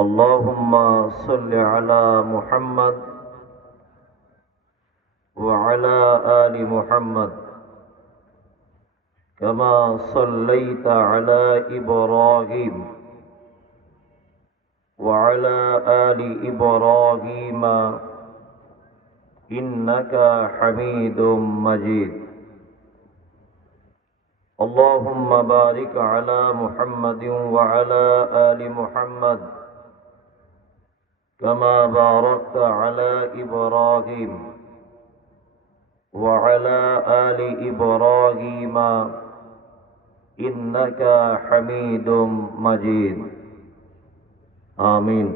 اللهم صل على محمد وعلى آل محمد كما صليت على إبراهيم وعلى آل إبراهيم إنك حميد مجيد اللهم بارك على محمد وعلى آل محمد كما باركت على إبراهيم وعلى آل إبراهيم إنك حميد مجيد آمين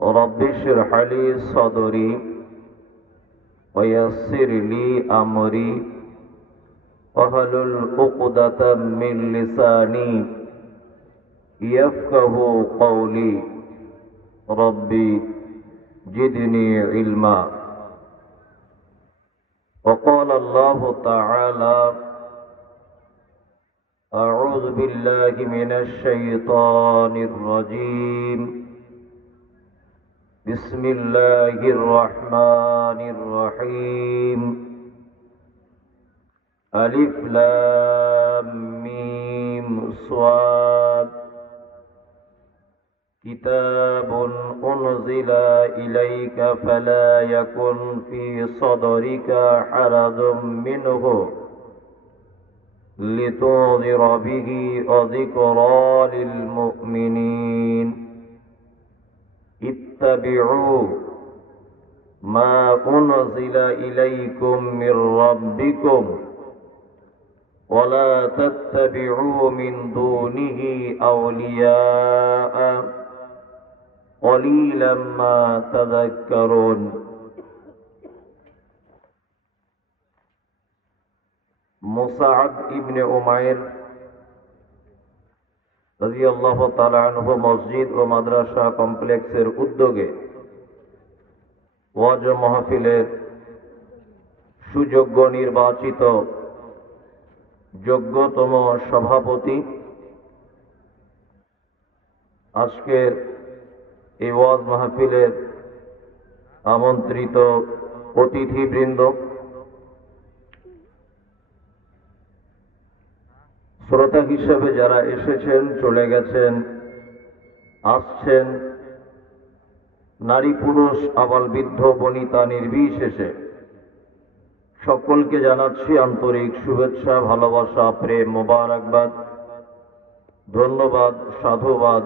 رب اشرح لي صدري ويسر لي أمري واحلل عقدة من لساني يفقه قولي ربي زدني علما وقال الله تعالى أعوذ بالله من الشيطان الرجيم بسم الله الرحمن الرحيم ألف لام ميم صاد كتاب أنزل إليك فلا يكن في صدرك حرج منه لتنذر به وذكرى للمؤمنين اتبعوا ما أنزل إليكم من ربكم ولا تتبعوا من دونه أولياء قليلا ما تذكرون Musab ইবনে উমাইর রাদিয়াল্লাহু তাআলা আনহু মসজিদ ও মাদ্রাসা কমপ্লেক্সের উদ্যোগে ওয়াজ মাহফিলের সুযোগ্য নির্বাচিত যোগ্যতম সভাপতি, আজকের এই ওয়াজ মাহফিলের আমন্ত্রিত অতিথিবৃন্দ, শ্রোতা হিসেবে যারা এসেছেন, চলে গেছেন, আসছেন, নারী পুরুষ আবাল বৃদ্ধ বনিতা নির্বিশেষে সকলকে জানাচ্ছি আন্তরিক শুভেচ্ছা, ভালোবাসা, প্রেম, মোবারকবাদ, ধন্যবাদ, সাধুবাদ,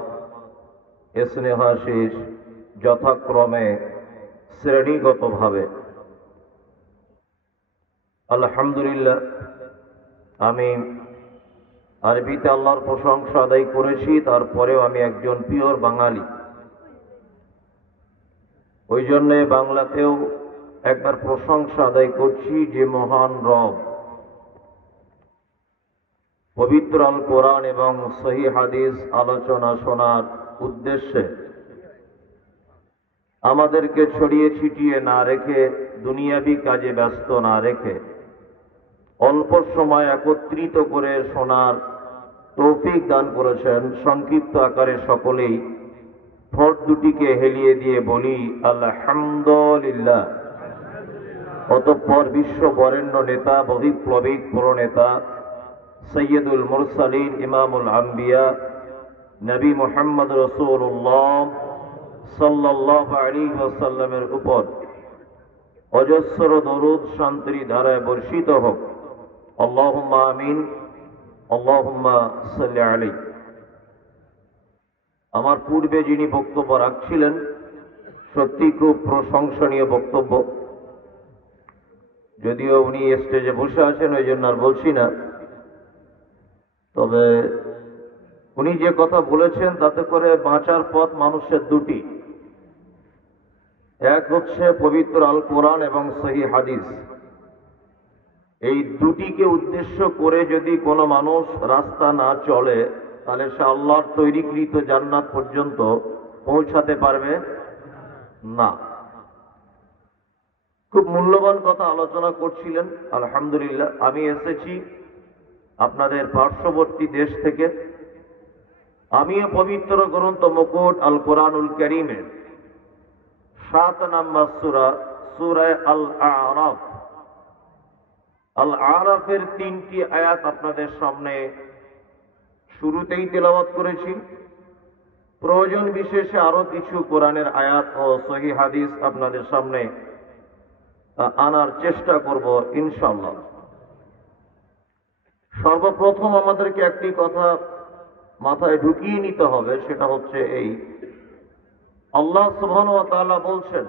স্নেহাশিস যথাক্রমে শ্রেণীগতভাবে। আলহামদুলিল্লাহ, আমি আরবিতে আল্লাহর প্রশংসা আদায় করেছি, তারপরেও আমি একজন পিওর বাঙালি, ওই জন্যে বাংলাতেও একবার প্রশংসা আদায় করছি যে মহান রব পবিত্র আল কোরআন এবং সহিহ হাদিস আলোচনা শোনার উদ্দেশ্যে আমাদেরকে ছড়িয়ে ছিটিয়ে না রেখে, দুনিয়াবি কাজে ব্যস্ত না রেখে অল্প সময় একত্রিত করে শোনার তৌফিক দান করেছেন। সংক্ষিপ্ত আকারে সকলেই ঠোঁট দুটিকে হেলিয়ে দিয়ে বলি আলহামদুলিল্লাহ। অতঃপর বিশ্ব বরেণ্য নেতা, বহিপ্লবিক প্রণেতা, সৈয়দুল মুরসালিন, ইমামুল আম্বিয়া, নবী মুহাম্মদ রাসূলুল্লাহ সাল্লাল্লাহু আলাইহি ওয়াসাল্লামের উপর অজস্র দরুদ শান্তির ধারায় বর্ষিত হোক। আল্লাহুম্মা আমিন, আল্লাহুম্মা সাল্লি আলাইহি। আমার পূর্বে যিনি বক্তব্য রাখছিলেন, সত্যি খুব প্রশংসনীয় বক্তব্য। যদিও উনি স্টেজে বসে আছেন, ওই জন্য আর বলছি না, তবে উনি যে কথা বলেছেন তাতে করে বাঁচার পথ মানুষের দুটি, এক হচ্ছে পবিত্র আল কোরআন এবং সহিহ হাদিস। এই দুটিকে উদ্দেশ্য করে যদি কোনো মানুষ রাস্তা না চলে, তাহলে সে আল্লাহর তৈরিকৃত জান্নাত পর্যন্ত পৌঁছাতে পারবে না। খুব মূল্যবান কথা আলোচনা করছিলেন। আলহামদুলিল্লাহ, আমি এসেছি আপনাদের পার্শ্ববর্তী দেশ থেকে, আমিও পবিত্র গ্রন্থ মুকুট আল কোরআনুল কারীমের 7 নম্বর সূরা সূরা আল আরাফ আল আরাফের 3টি আয়াত আপনাদের সামনে শুরুতেই তেলাওয়াত করেছি। প্রয়োজন বিশেষে আরো কিছু কোরআনের আয়াত ও সহিহ হাদিস আপনাদের সামনে আনার চেষ্টা করব ইনশাআল্লাহ। সর্বপ্রথম আমাদেরকে একটি কথা মাথায় ঢুকিয়ে নিতে হবে, সেটা হচ্ছে এই, আল্লাহ সুবহানাহু ওয়া তাআলা বলছেন,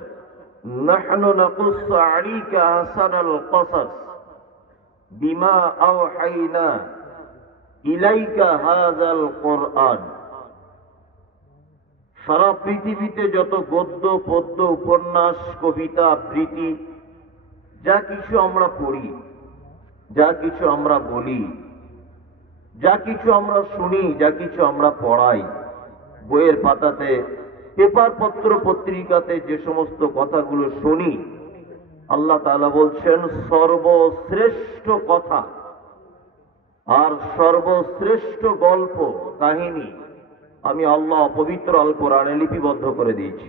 নাহনু নাকুসসু আলাইকা আহসানাল কসাস বিমা আওহাইনা ইলাইকা হাযাল কোরআন। সারা পৃথিবীতে যত গদ্য পদ্য উপন্যাস কবিতা আবৃত্তি যা কিছু আমরা পড়ি, যা কিছু আমরা বলি, যা কিছু আমরা শুনি, যা কিছু আমরা পড়াই, বইয়ের পাতাতে, পেপার পত্র পত্রিকাতে যে সমস্ত কথাগুলো শুনি, আল্লাহ তাআলা বলছেন সর্বশ্রেষ্ঠ কথা আর সর্বশ্রেষ্ঠ গল্প কাহিনী আমি আল্লাহ পবিত্র আল কোরআনে লিপিবদ্ধ করে দিয়েছি।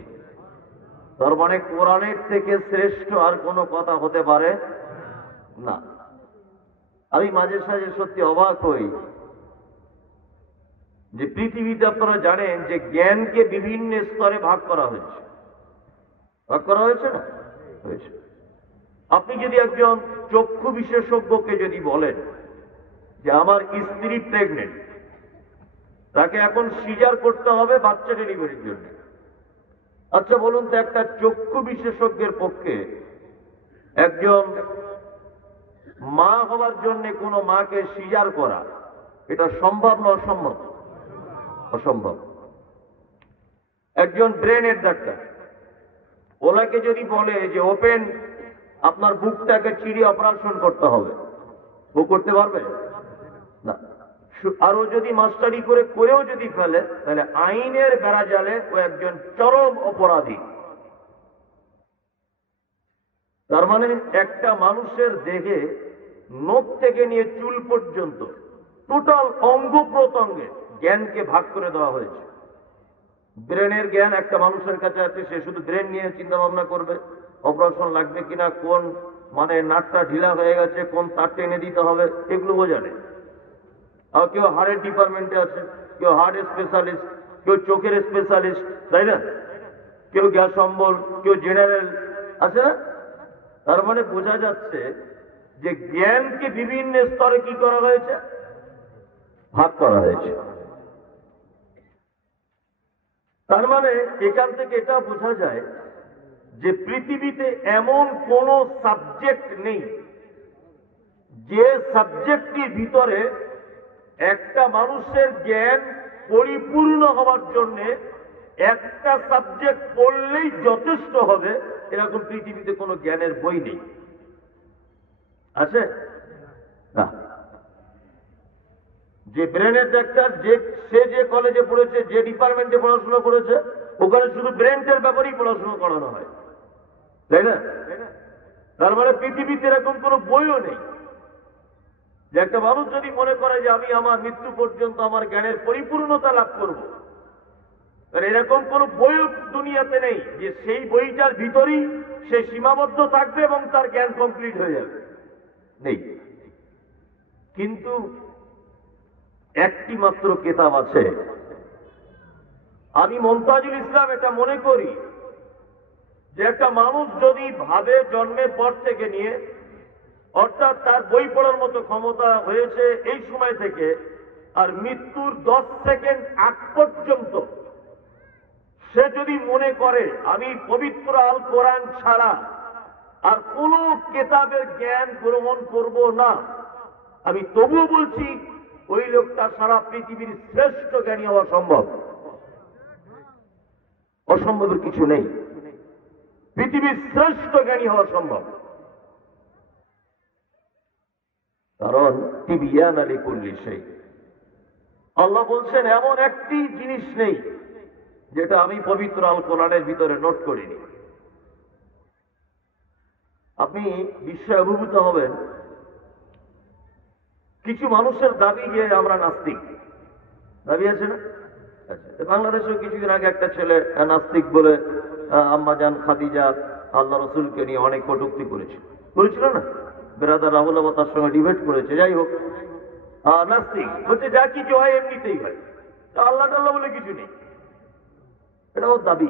তার মানে কোরআনের থেকে শ্রেষ্ঠ আর কোনো কথা হতে পারে না। আমি মাঝে সাঝে সত্যি অবাক হই যে পৃথিবীতে আপনারা জানেন যে জ্ঞানকে বিভিন্ন স্তরে ভাগ করা হয়েছে। ভাগ করা হয়েছে না? হয়েছে। আপনি যদি একজন চক্ষু বিশেষজ্ঞকে যদি বলেন যে আমার স্ত্রী প্রেগনেন্ট, তাকে এখন সিজার করতে হবে বাচ্চা ডেলিভারির জন্য। আচ্ছা বলুন তো, একটা চক্ষু বিশেষজ্ঞের পক্ষে একজন মা হওয়ার জন্য কোনো মাকে সিজার করা এটা সম্ভব না অসম্ভব? অসম্ভব। একজন ব্রেনের ডাক্তার, ওনাকে যদি বলে যে ওপেন আপনার বুকটাকে চিরিয়ে অপারেশন করতে হবে, ও করতে পারবে না। আর ও যদি মাস্টারি করেও যদি ফেলে, তাহলে আইনের বেড়াজালে ও একজন চরম অপরাধী। তার মানে একটা মানুষের দেহে নখ থেকে নিয়ে চুল পর্যন্ত টোটাল অঙ্গ প্রত্যঙ্গে জ্ঞানকে ভাগ করে দেওয়া হয়েছে। ব্রেনের জ্ঞান একটা মানুষের কাছে আছে, সে শুধু ব্রেন নিয়ে চিন্তা ভাবনা করবে, অপারেশন লাগবে কিনা, কোন মানে নাটটা ঢিলা হয়ে গেছে, কোন তার টেনে দিতে হবে, এগুলো ও জানে। আর কেউ হার্টের ডিপার্টমেন্টে আছে, কেউ হার্ট স্পেশালিস্ট, কেউ চোখের স্পেশালিস্ট, তাই না? কেউ গ্যাস অম্বল, কেউ জেনারেল আছে না? তার মানে বোঝা যাচ্ছে যে জ্ঞানকে বিভিন্ন স্তরে কি করা হয়েছে? ভাগ করা হয়েছে। তার মানে এখান থেকে এটা বোঝা যায় যে পৃথিবীতে এমন কোন সাবজেক্ট নেই যে সাবজেক্টটির ভিতরে একটা মানুষের জ্ঞান পরিপূর্ণ হওয়ার জন্য একটা সাবজেক্ট পড়লেই যথেষ্ট হবে, এরকম পৃথিবীতে কোনো জ্ঞানের বই নেই। আছে না? যে ব্রেনের ডাক্তার, সে যে কলেজে পড়েছে, যে ডিপার্টমেন্টে পড়াশোনা করেছে, ওখানে শুধু ব্রেনের ব্যাপারেই পড়াশোনা করানো হয়, তাই না? তার মানে পৃথিবীতে এরকম কোনো বইও নেই যে একটা মানুষ যদি মনে করে যে আমি আমার মৃত্যু পর্যন্ত আমার জ্ঞানের পরিপূর্ণতা লাভ করব, তাহলে এরকম কোনো বইও দুনিয়াতে নেই যে সেই বইটার ভিতরেই সে সীমাবদ্ধ থাকবে এবং তার জ্ঞান কমপ্লিট হয়ে যাবে, নেই। কিন্তু একটি মাত্র কিতাব আছে। আমি মুমতাজুল ইসলাম এটা মনে করি যে একটা মানুষ যদি ভাবে জন্মের পর থেকে নিয়ে, অর্থাৎ তার বই পড়ার মতো ক্ষমতা হয়েছে এই সময় থেকে, আর মৃত্যুর 10 সেকেন্ড আগ পর্যন্ত সে যদি মনে করে আমি পবিত্র আল কোরআন ছাড়া আর কোন কিতাবের জ্ঞান গ্রহণ করব না, আমি তবুও বলছি ওই লোকটা সারা পৃথিবীর শ্রেষ্ঠ জ্ঞানী হওয়া সম্ভব। অসম্ভবের কিছু নেই, পৃথিবীর শ্রেষ্ঠ জ্ঞানী হওয়া সম্ভব। কারণ তিবিয়ান লিকুল্লি শাই, আল্লাহ বলছেন এমন একটি জিনিস নেই যেটা আমি পবিত্র আল কোরআনের ভিতরে নোট করিনি। আপনি বিস্ময়ে অভিভূত হবেন, কিছু মানুষের দাবি যে আমরা নাস্তিক, দাবি আছে না? আচ্ছা, তো বাংলাদেশেও কিছুদিন আগে একটা ছেলে নাস্তিক বলে আম্মাজান খাদিজা আল্লাহ রসুলকে নিয়ে অনেক কটূক্তি করেছিল না? বেরাদার রাহুল আবার তার সঙ্গে ডিবেট করেছে। যাই হোক, নাস্তিক বলছে যা কিছু হয় এমনিতেই হয়, আল্লাহ টাল্লাহ বলে কিছু নেই, এটা ওর দাবি।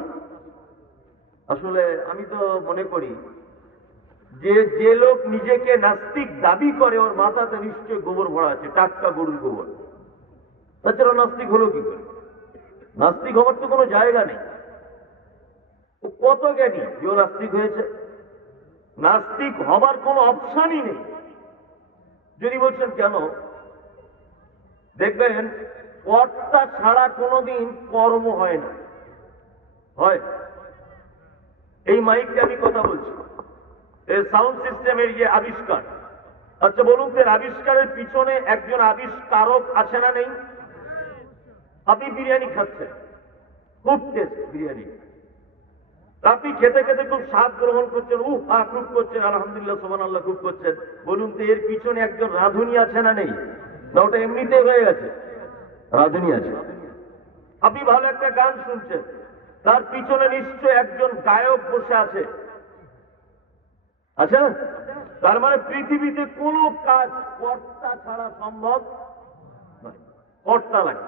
আসলে আমি তো মনে করি যে লোক নিজেকে নাস্তিক দাবি করে ওর মাথাতে নিশ্চয় গোবর ভরা আছে, টাটকা গরুর গোবর। তাছাড়া নাস্তিক হলো কি করে? নাস্তিক হওয়ার তো কোনো জায়গা নেই। ও কত জ্ঞানী যে ও নাস্তিক হয়েছে? নাস্তিক হবার কোনো অপশনই নেই। যদি বলছেন কেন, দেখবেন কর্তা ছাড়া কোনোদিন কর্ম হয় না। হয় এই মাইকে আমি কথা বলছি, এই সাউন্ড সিস্টেমের যে আবিষ্কার, আচ্ছা বলুন তো আবিষ্কারের পিছনে একজন আবিষ্কারক আছে না নেই? আপনি বিরিয়ানি খাচ্ছেন, খুব টেস্ট বিরিয়ানি, আপনি খেতে খেতে খুব স্বাদ গ্রহণ করছেন, খুব করছেন, আলহামদুলিল্লাহ সুবহানাল্লাহ খুব করছেন। বলুন তো এর পিছনে একজন রাঁধুনি আছে না নেই? না ওটা এমনিতে হয়ে গেছে? রাঁধুনি আছে। আপনি ভালো একটা গান শুনছেন, তার পিছনে নিশ্চয় একজন গায়ক বসে আছে, আচ্ছা? তার মানে পৃথিবীতে কোনো কাজ কর্তা ছাড়া সম্ভব নয়, কর্তা লাগে।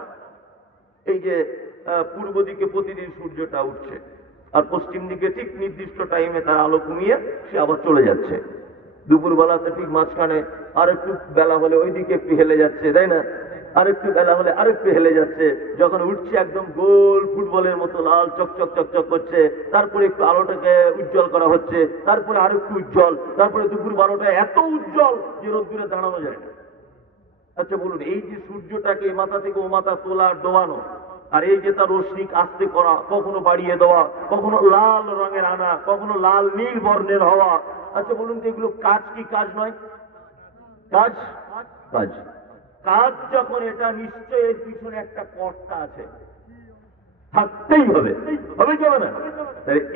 এই যে পূর্ব দিকে প্রতিদিন সূর্যটা উঠছে, আর পশ্চিম দিকে ঠিক নির্দিষ্ট টাইমে তার আলো কমিয়ে সে আবার চলে যাচ্ছে। দুপুরবেলাতে ঠিক মাঝখানে আর একটু বেলা হলে ওইদিকে একটু হেলে যাচ্ছে, তাই না? আর একটু বেলা হলে আর একটু হেলে যাচ্ছে, যখন উঠছে একদম গোল ফুটবলের মতো লাল চকচক চকচক করছে, তারপরে একটু আলোটাকে উজ্জ্বল করা হচ্ছে, তারপরে আর একটু উজ্জ্বল, তারপরে দুপুর 12টায় এত উজ্জ্বল যে রোদ্দুরে দাঁড়ানো যায় না। আচ্ছা বলুন, এই যে সূর্যটাকে মাথা থেকে ও মাথা তোলা ডোবানো, আর এই যে তার রশ্মি আস্তে করা, কখনো বাড়িয়ে দেওয়া, কখনো লাল রঙের আনা, কখনো লাল নীল বর্ণের হওয়া, আচ্ছা বলুন তো এগুলো কাজ কি কাজ নয়? কাজ, কাজ। কাজ যখন এটা, নিশ্চয় এর পিছনে একটা কর্তা আছে, থাকতেই হবে, হবে কি হবে না?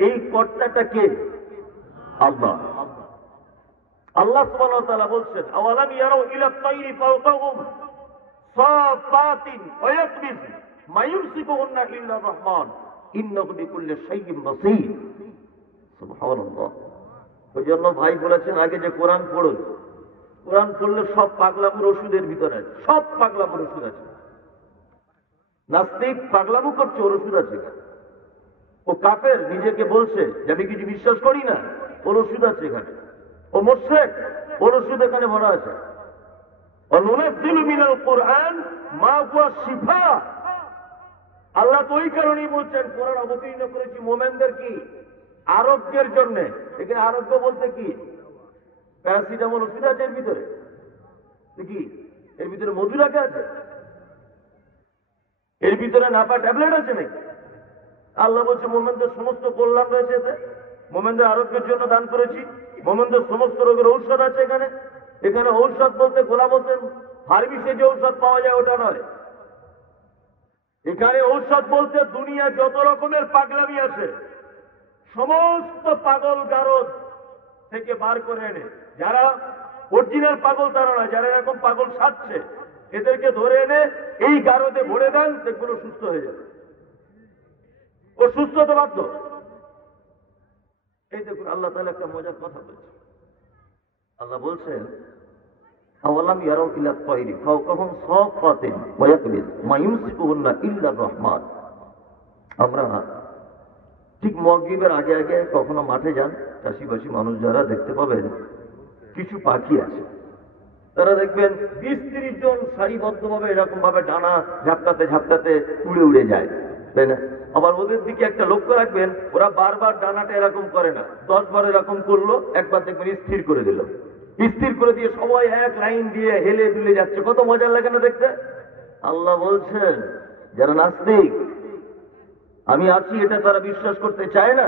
এই কর্তাটা কে? আল্লাহ। আল্লাহ সুবহানাহু ওয়া তাআলা বলছেন, আওয়ালাম ইয়ারাউ ইলা তাইরি ফাওকাহুম সাফাতিন ওয়া ইয়াকবিজ মা ইউমসিকুহুন্না ইল্লা রাহমান ইন্নাহু বিকুল্লি শাইইন বাসীর। সুবহানাল্লাহ। ওই জন্য ভাই বলেছেন আগে যে কোরআন পড়ুন, কোরআন পড়লে সব পাগলামোর ওষুধের ভিতরে আছে, সব পাগলামোর ওষুধ আছে। নাস্তিক পাগলামো করছে, ওর ওষুধ আছে। ও কাফের নিজেকে বলছে যে আমি কিছু বিশ্বাস করি না, ওর ওষুধ আছে এখানে। ও মুশরিক, ওর ওষুধ এখানে ভরা আছে। ওয়ানুনাজ্জিলু মিনাল কুরআন মা হুয়া শিফা। আল্লাহ তো ওই কারণেই বলছেন কোরআন অবতীর্ণ করেছি মোমেনদের কি আরোগ্যের জন্য। এখানে আরোগ্য বলতে কি? প্যারাসিটামল ওষুধ আছে এর ভিতরে? কি এর ভিতরে মধু রাখা আছে? এর ভিতরে নাপা ট্যাবলেট আছে নাকি? আল্লাহ বলছে মোমেনদের সমস্ত কল্যাণ রয়েছে এতে, মোমেনদের আরোগ্যের জন্য দান করেছি, মোমেনদের সমস্ত রোগের ঔষধ আছে এখানে। এখানে ঔষধ বলতে গোলাম হোসেন ফার্মেসিতে যে ঔষধ পাওয়া যায় ওটা নয়। এখানে ঔষধ বলতে দুনিয়া যত রকমের পাগলামি আছে, সমস্ত পাগল গারদ থেকে বার করে এনে, যারা অরিজিনাল পাগল তারা নয়, যারা এরকম পাগল সাজছে, এদেরকে ধরে এনে এই গারদে ভরে দেন, দেখবেন ও সুস্থ হয়ে যাবে। ও সুস্থ হতে বাধ্য। এই দেখুন আল্লাহ তাআলা একটা মজার কথা বলছে। আল্লাহ বলছেন, আওয়ালাম ইয়ারাউ ইলা তাইরি ফাওকাহুম সাফাতিন ওয়া ইয়াকবিজ মা ইউমসিকুহুন্না ইল্লা রাহমান। আমরা ঠিক মাগরিবের আগে আগে কখনো মাঠে যান, চাষিবাসী মানুষ যারা, দেখতে পাবেন কিছু পাখি আছে, তারা দেখবেন 20-30 জন সারিবদ্ধভাবে এরকম ভাবে ডানা ঝাপটাতে ঝাপটাতে উড়ে উড়ে যায়, তাই না? আবার ওদের দিকে একটা লক্ষ্য রাখবেন, ওরা বারবার ডানাটা এরকম করে না, 10 বার এরকম করলো, একবার দেখবেন স্থির করে দিল, স্থির করে দিয়ে সবাই এক লাইন দিয়ে হেলে দুলে যাচ্ছে। কত মজা লাগে না দেখতে? আল্লাহ বলছেন যারা নাস্তিক আমি আছি এটা তারা বিশ্বাস করতে চায় না।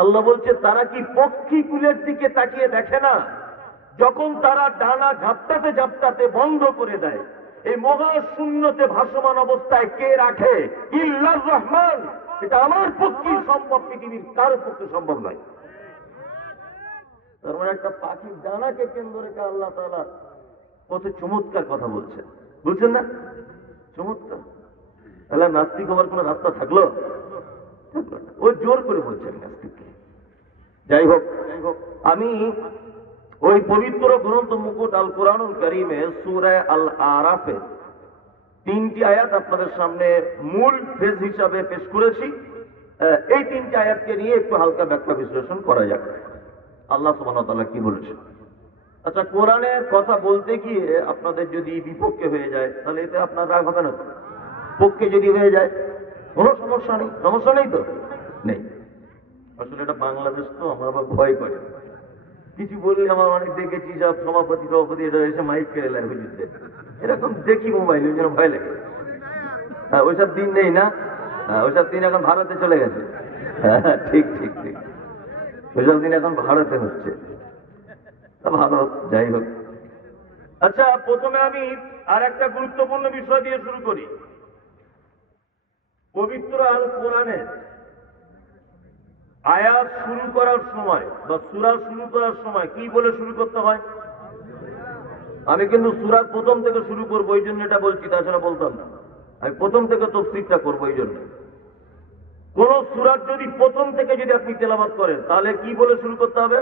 আল্লাহ বলছে তারা কি পক্ষী কুলের দিকে তাকিয়ে দেখে না? যখন তারা ডানা ঝাপটাতে ঝাপটাতে বন্ধ করে দেয়, এই মহা শূন্যতে ভাসমান অবস্থায় কে রাখে? ইল্লার রহমান। এটা আমার পক্ষে সম্ভব, পৃথিবীর কারো পক্ষে সম্ভব নয়। তার মানে একটা পাখির ডানাকে কেন্দ্র রেখে আল্লাহ তাআলা কত চমৎকার কথা বলছেন, বুঝছেন না? চমৎকার। তাহলে নাস্তিক হওয়ার কোনো রাস্তা থাকলো? ও জোর করে বলছে আমি নাস্তিক। যাই হোক, আমি ওই পবিত্র গ্রন্থ মুকুট আল কোরআনুল কারীমে সূরা আল আরাফে 3টি আয়াত আপনাদের সামনে মূল ফেজ হিসাবে পেশ করেছি। এই 3টি আয়াতকে নিয়ে একটু হালকা ব্যাখ্যা বিশ্লেষণ করা যাক। আল্লাহ সুবহানাহু ওয়া তাআলা কি বলেছেন? আচ্ছা, কোরআনের কথা বলতে গিয়ে আপনাদের যদি বিপক্ষে হয়ে যায় তাহলে এতে আপনার রাগ হবে না তো? পক্ষে যদি হয়ে যায় কোনো সমস্যা নেই, সমস্যা নেই তো? নেই। আসলে এটা বাংলাদেশ তো, আমার আবার ভয় করে কিছু বললে। আমার অনেক দেখেছি সব সভাপতি এটা এসে মাইক কেড়ে লাগে হুজুরদের, এরকম দেখি মোবাইল, ওই জন্য ভয় লাগে। হ্যাঁ, ওইসব দিন নেই না? ওইসব দিন এখন ভারতে চলে গেছে। হ্যাঁ, ঠিক ঠিক ঠিক, ওইসব দিন এখন ভারতে হচ্ছে। ভালো, যাই হোক। আচ্ছা, প্রথমে আমি আর একটা গুরুত্বপূর্ণ বিষয় দিয়ে শুরু করি। পবিত্র আল কোরআনের আয়াত শুরু করার সময় বা সূরা শুরু করার সময় কি বলে শুরু করতে হয়? আমি কিন্তু সূরার প্রথম থেকে শুরু করবো, এই জন্য এটা বলছি, তাছাড়া বলতাম না। আমি প্রথম থেকে তাফসীরটা করবো এই জন্য। কোন সূরার যদি প্রথম থেকে যদি আপনি তেলাওয়াত করেন তাহলে কি বলে শুরু করতে হবে?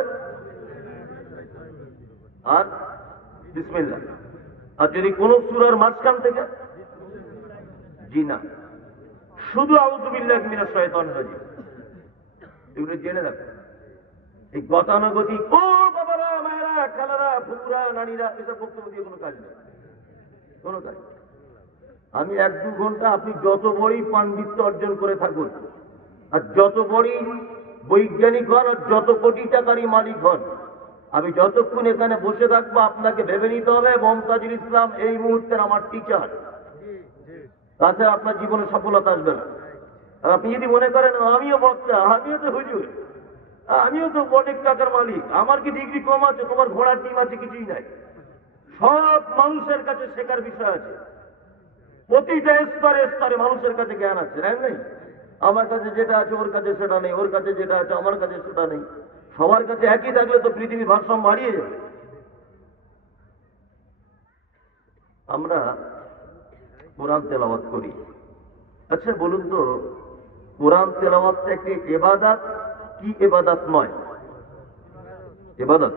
আর বিসমিল্লাহ। আর যদি কোন সূরার মাঝখান থেকে, জি না, শুধু আউযু বিল্লাহি মিনাশ শাইতানির রাজিম। এগুলো জেনে রাখবেন। এই গতানুগতিক ও বাবারা, মায়েরা, খালারা, ফুপুরা, নানীরা, এসব বক্তব্য দিয়ে কোনো কাজ নেই, কোনো কাজ। আমি 1-2 ঘন্টা, আপনি যত বড়ই পাণ্ডিত্য অর্জন করে থাকুন আর যত বড়ই বৈজ্ঞানিক হন আর যত কোটি টাকারই মালিক হন, আমি যতক্ষণ এখানে বসে থাকবো আপনাকে ভেবে নিতে হবে মমতাজুল ইসলাম এই মুহূর্তের আমার টিচার। তাছাড়া আপনার জীবনে সফলতা আসবে না। আর আপনি যদি মনে করেন আমিও বক্তা, আমিও তো হুজুর, আমিও তো অনেক টাকার মালিক, আমার কি ডিগ্রি কম আছে, তোমার ঘোড়ার ডিম আছে, কিছুই নাই। সব মানুষের কাছে শেখার বিষয় আছে, প্রতিটা স্তরে স্তরে মানুষের কাছে জ্ঞান আছে, তাই নেই? আমার কাছে যেটা আছে ওর কাছে সেটা নেই, ওর কাছে যেটা আছে আমার কাছে সেটা নেই। সবার কাছে একই থাকলে তো পৃথিবীর ভারসাম্য হারিয়ে যাবে। আমরা কোরআন তেলাওয়াত করি। আচ্ছা বলুন তো, কোরআন তেলাওয়াতটা একটি ইবাদত কি ইবাদত নয়? ইবাদত,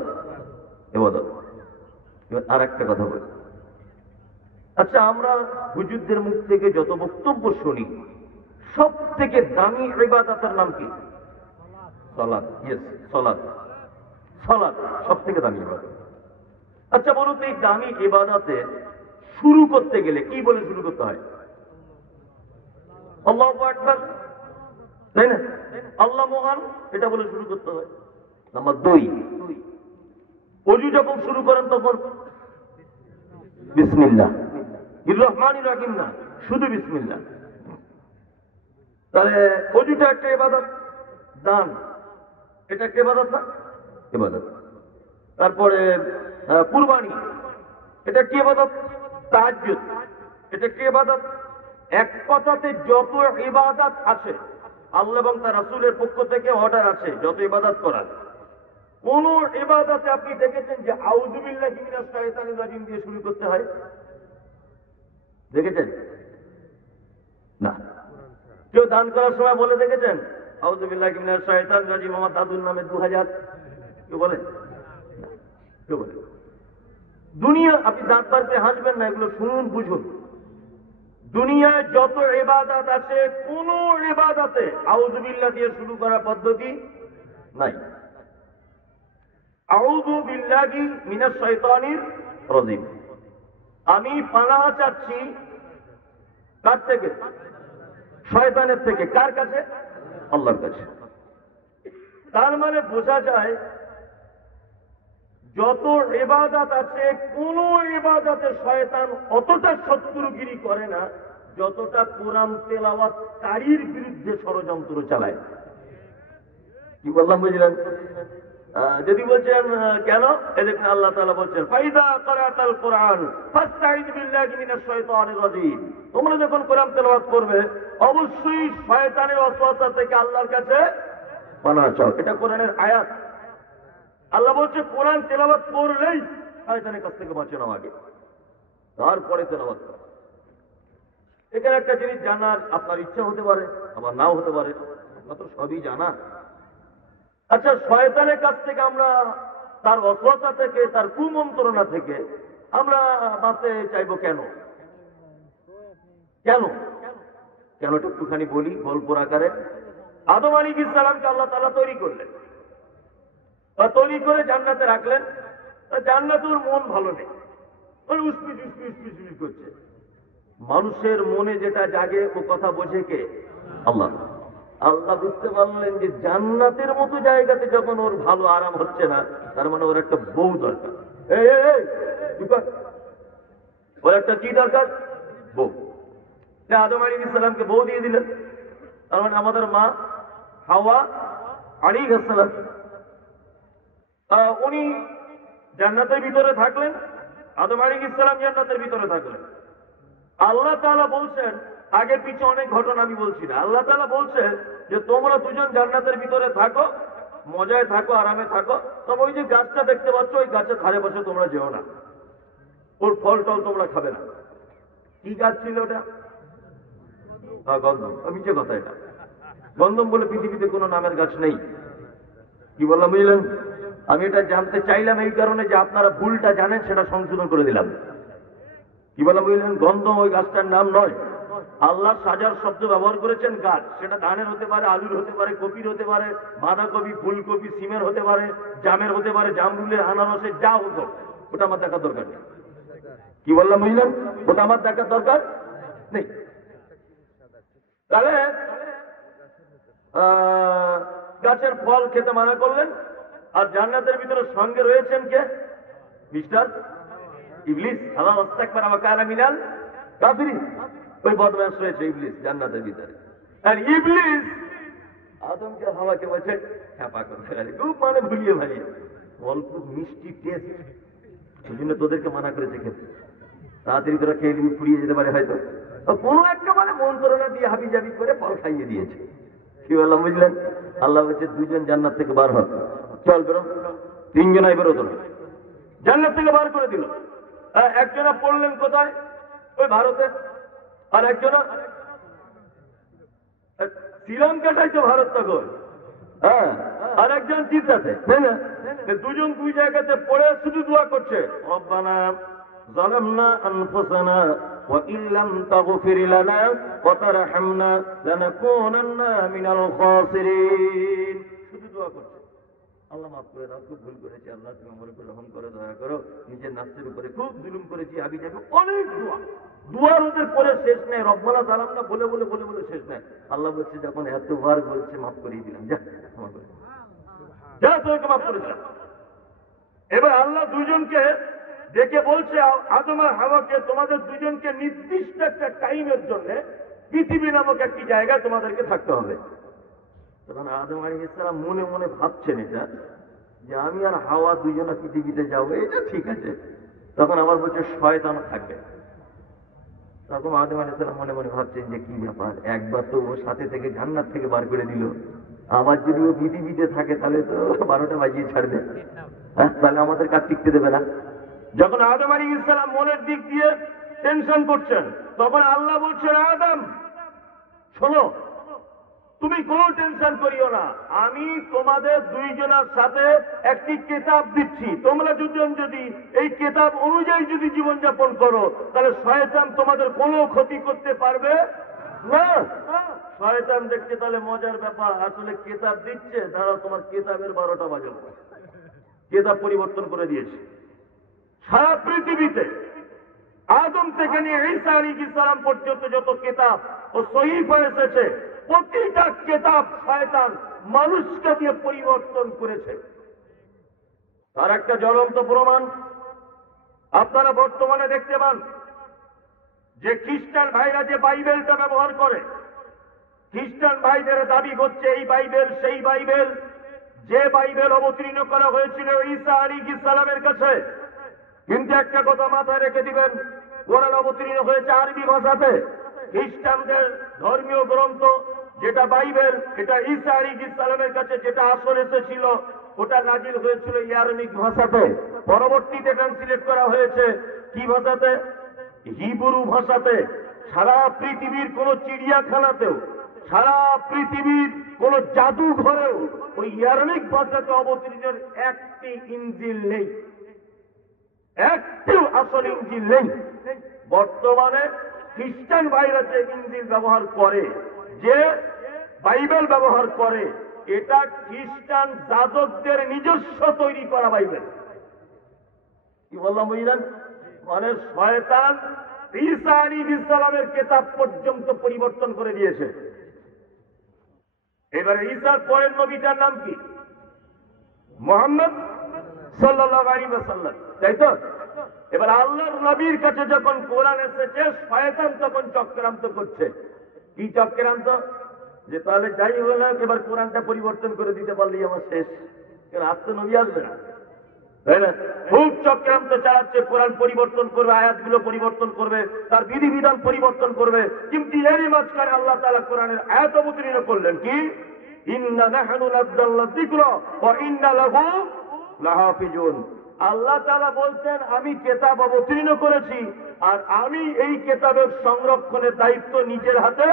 ইবাদত। আর একটা কথা বলি। আচ্ছা, আমরা হুজুরদের মুখ থেকে যত বক্তব্য শুনি, সব থেকে দামি ইবাদতের নাম কি? সালাত। ইয়েস, সালাত। সালাত সব থেকে দামি ইবাদত। আচ্ছা বলুন তো, এই দামি ইবাদতে শুরু করতে গেলে কি বলে শুরু করতে হয়? আল্লাহু আকবার, তাই না? আল্লাহ মহান, এটা বলে শুরু করতে হয়। নাম্বার 2, ওযু যখন শুরু করেন তখন বিসমিল্লাহ রহমানির রহিম না, শুধু বিসমিল্লাহ। তাহলে ওযুটা একটা ইবাদত, দান, এটা একটা ইবাদত না? ইবাদত। তারপরে কুরবানি, এটা কি ইবাদত? তাহাজ্জুদ, এটা কি ইবাদত? এক কথাতে যত ইবাদত আছে আল্লাহ এবং তার রাসূলের পক্ষ থেকে অর্ডার আছে যত ইবাদত করার, কোন ইবাদতে আপনি দেখেছেন যে আউযু বিল্লাহি মিনাশ শাইতানির রাজিম দিয়ে শুরু করতে হয়? দেখেছেন? না। কেউ দান করার সময় বলে দেখেছেন আউযু বিল্লাহি মিনাশ শাইতানির রাজিম আমার দাদুর নামে 2000? কেউ বলে? কেউ বলে? দুনিয়া, আপনি দাঁত বার করে হাসবেন না, এগুলো শুনুন, বুঝুন। দুনিয়ায় যত ইবাদত আছে কোন ইবাদতে আউযু বিল্লাহ দিয়ে শুরু করার পদ্ধতি নাই। আউযু বিল্লাহি মিনাশ শাইতানির রাজিম, আমি পানাহ চাচ্ছি কার থেকে? শয়তানের থেকে। কার কাছে? আল্লাহর কাছে। তার মানে বোঝা যায় যত ইবাদত আছে কোন ইবাদতে শয়তান অতটা শত্রুগিরি করে না যতটা কোরআন তেলাওয়াতকারীর বিরুদ্ধে ষড়যন্ত্র চালায়। কি বললাম বুঝলেন? যদি বলছেন কেন, এদিকে আল্লাহ তাআলা বলছেন ফাইযা ক্বরাতাল কুরআন ফাসতাইয বিল্লাহি মিনাশ শাইতানির রাজিম, তোমরা যখন কোরআন তেলাওয়াত করবে অবশ্যই শয়তানের ওয়াসওয়াসা থেকে আল্লাহর কাছে পানাহ চাও। এটা কোরআনের আয়াত। আল্লাহ বলছে কোরআন তেলাওয়াত করলেই শয়তানের কাছ থেকে বাঁচে নাও আগে, তারপরে তেলাওয়াত করো। এখানে একটা জিনিস জানার আপনার ইচ্ছা হতে পারে, আবার নাও হতে পারে, আপনার তো সবই জানা। আচ্ছা, শয়তানের কাছ থেকে আমরা, তার অসুস্থতা থেকে, তার কুমন্ত্রণা থেকে আমরা বাঁচতে চাইবো কেন? কেন কেন একটুখানি বলি গল্পর আকারে। আদম আলাইহিস সালামকে আল্লাহ তাআলা তৈরি করলেন, বা তৈরি করে জান্নাতে রাখলেন। জান্নাতে ওর মন ভালো নেই, উসপিস উসপিস উসপিস উসপিস করছে। মানুষের মনে যেটা জাগে ও কথা বোঝে কে? আল্লাহ। আল্লাহ বুঝতে পারলেন যে জান্নাতের মতো জায়গাতে যখন ওর ভালো আরাম হচ্ছে না, তার মানে ওর একটা বউ দরকার। ওর একটা কি দরকার? বউ। আদম আলাইহিস সালামকে বউ দিয়ে দিলেন। তার মানে আমাদের মা হাওয়া আলাইহিস সালাম, উনি জান্নাতের ভিতরে থাকলেন, আদম আলাইহিস সালাম জান্নাতের ভিতরে থাকলেন। আল্লাহ তাআলা বলছেন, আগে পিছে অনেক ঘটনা আমি বলছি না, আল্লাহ তাআলা বলছেন যে তোমরা দুজন জান্নাতের ভিতরে থাকো, মজায় থাকো, আরামে থাকো। তবে ওই যে গাছটা দেখতে পাচ্ছ, ওই গাছের ধারে বসে তোমরা যেও না, ওর ফল টল তোমরা খাবে না। কি গাছ ছিল ওটা? গন্ধম। মিছে কথা এটা। গন্ধম বলে পৃথিবীতে কোনো নামের গাছ নেই। কি বললাম বুঝলেন? আমি এটা জানতে চাইলাম এই কারণে যে আপনারা ভুলটা জানেন, সেটা সংশোধন করে দিলাম। কি বললাম বুঝলেন? গন্ধম ওই গাছটার নাম নয়। আল্লাহ সাজার শব্দ ব্যবহার করেছেন গাছ, সেটা ধানের হতে পারে, আলুর হতে পারে, কপির হতে পারে, বাঁধাকপি, ফুলকপি, সিমের হতে পারে, জামের হতে পারে, জামরুলের, আনারসের, যা হতো, ওটা আমার দেখার দরকার নেই। কি বললাম বুঝলেন? ওটা আমার দেখার দরকার নেই। তাহলে গাছের ফল খেতে মানা করলেন। আর জান্নাতের ভিতরে সঙ্গে রয়েছেন কে? মিস্টার ইবলিস। আল্লাহ ওয়াস্তাকবারা ওয়া কানা মিনাল কাফিরিন। ওই বদমাশ রয়েছে ইবলিস জান্নাতের ভিতরে। আর ইবলিস আদমকে হাওয়াকে বলছে খ্যাপা কথা, খুব মানে ভুলিয়ে ভালিয়ে, অল্প মিষ্টি টেস্ট, সেই জন্য তোদেরকে মানা করেছে খেতে। তাড়াতাড়ি তোরা খেয়ে নিবি, ফুরিয়ে যেতে পারে হয়তো। কোনো একটা মানে মন্ত্রণা দিয়ে হাবি জাবি করে ফল খাইয়ে দিয়েছে। কি বললাম বুঝলেন? আল্লাহ বলছে দুইজন জান্নাত থেকে বার হয়, চল বেরো। তিনজনাই বেরোতো না, জান্নাত থেকে বার করে দিল। একজনা পড়লেন কোথায়? ওই ভারতে। আর একজনা শ্রীলঙ্কাটাই তো ভারত তখন। হ্যাঁ, আর একজন চিন্তাতে, তাই না? দুজন দুই জায়গাতে পড়ে শুধু দোয়া করছে, রব্বানা যালামনা আনফুসানা ওয়া ইল্লাম তাগফির লানা ওয়া তারহামনা লানাকুনান্না মিনাল খাসিরিন। শুধু দোয়া করছে, আল্লাহ মাফ করে দাও, খুব ভুল করেছি, আল্লাহ তুমি আমার উপর রহম করো, দয়া করো, নিজের নাফসের উপরে খুব জুলুম করেছি, আবি যাবে। অনেক দোয়া, দুয়ার ওদের পরে শেষ নেই। রব্বানা যালামনা বলে বলে বলে বলে শেষ নেই। আল্লাহ বলছে যখন এতবার বলছে মাফ করিয়ে দিলাম, যা ক্ষমা করে, যা তোকে মাফ করে দিলাম। এবার আল্লাহ দুজনকে ডেকে বলছে, আদম আর হাওয়াকে, তোমাদের দুজনকে নির্দিষ্ট একটা টাইমের জন্য পৃথিবী নামক একটি জায়গায় তোমাদেরকে থাকতে হবে। তখন আদম আলাইহিস সালাম মনে মনে ভাবছেন এটা, যে আমি আর হাওয়া দুজনে পৃথিবীতে যাবো, এটা ঠিক আছে। তখন আবার বলছে শয়তান থাকবে। তখন আদম আলাইহিস সালাম মনে মনে ভাবছেন যে কি ব্যাপার, একবার তো ও সাথে থেকে জান্নাত থেকে বার করে দিল, আবার যদি ও পৃথিবীতে থাকে তাহলে তো 12টা বাজিয়ে ছাড়বে, তাহলে আমাদের কাজ টিকতে দেবে না। যখন আদম আলাইহিস সালাম মনের দিক দিয়ে টেনশন করছেন, তখন আল্লাহ বলছেন, আদম শোনো, তুমি কোনো টেনশন করিও না, আমি তোমাদের দুইজনের সাথে একটি কিতাব দিচ্ছি। তোমরা দুজন যদি এই কিতাব অনুযায়ী যদি জীবনযাপন করো, তাহলে শয়তান তোমাদের কোনো ক্ষতি করতে পারবে না। শয়তান দেখছে তাহলে মজার ব্যাপার, আসলে কিতাব দিচ্ছে, তারা তোমার কিতাবের 12টা বাজল, কিতাব পরিবর্তন করে দিয়েছে। সারা পৃথিবীতে আদম থেকে নিয়ে ঈসা আলাইহিস সালাম পর্যন্ত যত কিতাব ও সহিফা এসেছে, প্রতিটা কিতাব শয়তান মানুষকে দিয়ে পরিবর্তন করেছে। তার একটা জ্বলন্ত প্রমাণ আপনারা বর্তমানে দেখতে পান, যে খ্রিস্টান ভাইরা যে বাইবেলটা ব্যবহার করে, খ্রিস্টান ভাইদের দাবি করছে এই বাইবেল সেই বাইবেল, যে বাইবেল অবতীর্ণ করা হয়েছিল ঈসা আলাইহিস সালামের কাছে। কিন্তু একটা কথা মাথায় রেখে দিবেন, কোরআন অবতীর্ণ হয়েছে আরবি ভাষাতে। খ্রিস্টানদের ধর্মীয় গ্রন্থ যেটা বাইবেল, এটা ঈসা আলাইহিস সালামের কাছে যেটা আসল এসেছিল, ওটা নাজিল হয়েছিল ইয়ারমিক ভাষাতে। পরবর্তীতে ট্রান্সলেট করা হয়েছে কি ভাষাতে? হিব্রু ভাষাতে। সারা পৃথিবীর কোন চিড়িয়াখানাতেও, সারা পৃথিবীর কোন জাদুঘরেও ওই আরবিক ভাষাতে অবতীর্ণের একটি ইঞ্জিল নেই, একটিও আসল ইঞ্জিল নেই। বর্তমানে খ্রিস্টান ভাইরা যে ইঞ্জিল ব্যবহার করে, যে বাইবেল ব্যবহার করে, এটা খ্রিস্টান যাজকদের নিজস্ব তৈরি করা বাইবেল। কি বললাম বুঝলেন? মানে শয়তান ঈসা আলাইহিস সালামের কিতাব পর্যন্ত পরিবর্তন করে দিয়েছে। এবারে ঈসার পরের নবীটার নাম কি? মুহাম্মদ সাল্লাল্লাহু আলাইহি ওয়াসাল্লাম, তাই তো? এবার আল্লাহর নবীর কাছে যখন কোরআন এসেছে, শয়তান তখন চক্রান্ত করছে। কি চক্রান্ত? যে তাহলে যাই হলো, এবার কোরআনটা পরিবর্তন করে দিতে পারলেই আমার শেষ, আর তো নবী আসবে না, তাই না? খুব চক্রান্ত চালাচ্ছে, কোরআন পরিবর্তন করবে, আয়াতগুলো পরিবর্তন করবে, তার বিধিবিধান পরিবর্তন করবে। কিন্তু এরই মাঝখানে আল্লাহ তাআলা কোরআনের আয়াত অবতীর্ণ করলেন কি? ইন্না নাহনু নাযালনা যিকরা ওয়া ইন্না লাহু লাহাফিজুন। আল্লাহ তাআলা বলছেন, আমি কিতাব অবতীর্ণ করেছি আর আমি এই কিতাবের সংরক্ষণের দায়িত্ব নিজের হাতে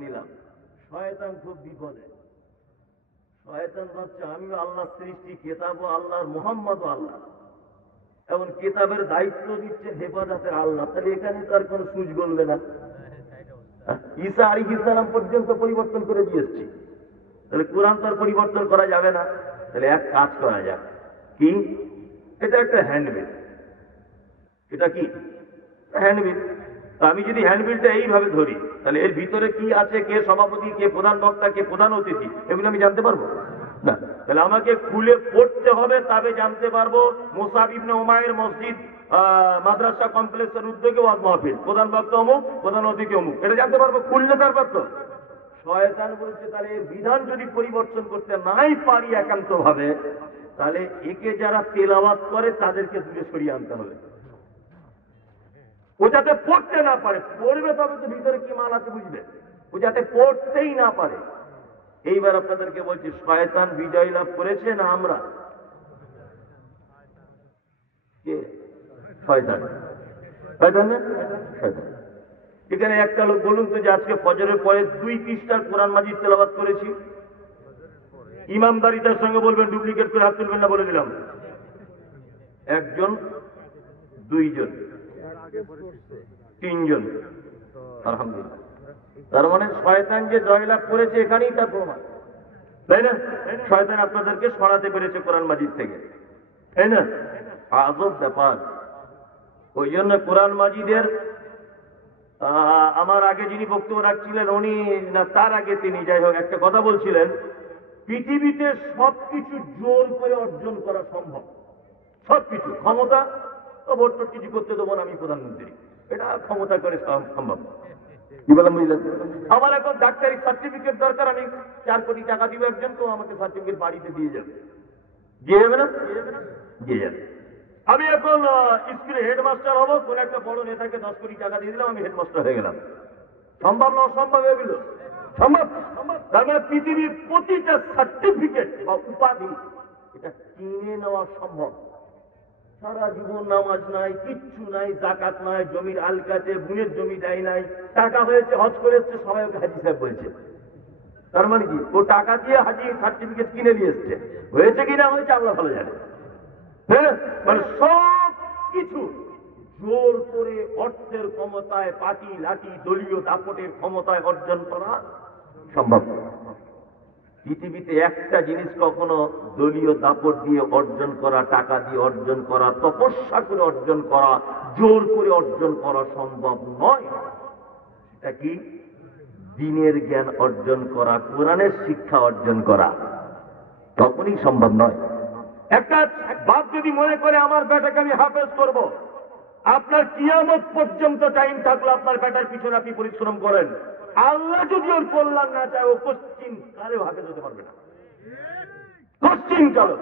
নিলাম। শয়তান খুব বিপদে। শয়তান ভাবছে আমি আল্লাহর সৃষ্টি, কিতাবও আল্লাহর, মুহাম্মদও আল্লাহ, এমন কিতাবের দায়িত্ব দিচ্ছে হেফাজতের আল্লাহ। তাহলে এখানে তো আর কোনো সুজ গলবে না। ঈসা আলাইহিস সালাম পর্যন্ত পরিবর্তন করে দিয়েছি, তাহলে কোরআন তো আর পরিবর্তন করা যাবে না। তাহলে এক কাজ করা যাক, কি? এটা একটা হ্যান্ডবিল। এটা কি? হ্যান্ডবিল। আমি যদি হ্যান্ডবিলটা এইভাবে ধরি, তাহলে এর ভিতরে কি আছে, কে সভাপতি, কে প্রধান বক্তা, কে প্রধান অতিথি, এগুলো আমি জানতে পারবো না। তাহলে আমাকে খুলে পড়তে হবে, তবে জানতে পারবো মুসআব ইবনে উমাইর মসজিদ মাদ্রাসা কমপ্লেক্সের উদ্যোগে ওয়াজ মাহফিল, প্রধান বক্তা অমুক, প্রধান অতিথি অমুক, এটা জানতে পারবো খুললে তারপর তো। শয়তান বলছে তাহলে এর বিধান যদি পরিবর্তন করতে নাই পারি একান্ত ভাবে, তাহলে একে যারা তেলাওয়াত করে তাদেরকে দূরে সরিয়ে আনতে হবে, ও যাতে পড়তে না পারে। পড়বে তবে তো ভিতরে কি মাল আছে বুঝবে, ও যাতে পড়তেই না পারে। এইবার আপনাদেরকে বলছি, শয়তান বিজয় লাভ করেছে না আমরা? কে? শয়তান। শয়তান না? শয়তান। এখানে একটা লোক বলুন তো, যে আজকে ফজরের পরে 2 পৃষ্ঠার কোরআন মাজিদ তেলাওয়াত করেছি, ইমামদারিতার সঙ্গে বলবেন, ডুপ্লিকেট করে হাত তুলবেন না, বলে দিলাম। একজন, দুইজন, তিনজন, আলহামদুলিল্লাহ। তার মানে শয়তান যে জয়লাভ করেছে এখানেই তার প্রমাণ, তাই না? শয়তান আপনাদেরকে সরাতে পেরেছে কোরআন মাজিদ থেকে, তাই না? আজব ব্যাপার। ওই জন্য কোরআন মাজিদের আমার আগে যিনি বক্তব্য রাখছিলেন, উনি না তার আগে তিনি, যাই হোক, একটা কথা বলছিলেন, পৃথিবীতে সবকিছু জোর করে অর্জন করা সম্ভব, সবকিছু। ক্ষমতা তো ভোট কিছু করতে দেবো না, আমি প্রধানমন্ত্রী, এটা ক্ষমতা করে সম্ভব। কি বললাম বুঝলেন? আমার এখন ডাক্তারি সার্টিফিকেট দরকার, আমি 4 কোটি টাকা দিব একজন, তো আমাকে সার্টিফিকেট বাড়িতে দিয়ে যাবে। দিয়ে যাবে না? দিয়ে যাবে। আমি এখন স্কুলে হেডমাস্টার হবো, কোন একটা বড় নেতাকে 10 কোটি টাকা দিয়ে দিলাম, আমি হেডমাস্টার হয়ে গেলাম। সম্ভব না? অসম্ভব হয়ে গেল? সম্ভব। তার মানে পৃথিবীর প্রতিটা সার্টিফিকেট বা উপাধি এটা কিনে নেওয়া সম্ভব। সারা জীবন নামাজ নাই, কিচ্ছু নাই, যাকাত নাই, জমির আল কাটে, বুনের জমি দেয় নাই, টাকা হয়েছে, হজ করে এসছে, সবাই ওকে হাজি সাহেব বলছে। তার মানে কি? ও টাকা দিয়ে হাজি সার্টিফিকেট কিনে নিয়ে এসছে। হয়েছে কিনা হয়েছে আল্লাহ ভালো জানে। হ্যাঁ, মানে সব কিছু জোর করে অর্থের ক্ষমতায়, পার্টি লাঠি দলীয় দাপটের ক্ষমতায় অর্জন করা সম্ভব। পৃথিবীতে একটা জিনিস কখনো দলীয় দাপট দিয়ে অর্জন করা, টাকা দিয়ে অর্জন করা, তপস্যা করে অর্জন করা, জোর করে অর্জন করা সম্ভব নয়। সেটা কি? দ্বীনের জ্ঞান অর্জন করা, কোরআনের শিক্ষা অর্জন করা, তখনই সম্ভব নয়। একটা বাপ যদি মনে করে আমার বেটাকে আমি হাফেজ করব, আপনার কিয়ামত পর্যন্ত টাইম থাকলো আপনার বেটার পিছনে আপনি পরিশ্রম করেন, আল্লাহ যদি ওর কল্যাণ না চায়, ও কোশ্চিন কালেও হাফেজ হতে পারবে না, কোশ্চিন কালো।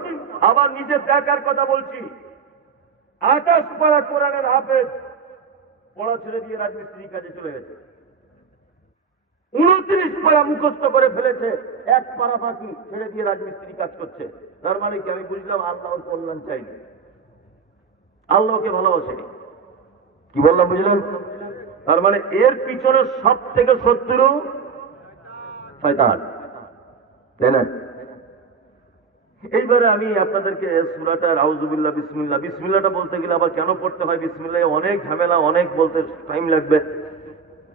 আবার নিজের দেখার কথা বলছি, 28 পারা কোরআনের হাফেজ পড়া ছেড়ে দিয়ে রাজমিস্ত্রির কাজে চলে গেছে। 29 পারা মুখস্থ করে ফেলেছে, 1 পারা বাকি, ছেড়ে দিয়ে রাজমিস্ত্রি কাজ করছে। তার মানে কি? আমি বুঝলাম আল্লাহর কল্যাণ চাইনি, আল্লাহকে ভালোবাসেনি। কি বললাম বুঝলেন? তার মানে এর পিছনে সব থেকে শত্রু শয়তান, তাই না? এইবারে আমি আপনাদেরকে সূরাটা আউযুবিল্লাহ বিসমিল্লাহ, বিসমিল্লাহটা বলতে গেলে আবার কেন পড়তে হয় বিসমিল্লাহ, অনেক ঝামেলা, অনেক বলতে টাইম লাগবে।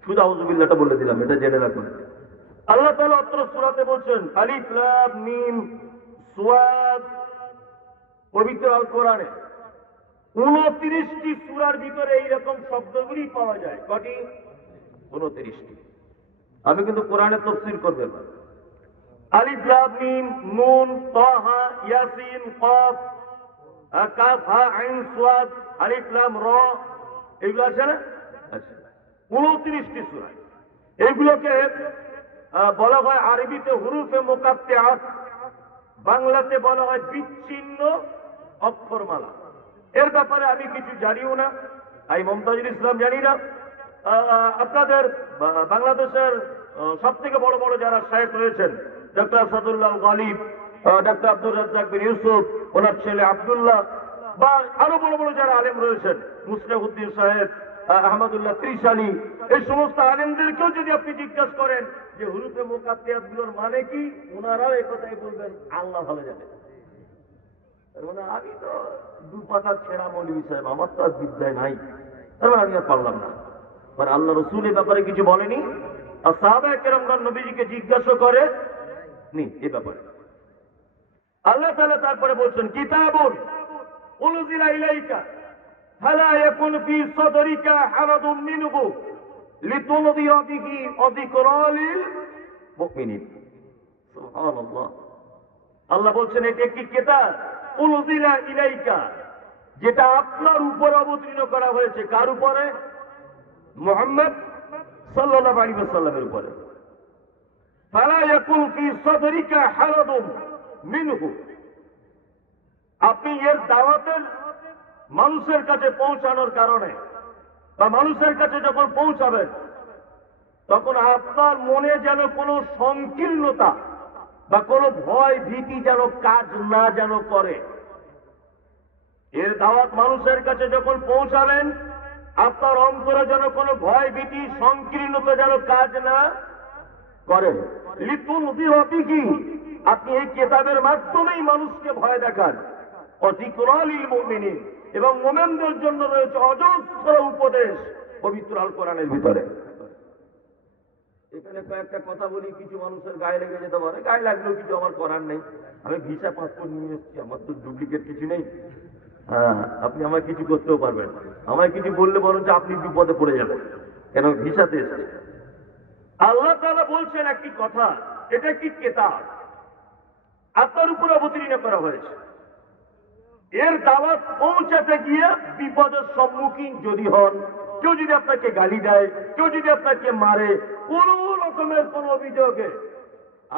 শুধু আউযুবিল্লাহটা বলে দিলাম, এটা জেনে রাখুন। আল্লাহ তাআলা অত্র সূরাতে বলছেন আলিফ লাম মিম সাদ, পবিত্র আল কোরআনে 29টি সূরার ভিতরে এইরকম শব্দগুলি পাওয়া যায়। কটি? 29টি। আমি কিন্তু কোরআনে তাফসীর করব এবার। আলিফ লাম মিম নুন তাহা ইয়াসিন কফ কাফ হা আইন সাদ আলিফ লাম র, এগুলো আছে না? আচ্ছা, 29টি সূরা। এগুলোকে বলা হয় আরবিতে হুরুফে মুকাত্তিআত, বাংলাতে বলা হয় বিচ্ছিন্ন অক্ষরমালা। এর ব্যাপারে আমি কিছু জানিও না, আমি মমতাজুল ইসলাম জানি না। আপনাদের বাংলাদেশের সব থেকে বড় বড় যারা শায়েখ রয়েছেন, ডক্টর আসাদুল্লাহ গালিব, ডক্টর আব্দুর রাজ্জাক বিন ইউসুফ, ওনার ছেলে আব্দুল্লাহ, বা আরো বড় বড় যারা আলেম রয়েছেন, মুসলিউদ্দিন সাহেব, আহমদুল্লাহ ত্রিশালী, এই সমস্ত আলেমদেরকেও যদি আপনি জিজ্ঞাসা করেন যে হুরুফে মুকাত্তিআত গুলোর মানে কি, ওনারাও এই কথাই বলবেন আল্লাহ ভালো জানে। মানে আমি তো দু পাতা ছেঁড়া মৌলভী সাহেব, আমার তো আর বিদ্যায় নাই, তার মানে আমি আর পারলাম না। মানে আল্লাহ রসুল এই ব্যাপারে কিছু বলেনি, আর সাহাবায়ে কেরামগণ নবীজিকে জিজ্ঞাসা করে নি এই ব্যাপারে। আল্লাহ তাআলা তারপরে বলছেন কিতাবুন উনজিলা ইলাইকা ফালা ইয়াকুন ফি সাদরিকা হারাদুম মিনহু লিতুনযিরা বিহি ওয়া যিকরা লিল মুমিনিন। সুবহানাল্লাহ। আল্লাহ বলছেন এটি একটি কিতাব উনজিলা ইলাইকা, যেটা আপনার উপর অবতীর্ণ করা হয়েছে। কার উপরে? মুহাম্মদ সাল্লাল্লাহু আলাইহি ওয়াসাল্লামের উপরে। ফালা ইয়াকুন ফি সাদরিকা হারাদুম মিনহু, আপনি এর দাওয়াতের মানুষের কাছে পৌঁছানোর কারণে বা মানুষের কাছে যখন পৌঁছাবেন তখন আপনার মনে যেন কোনো সংকীর্ণতা বা কোনো ভয় ভীতি যেন কাজ না যেন করে। এর দাওয়াত মানুষের কাছে যখন পৌঁছাবেন আপনার অন্তরে যেন কোনো ভয় ভীতি সংকীর্ণতা যেন কাজ না করে। লিতুনযিরা বিহি, আপনি এই কিতাবের মাধ্যমেই মানুষকে ভয় দেখান। ওয়া যিকরা লিল মুমিনিন, এবং মুমিনদের জন্য রয়েছে অজস্র উপদেশ পবিত্র আল কোরআনের ভিতরে। এখানে কয়েকটা কথা বলি, কিছু মানুষের গায়ে লেগে যেতে পারে, গায়ে লাগলেও কিছু আমার করার নেই। আমি ভিসা পাসপোর্ট নিয়ে এসেছি, আমার তো ডুপ্লিকেট কিছু নেই। হ্যাঁ, আপনি আমায় কিছু করতেও পারবেন, আমায় কিছু বললে বরঞ্চ আপনি বিপদে পড়ে যাবেন, কেন ভিসাতে এসেছে। আল্লাহ তাআলা বলছেন একটি কথা, এটা একটি কিতাব আপনার উপর অবতীর্ণ করা হয়েছে। এর দাওয়াত পৌঁছাতে গিয়ে বিপদের সম্মুখীন যদি হন, কেউ যদি আপনাকে গালি দেয়, কেউ যদি আপনাকে মারে, কোন রকমের কোন অভিযোগে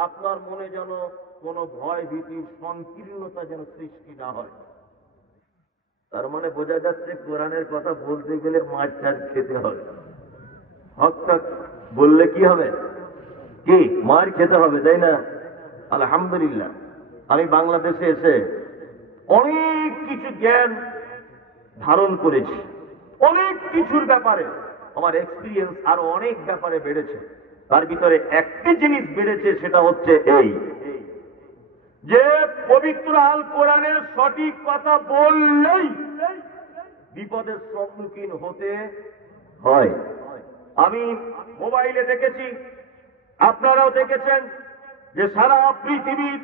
আপনার মনে যেন কোনো ভয় ভীতি সংকীর্ণতা যেন সৃষ্টি না হয়। তার মানে বোঝা যাচ্ছে কোরআনের কথা বলতে গেলে মাছ চাষ খেতে হবে। হক টক বললে কি হবে? কি মার খেতে হবে, তাই না? আলহামদুলিল্লাহ, আমি বাংলাদেশে এসে অনেক কিছু জ্ঞান ধারণ করেছি, অনেক কিছুর ব্যাপারে আমার এক্সপিরিয়েন্স আরো অনেক ব্যাপারে বেড়েছে। তার ভিতরে একটি জিনিস বেড়েছে, সেটা হচ্ছে এই যে পবিত্র আল কোরআনের সঠিক কথা বললেই বিপদের সম্মুখীন হতে হয়। আমি মোবাইলে দেখেছি, আপনারাও দেখেছেন, যে সারা পৃথিবীর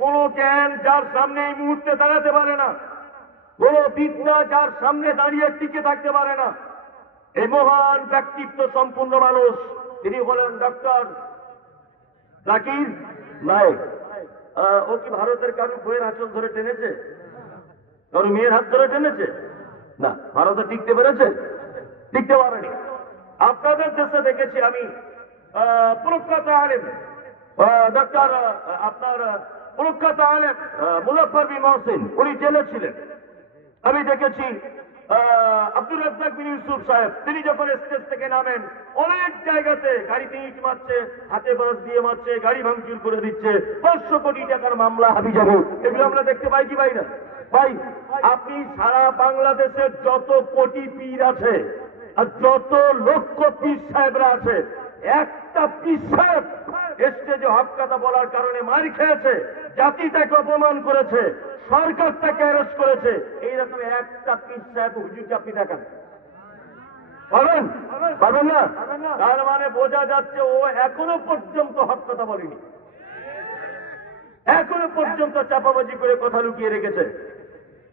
কোন জ্ঞান যার সামনে এই মুহূর্তে দাঁড়াতে পারে না, কোন বিদ্যা যার সামনে দাঁড়িয়ে টিকে থাকতে পারে না। এই মহান ব্যক্তিত্ব সম্পূর্ণ মানুষ, তিনি হলেন ডক্টর জাকির নায়েক। ও কি ভারতের কারো বইয়ের আঁচল ধরে টেনেছে? কারো মেয়ের হাত ধরে টেনেছে? না, ভারতে টিকতে পেরেছে? টিকতে পারেনি। আপনাদের দেশে দেখেছি আমি প্রখ্যাত আলেম ডক্টর আপনার প্রখ্যাত আলেম মুজাফফর বিন মহসিন, উনি জেলে ছিলেন। আমি দেখেছি আব্দুর রাজ্জাক বিন ইউসুফ সাহেব, তিনি যখন স্টেজ থেকে নামেন অনেক জায়গাতে গাড়িতে ইট মারছে, হাতে বাস দিয়ে মারছে, গাড়ি ভাঙচুর করে দিচ্ছে, 500 কোটি টাকার মামলা হাবিজাবি, এগুলো আমরা দেখতে পাই কি পাই না? ভাই, আপনি সারা বাংলাদেশের যত কোটি পীর আছে আর যত লক্ষ পীর সাহেবরা আছে, একটা পীর সাহেব স্টেজে হক কথা বলার কারণে মার খেয়েছে, জাতি তাকে অপমান করেছে, সরকার তাকে অ্যারেস্ট করেছে, এইরকম একটা পীর সাহেব হুজুরকে আপনি দেখান, পাবেন? পাবেন না। তার মানে বোঝা যাচ্ছে ও এখনো পর্যন্ত হক কথা বলেনি, এখনো পর্যন্ত চাপাবাজি করে কথা লুকিয়ে রেখেছে।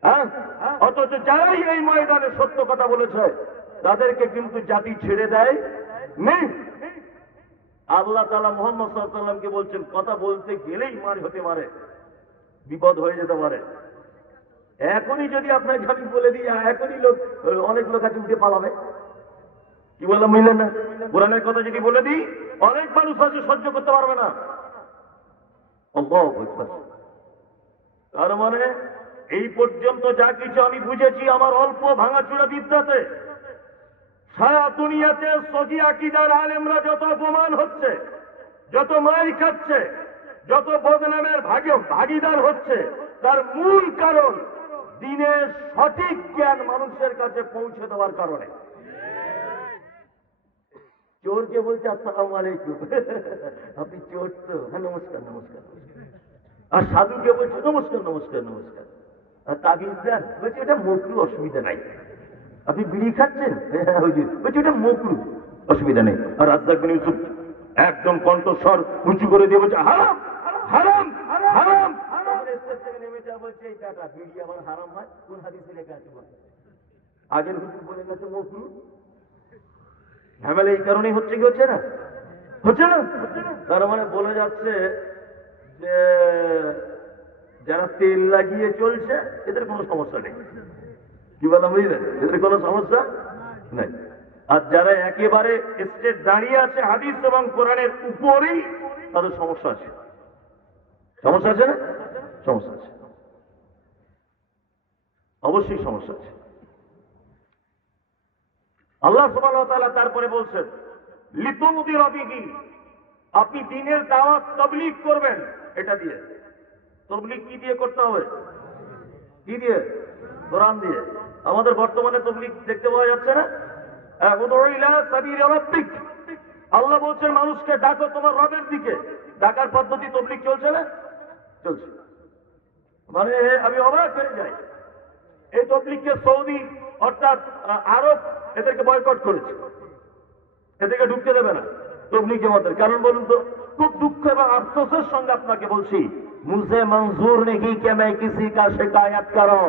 হ্যাঁ, অথচ যারাই এই ময়দানে সত্য কথা বলেছে তাদেরকে কিন্তু জাতি ছেড়ে দেয় নেই। আল্লাহ তাআলা মুহাম্মদ সাল্লাল্লাহু আলাইহি ওয়াসাল্লামকে বলছেন, কথা বলতে গেলেই মার হতে পারে, বিপদ হয়ে যেতে পারে। এখনই যদি আপনাকে আমি বলে দিই, এখনই অনেক লোক আছে উঠে পালাবে। কি বললাম বুঝলেন না? কোরআনের কথা যদি বলে দিই, অনেক মানুষ আছে সহ্য করতে পারবে না। আল্লাহু আকবার। তার মানে এই পর্যন্ত যা কিছু আমি বুঝেছি আমার অল্প ভাঙাচোরা বিদ্যাতে, সারা দুনিয়াতে সহি আকীদার আলেমরা যত অপমান হচ্ছে, যত মার খাচ্ছে, যত বদনামের ভাগীদার হচ্ছে, তার মূল কারণ দিনের সঠিক জ্ঞান মানুষের কাছে পৌঁছে দেওয়ার কারণে। চোরকে বলছে আসসালামু আলাইকুম, আপনি চোর তো? হ্যাঁ, নমস্কার নমস্কার। আর সাধুকে বলছে নমস্কার নমস্কার নমস্কার। আর তাবিজ দেন, বলছে এটা মকরু, অসুবিধা নাই। আপনি বিড়ি খাচ্ছেন? হ্যাঁ হুজুর। বলছে এটা মকরু, অসুবিধা নেই। আর রাজ্জাক বিন ইউসুফ একদম কণ্ঠস্বর উঁচু করে দিয়ে বলছে হারাম হারাম হারাম। নেমে যা বলছে এই টাটা বিড়ি আবার হারাম হয়, কোন হাদিসে লেখা আছে? আগের হুজুর বলে গেছে মকরু। ঝামেলা এই কারণেই হচ্ছে, কি হচ্ছে না? হচ্ছে না। তার মানে বলে যাচ্ছে যে যারা তেল লাগিয়ে চলছে এদের কোনো সমস্যা নেই। কি বললাম বুঝলেন? এদের কোনো সমস্যা নেই। আর যারা একেবারে স্টেট দাঁড়িয়ে আছে হাদিস এবং কোরআনের উপরেই, তাদের সমস্যা আছে। সমস্যা আছে না? সমস্যা আছে, অবশ্যই সমস্যা আছে। আল্লাহ সুবহানাহু ওয়া তাআলা তারপরে বলছেন লিতুনদির বিহি, আপনি দ্বীনের দাওয়াত তাবলীগ করবেন। এটা দিয়ে তাবলীগ কি দিয়ে করতে হবে? কি দিয়ে? কোরআন দিয়ে। আমাদের বর্তমানে তাবলীগ দেখতে পাওয়া যাচ্ছে না? উদউ ইলা সাবিলি রাব্বিক, আল্লাহ বলছেন মানুষকে ডাকো তোমার রবের দিকে। ডাকার পদ্ধতি তাবলীগ চলছে না? চলছে। মানে আমি অবাক হয়ে যাই, এই তাবলীগকে সৌদি অর্থাৎ আরব এদেরকে বয়কট করেছে, এদেরকে ঢুকতে দেবে না তাবলীগ জামাতের। কারণ বলুন তো? খুব দুঃখ এবং আফসোসের সঙ্গে আপনাকে বলছি, মুঝে মঞ্জুর নেই কে मैं किसी का शिकायत करो,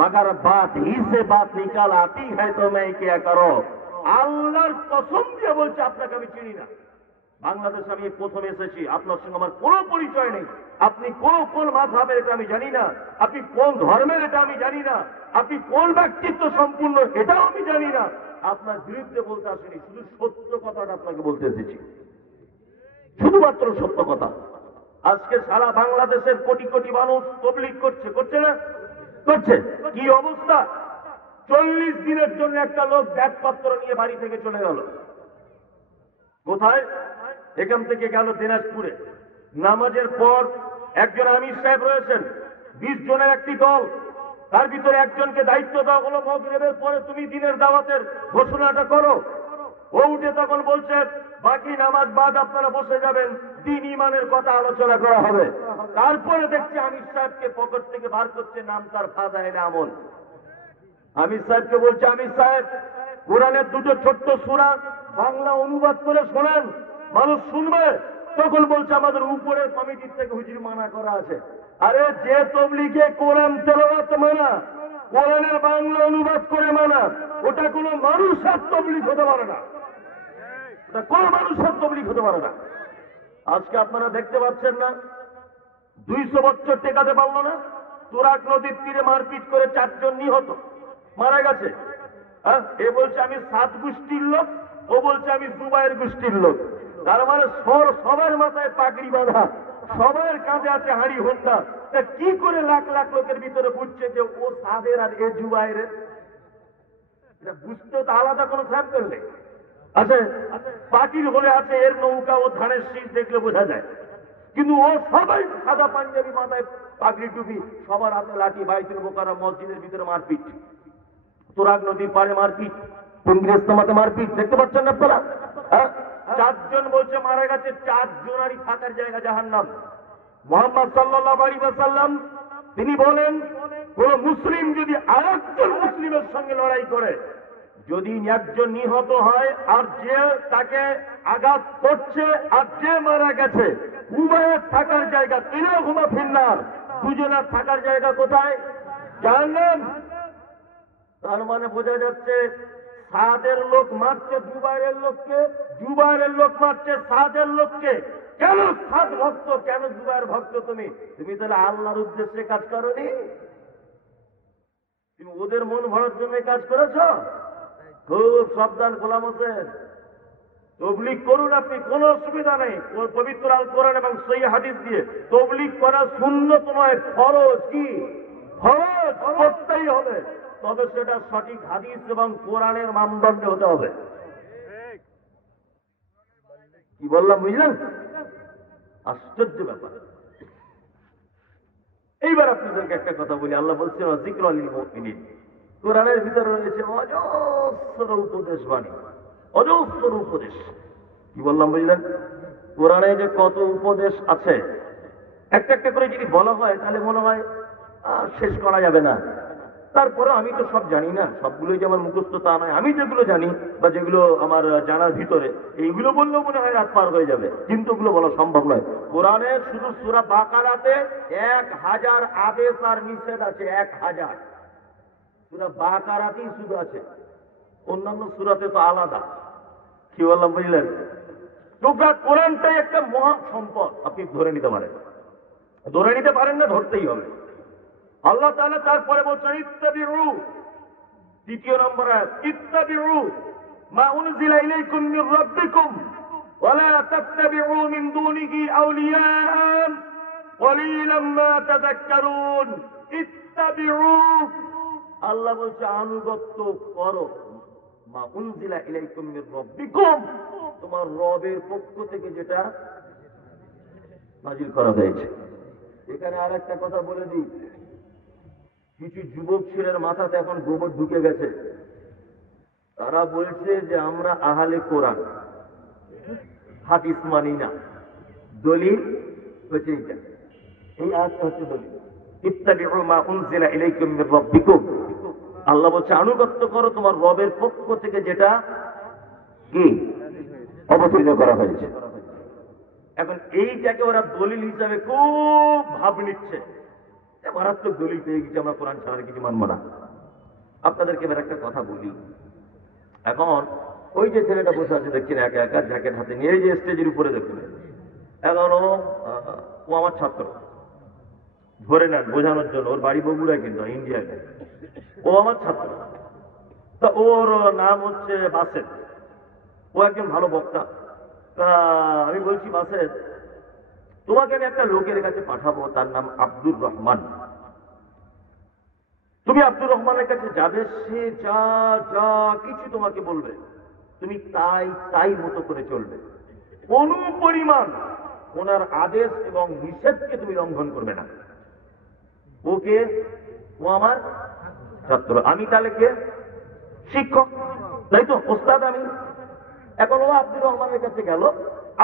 मगर बात ही से बात निकल आती है तो मैं क्या करो। আল্লাহর কসম দিয়ে বলছে, আপনাকে আমি চিনি না। বাংলাদেশে আমি প্রথম এসেছি, আপনার সঙ্গে আমার কোনো পরিচয় নেই। আপনি কোন মাযহাবের এটা আমি জানি না, আপনি কোন ধর্মের এটা আমি জানি না, আপনি কোন ব্যক্তিত্ব সম্পূর্ণ এটাও আমি জানি না। আপনার বিরুদ্ধে বলতে আসেনি, শুধু সত্য কথাটা আপনাকে বলতে এসেছি, শুধুমাত্র সত্য কথা। আজকে সারা বাংলাদেশের কোটি কোটি মানুষ তাবলীগ করছে, করছে না? করছে। কি অবস্থা? 40 দিনের জন্য একটা লোক ব্যাগপত্র নিয়ে বাড়ি থেকে চলে গেল। কোথায়? এখান থেকে গেল দিনাজপুরে। নামাজের পর একজন আমির সাহেব রয়েছেন, 20 জনের একটি দল, তার ভিতরে একজনকে দায়িত্ব দেওয়া হলো মাগরিবের পরে তুমি দিনের দাওয়াতের ঘোষণাটা করো। ও উঠে তখন বলছে বাকি নামাজ বাদ আপনারা বসে যাবেন, দিন ইমানের কথা আলোচনা করা হবে। তারপরে দেখছি আমির সাহেবকে পকেট থেকে বার করছে নাম তার ফাজাইলে আমল। আমির সাহেবকে বলছে আমির সাহেব কোরআনের দুটো ছোট্ট সূরা বাংলা অনুবাদ করে শোনান, মানুষ শুনবে। তখন বলছে আমাদের উপরের কমিটির থেকে হুজুর মানা করা আছে। আরে যে তাবলীগে কোরআন তেলাওয়াত মানা, কোরআনের বাংলা অনুবাদ করে মানা, ওটা কোনো মানুষের তাবলীগ হতে পারে না, ওটা কোনো মানুষের তাবলীগ হতে পারে না। আজকে আপনারা দেখতে পাচ্ছেন না, 200 বছর টেকাতে পারলো না, তুরাগ নদীর তীরে মারপিট করে 4 জন নিহত, মারা গেছে। এ বলছে আমি 7 গোষ্ঠীর লোক, ও বলছে আমি জুবাইর গোষ্ঠীর লোক। তার মানে সবার মাথায় পাগড়ি বাঁধা, সবার কাঁধে আছে হাঁড়ি হোন্ডা। তা কি করে লাখ লাখ লোকের ভিতরে বুঝছে যে ও সাদের আর এ জুবাইরের? এটা বুঝতে তো আলাদা কোনো স্যাম্পল নেই। আচ্ছা, পাখির হলে আছে এর নৌকা ও ধানের শীষ দেখলে বোঝা যায়, কিন্তু ও সবাই সাদা পাঞ্জাবি, মাথায় পাগড়ি টুপি, সবার হাতে লাঠি, বাইতুল মোকাররম মসজিদের ভিতরে মারপিট, তুরাগ নদীর পাড়ে মারপিট, টুঙ্গির ইস্তেমাতে মারপিট দেখতে পাচ্ছেন না আপনারা? হ্যাঁ? চারজন বলছে মারা গেছে, চারজনারই থাকার জায়গা জাহান্নাম। মুহাম্মদ সাল্লাল্লাহু আলাইহি ওয়াসাল্লাম তিনি বলেন, কোন মুসলিম যদি আরেকজন মুসলিমের সঙ্গে লড়াই করে, যদি একজন নিহত হয় আর যে তাকে আঘাত করছে আর যে মারা গেছে, উভয়ের থাকার জায়গা তিনহুমা ফিন্নার, দুজনের থাকার জায়গা কোথায়? জাহান্নাম। তার মানে বোঝা যাচ্ছে সাদের লোক মারছে জুবাইরের লোককে, জুবাইরের লোক মারছে সাদের লোককে। কেন সাদ ভক্ত, কেন জুবাইর ভক্ত? তুমি তাহলে আল্লাহর উদ্দেশ্যে কাজ করনি? তুমি ওদের মন ভরার জন্য কাজ করেছ? খুব সাবধান গোলাম হোসেন, তবলিগ করুন আপনি, কোনো অসুবিধা নেই। পবিত্র আল কোরআন এবং সহিহ হাদিস দিয়ে তবলিগ করা সুন্নত নয়, ফরজ। কি ফরজ? করতেই হবে, তবে সেটা সঠিক হাদিস এবং কোরআনের মানদণ্ডে হতে হবে। কি বললাম বুঝলেন? আশ্চর্য ব্যাপার। এইবার আপনাদেরকে একটা কথা বলি। আল্লাহ বলছেন যিকরা লিল মুমিনিন, কোরআনের ভিতরে রয়েছে অজস্র উপদেশ বাণী, অজস্র উপদেশ। কি বললাম বুঝলেন? কোরআনে যে কত উপদেশ আছে, একটা একটা করে যদি বলা হয় তাহলে মনে হয় শেষ করা যাবে না। তারপরে আমি তো সব জানি না, সবগুলোই যে আমার মুখস্থ তা নয়। আমি যেগুলো জানি বা যেগুলো আমার জানার ভিতরে, এইগুলো বললেও মনে হয় রাত পার হয়ে যাবে, কিন্তু ওগুলো বলা সম্ভব নয়। কোরআনের শুধু সূরা বাকারাতে 1000 আদেশ আর নিষেধ আছে, 1000। সূরা বাকারাতেই শুধু আছে, অন্যান্য সূরাতে তো আলাদা। কি বললাম বুঝলেন? তোমরা কোরআনটাই একটা মহা সম্পদ, আপনি ধরে নিতে পারেন। ধরে নিতে পারেন না, ধরতেই হবে। আল্লাহ তাআলা তারপরে বলছেন ইত্তাবিউ, দ্বিতীয় নম্বর আয়াত, ইত্তাবিউ মা উনজিলা ইলাইকুম মির রাব্বিকুম ওয়া লা তাত্তাবিউ মিন দুনিহি আউলিয়া ক্বালিলাম মা তাযাক্কারুন। ইত্তাবিউ, আল্লাহ বলছে আনুগত্য করো, মা উনজিলা ইলাইকুম মির রাব্বিকুম, তোমার রবের পক্ষ থেকে যেটা নাজিল করা হয়েছে। এখানে আর একটা কথা বলে দিই, কিছু যুবক ছেলের মাথাতে এখন গোবর ঢুকে গেছে। তারা বলছে যে আমরা আহলে কোরআন, হাদিস মানি না, দলিল হচ্ছে এইটা, এই আয়াতটা হচ্ছে দলিল। ইত্তাবিউ মা উনজিলা ইলাইকুম মির রাব্বিকুম, আল্লাহ বলছে আনুগত্য করো তোমার রবের পক্ষ থেকে যেটা কি অবতীর্ণ করা হয়েছে। এখন এইটাকে ওরা দলিল হিসাবে খুব ভাব নিচ্ছে, মারাত্মক দলিল পেয়ে গেছে, আমরা কোরআন ছাড়া কিছু মানব না। আপনাদেরকে এবার একটা কথা বলি। এখন ওই যে ছেলেটা বসে আছে দেখছেন একা একা, জ্যাকেট হাতে নিয়ে, এই যে স্টেজের উপরে দেখুন, এখন ও আমার ছাত্র, ধরে নেন বোঝানোর জন্য, ওর বাড়ি বগুড়ায় কিন্তু ইন্ডিয়াতে, ও আমার ছাত্র। তা ওর নাম হচ্ছে বাসেদ, ও একজন ভালো বক্তা। তা আমি বলছি বাসেদ, তোমাকে আমি একটা লোকের কাছে পাঠাবো, তার নাম আব্দুর রহমান। তুমি আব্দুর রহমানের কাছে যাবে, সে যা যা কিছু তোমাকে বলবে তুমি তাই তাই মতো করে চলবে। কোন পরিমাণ ওনার আদেশ এবং নিষেধকে তুমি লঙ্ঘন করবে না। ওকে, ও আমার ছাত্র, আমি তাহলে কে? শিক্ষক, তাই তো, ওস্তাদ আমি। এখন ও আব্দুর রহমানের কাছে গেল,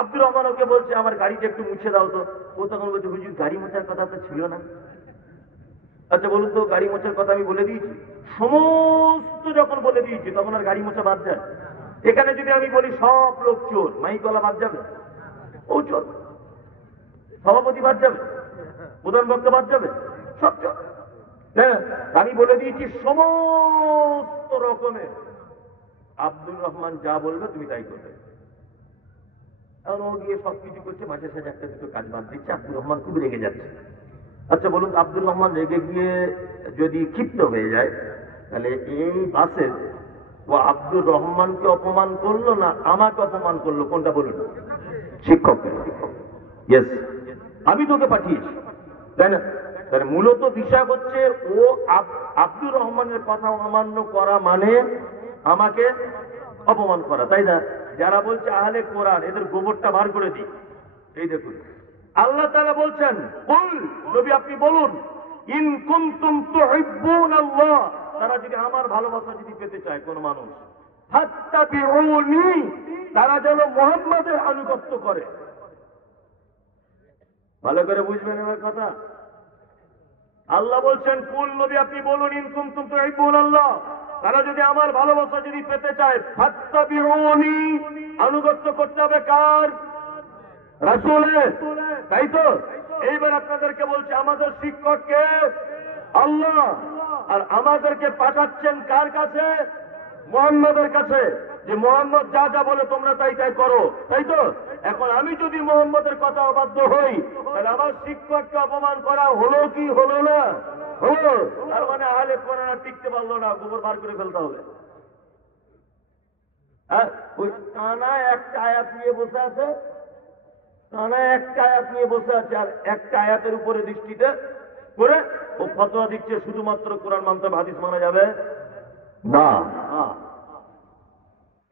আব্দুর রহমান ওকে বলছে আমার গাড়িটা একটু মুছে দাও তো। ও তখন বলছে হুজুর গাড়ি মোছার কথা তো ছিল না। আচ্ছা বলুন তো, গাড়ি মোছার কথা আমি বলে দিয়েছি, সমস্ত যখন বলে দিয়েছি তখন আর গাড়ি মোছা বাদ যায়? এখানে যদি আমি বলি সব লোক চোর, মাইকওয়ালা বাদ যাবে? ও চোর। সভাপতি বাদ যাবে? প্রধান বক্তা বাদ যাবে? সব চোর। হ্যাঁ, আমি বলে দিয়েছি সমস্ত রকমের, আব্দুর রহমান যা বলবে তুমি তাই করবে। এখন ও গিয়ে সবকিছু করছে, মাঝে সাঝে একটা দুটো কাজ বাদ দিচ্ছে। আব্দুর রহমান খুব রেগে যাচ্ছে। আচ্ছা বলুন, আব্দুর রহমান রেগে গিয়ে যদি ক্ষিপ্ত হয়ে যায়, তাহলে এই বাসে ও আব্দুর রহমানকে অপমান করলো না আমাকে অপমান করলো? কোনটা বলুন? শিক্ষককে। ইয়েস, আমি তোকে পাঠিয়েছি, তাই না? তাহলে মূলত বিষয় হচ্ছে ও আব্দুর রহমানের কথা অমান্য করা মানে আমাকে অপমান করা, তাই না? যারা বলছে আহলে কোরআন, এদের গোবরটা বার করে দিই। এই দেখুন আল্লাহ তাআলা বলছেন, বল নবী আপনি বলুন, ইন কুনতুম তুহিব্বুনাল্লাহ, তারা যদি আমার ভালোবাসা যদি পেতে চায় কোন মানুষ, ফাত্তাবিউনি, তারা যেন মুহাম্মাদের আনুগত্য করে। ভালো করে বুঝবেন আমার কথা। আল্লাহ বলছেন, কুল নবী আপনি বলুন, ইন কুনতুম তুহিব্বুন আল্লাহ, তারা যদি আমার ভালোবাসা যদি পেতে চায়, ফাত্তাবিউনি, আনুগত্য করতে হবে কার? রাসূলের, তাই তো? এইবার আপনাদেরকে বলছি, আমাদের শিক্ষককে আল্লাহ, আর আমাদেরকে পাঠাচ্ছেন কার কাছে? মুহাম্মাদের কাছে, যে মুহাম্মদ যা যা বলে তোমরা তাই তাই করো, তাই তো? এখন আমি যদি মুহাম্মদের কথা অবাধ্য হই, তাহলে আমার শিক্ষককে অপমান করা হলো কি হলো না? হলো। তার মানে আহলে কোরআন টিকতে পারলো না, গোবর বার করে ফেলতে হবে। হ্যাঁ, ওই টানা একটা আয়াত নিয়ে বসে আছে, টানা একটা আয়াত নিয়ে বসে আছে, আর একটা আয়াতের উপরে দৃষ্টিতে করে ও ফতোয়া দিচ্ছে শুধুমাত্র কোরআন মানতে হবে, হাদিস মানা যাবে না।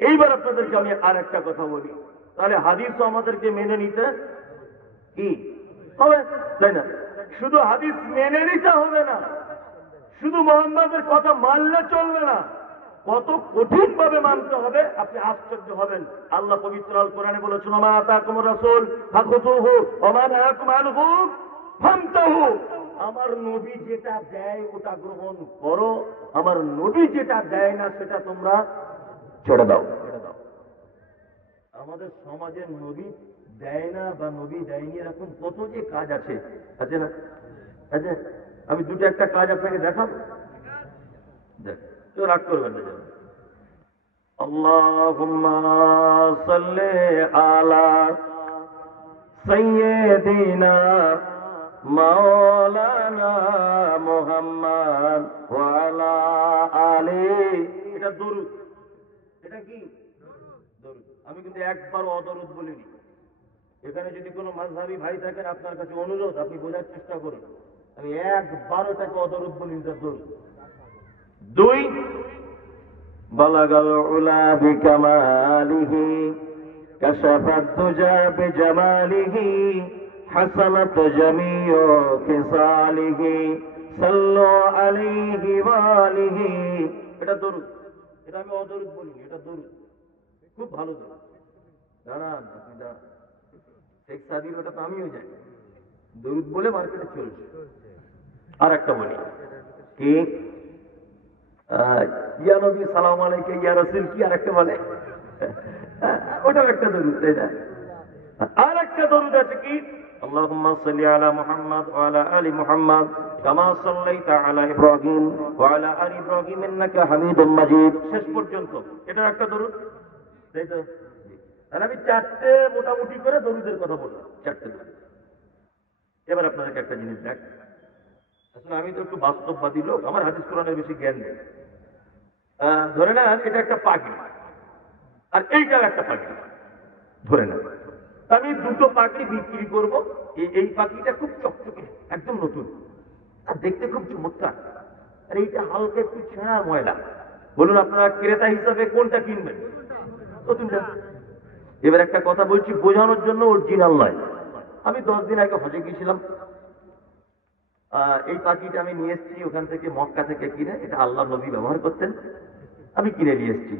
এইবার আপনাদেরকে আমি আর একটা কথা বলি, তাহলে হাদিসও আমাদেরকে মেনে নিতে কি হবে, তাই না? শুধু হাদিস মেনে নিতে হবে না, শুধু মুহাম্মাদের কথা মানলে চলবে না, কত কঠিন ভাবে মানতে হবে আপনি আশ্চর্য হবেন। আল্লাহ পবিত্র আল কোরআনে বলেছেন, ওমা আতাকুমুর রাসূল ফাখুযুহু ওমা নাহাকুম আনহু ফান্তাহু, আমার নবী যেটা দেয় ওটা গ্রহণ করো, আমার নবী যেটা দেয় না সেটা তোমরা ছেড়ে দাও। আমাদের সমাজে নবী দেয় না বা নবী দেয়নি এরকম কত যে কাজ আছে, আছে না? আচ্ছা, আমি দুটো একটা কাজ আপনাকে দেখাবো, দেখ, কেউ রাগ করবেন না। আল্লাহুম্মা সাল্লি আলা সাইয়্যিদিনা মাওলানা মুহাম্মদ ওয়া আলা আলি, এটা দরুদ। এটা কি দরুদ? আমি কিন্তু একবারও অদরুদ বলিনি। এখানে যদি কোনো মাযহাবী ভাই থাকেন, আপনার কাছে অনুরোধ, আপনি বোঝার চেষ্টা করুন, আমি একবারও তাকে অদরুদ বলিনি, তার দরুদ। দুই, বালাগাল উলা বিকামালিহি কাশাফাত দুজা বিজামালিহি হাসানাত জামিউ খিসালিহি সাল্লু আলাইহি ওয়া আলিহি, এটা দরুদ। এটা আমি অদরুদ বলিনি, এটা দরুদ, খুব ভালো দরুদ। দাঁড়ান, আপনি দাঁড়ান, শেখ সাদির ওটা তো আমিও জানি, দরুদ বলে মার্কেটে চলছে। আর একটা বলি, কি ইয়া নবী সালাম আলাইকা ইয়া রাসূল, কি আর একটা বলে, ওটাও একটা দরুদ, তাই না? আর একটা দরুদ আছে, কি আল্লাহুম্মা সাল্লি আলা মুহাম্মদ ওয়া আলা আলি মুহাম্মদ কামা সাল্লাইতা আলা ইব্রাহিম ওয়া আলা আলি ইব্রাহিম ইন্নাকা হামিদুম মাজিদ, শেষ পর্যন্ত। এটা একটা দরুদ, তাই তো? আর আমি চারটে মোটামুটি করে দরুদের কথা বললাম, চারটে দরুদ। এবার আপনাদেরকে একটা জিনিস দেখ, আসলে আমি তো একটু বাস্তববাদী লোক, আমার হাদিস কোরআনের বেশি জ্ঞান নেই। ধরে নেন এটা একটা পাগড়ি, আর এইটাও একটা পাগড়ি, ধরে নেন আমি দুটো পাগড়ি বিক্রি করব। এই পাগড়িটা খুব চকচকে, একদম নতুন, আর দেখতে খুব চমৎকার, আর এইটা হালকা একটু ছেঁড়া ময়লা। বলুন আপনারা ক্রেতা হিসাবে কোনটা কিনবেন? নতুনটা। এবার একটা কথা বলছি বোঝানোর জন্য, অরিজিনাল নয়। আমি 10 দিন আগে হজে গিয়েছিলাম, এই পাখিটা আমি নিয়ে এসেছি ওখান থেকে, মক্কা থেকে কিনে। এটা আল্লাহ নবী ব্যবহার করতেন, আমি কিনে নিয়ে এসেছি।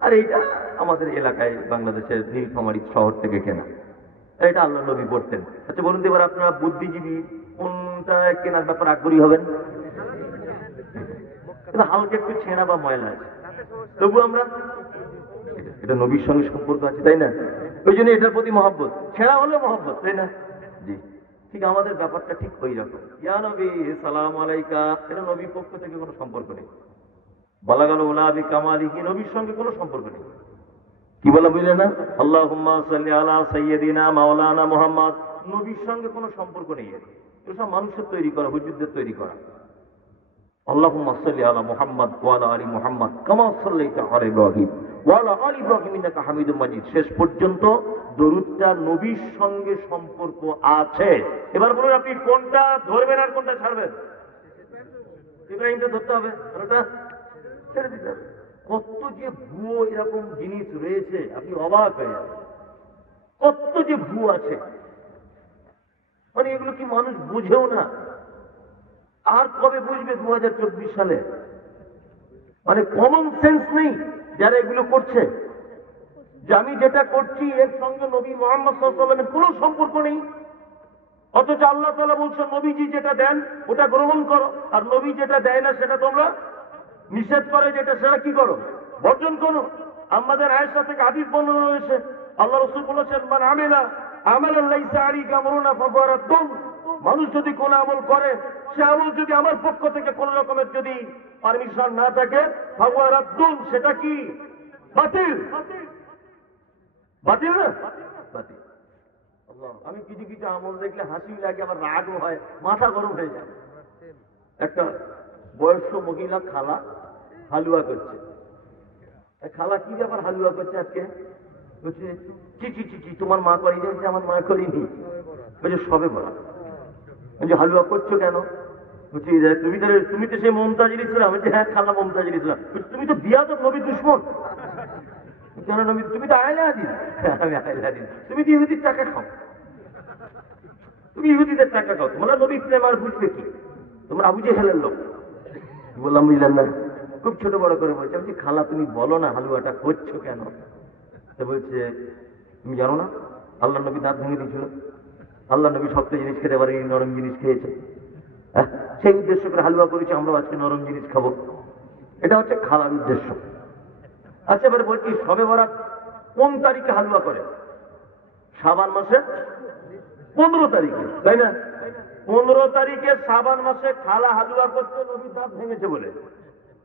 আর এইটা আমাদের এলাকায় বাংলাদেশের নীলফামারী শহর থেকে কেনা, এটা আল্লাহ নবী পড়তেন। আচ্ছা বলুন তো, এবার আপনারা বুদ্ধিজীবী কোনটা কেনার ব্যাপারে আগ্রহী হবেন? হালকা একটু ছেঁড়া বা ময়লা আছে, তবু আমরা, এটা নবীর সঙ্গে সম্পর্ক আছে, তাই না? ওই জন্য এটার প্রতি মহব্বত, ছেঁড়া হলেও মহব্বত, তাই না? জি, ঠিক আমাদের ব্যাপারটা ঠিক ওই রকম। ইয়া নবী সালাম আলাইকা, এটা নবীর পক্ষ থেকে কোনো সম্পর্ক নেই। বালাগাল উলা বিকামালিহি, নবীর সঙ্গে কোনো সম্পর্ক নেই। কি বলা বুঝলে না? আল্লাহুম্মা সাল্লি আলা সাইয়্যিদিনা মাওলানা মুহাম্মদ, নবীর সঙ্গে কোনো সম্পর্ক নেই। এসব মানুষের তৈরি করা, হুজুরদের তৈরি করা। আল্লাহুম্মা সাল্লি আলা মুহাম্মদ ওয়া আলা আলি মুহাম্মদ কামা সাল্লাইতা আলা ইব্রাহিম ওয়া আলা আলি ইব্রাহিম ইন্নাকা হামিদুম মাজিদ, শেষ পর্যন্ত দরুদটা নবীর সঙ্গে সম্পর্ক আছে। এবার বলুন আপনি কোনটা ধরবেন আর কোনটা ছাড়বেন? ইব্রাহিমটা ধরতে হবে, আর ওটা ছেড়ে দিতে হবে। কত যে ভুয়ো এরকম জিনিস রয়েছে, আপনি অবাক হয়ে যাবেন, কত যে ভুয়ো আছে, মানে এগুলো কি মানুষ বুঝেও না। আর কবে বুঝবে 2024 সালে? মানে কমন সেন্স নেই, যারা এগুলো করছে, যে আমি যেটা করছি এর সঙ্গে নবী মুহাম্মদ সাল্লাল্লাহু আলাইহি ওয়াসাল্লামের কোনো সম্পর্ক নেই, অথচ আল্লাহ তাআলা বলছেন নবীজি যেটা দেন ওটা গ্রহণ করো, আর নবী যেটা দেয় না সেটা তোমরা নিষেধ করে যেটা সেটা কি করো, বর্জন করো। আমাদের আয়েশা থেকে হাদিস বর্ণনা রয়েছে, আল্লাহ রাসূল বলেছেন মান আমিলা আমালান লাইসা আলাইহি আমরুনা ফাহুয়া রাদ্দুন, মানুষ যদি কোনো আমল করে সে আমল যদি আমার পক্ষ থেকে কোনো রকমের যদি পারমিশন না থাকে ফাহুয়া রাদ্দুন, সেটা কি বাতিল, বাতিল না বাতিল। আল্লাহ, আমি কিছু কিছু আমল দেখলে হাসি লাগে, আমার রাগও হয়, মাথা গরম হয়ে যায়। একটা বয়স্ক মহিলা খালা হালুয়া করছে, খালা কি ব্যাপার হালুয়া করছে আজকে, বলছে চি চি চি চি তোমার মা করি যাচ্ছে, আমার মা করিনি, বলছে সবে বলা, বলছে হালুয়া করছো কেন, বলছি তুমি তো সেই মমতাজের ইসলাম, বলছে হ্যাঁ খালা মমতাজের ইসলাম, তুমি তো বিয়া তো নবী দুশ্মন, কেন নবী, তুমি তো আয়লা হাদিস, আমি আয়লা হাদিস, তুমি তো ইহুদির টাকা খাও, তুমি ইহুদিদের টাকা খাও, তোমরা নবী প্রেম আর বুঝবে কি, তোমরা আবু জেহেলের লোক। বললাম বুঝলেন না, খুব ছোট বড় করে বলছে, বলছি খালা তুমি বলো না হালুয়াটা করছো কেন, তো বলছে তুমি জানো না আল্লাহ নবী দাঁত ভেঙে দিয়েছিল, আল্লাহ নবী শক্ত জিনিস খেতে পারেনি, নরম জিনিস খেয়েছে, সেই উদ্দেশ্য করে হালুয়া করেছি, আমরা আজকে নরম জিনিস খাবো, এটা হচ্ছে খালার উদ্দেশ্য। আচ্ছা এবার বলছি শবে বরাত কোন তারিখে হালুয়া করে, শাবান মাসে 15 তারিখে, তাই না? 15 তারিখে শাবান মাসে খালা হালুয়া করতে নবীর দাঁত ভেঙেছে বলে,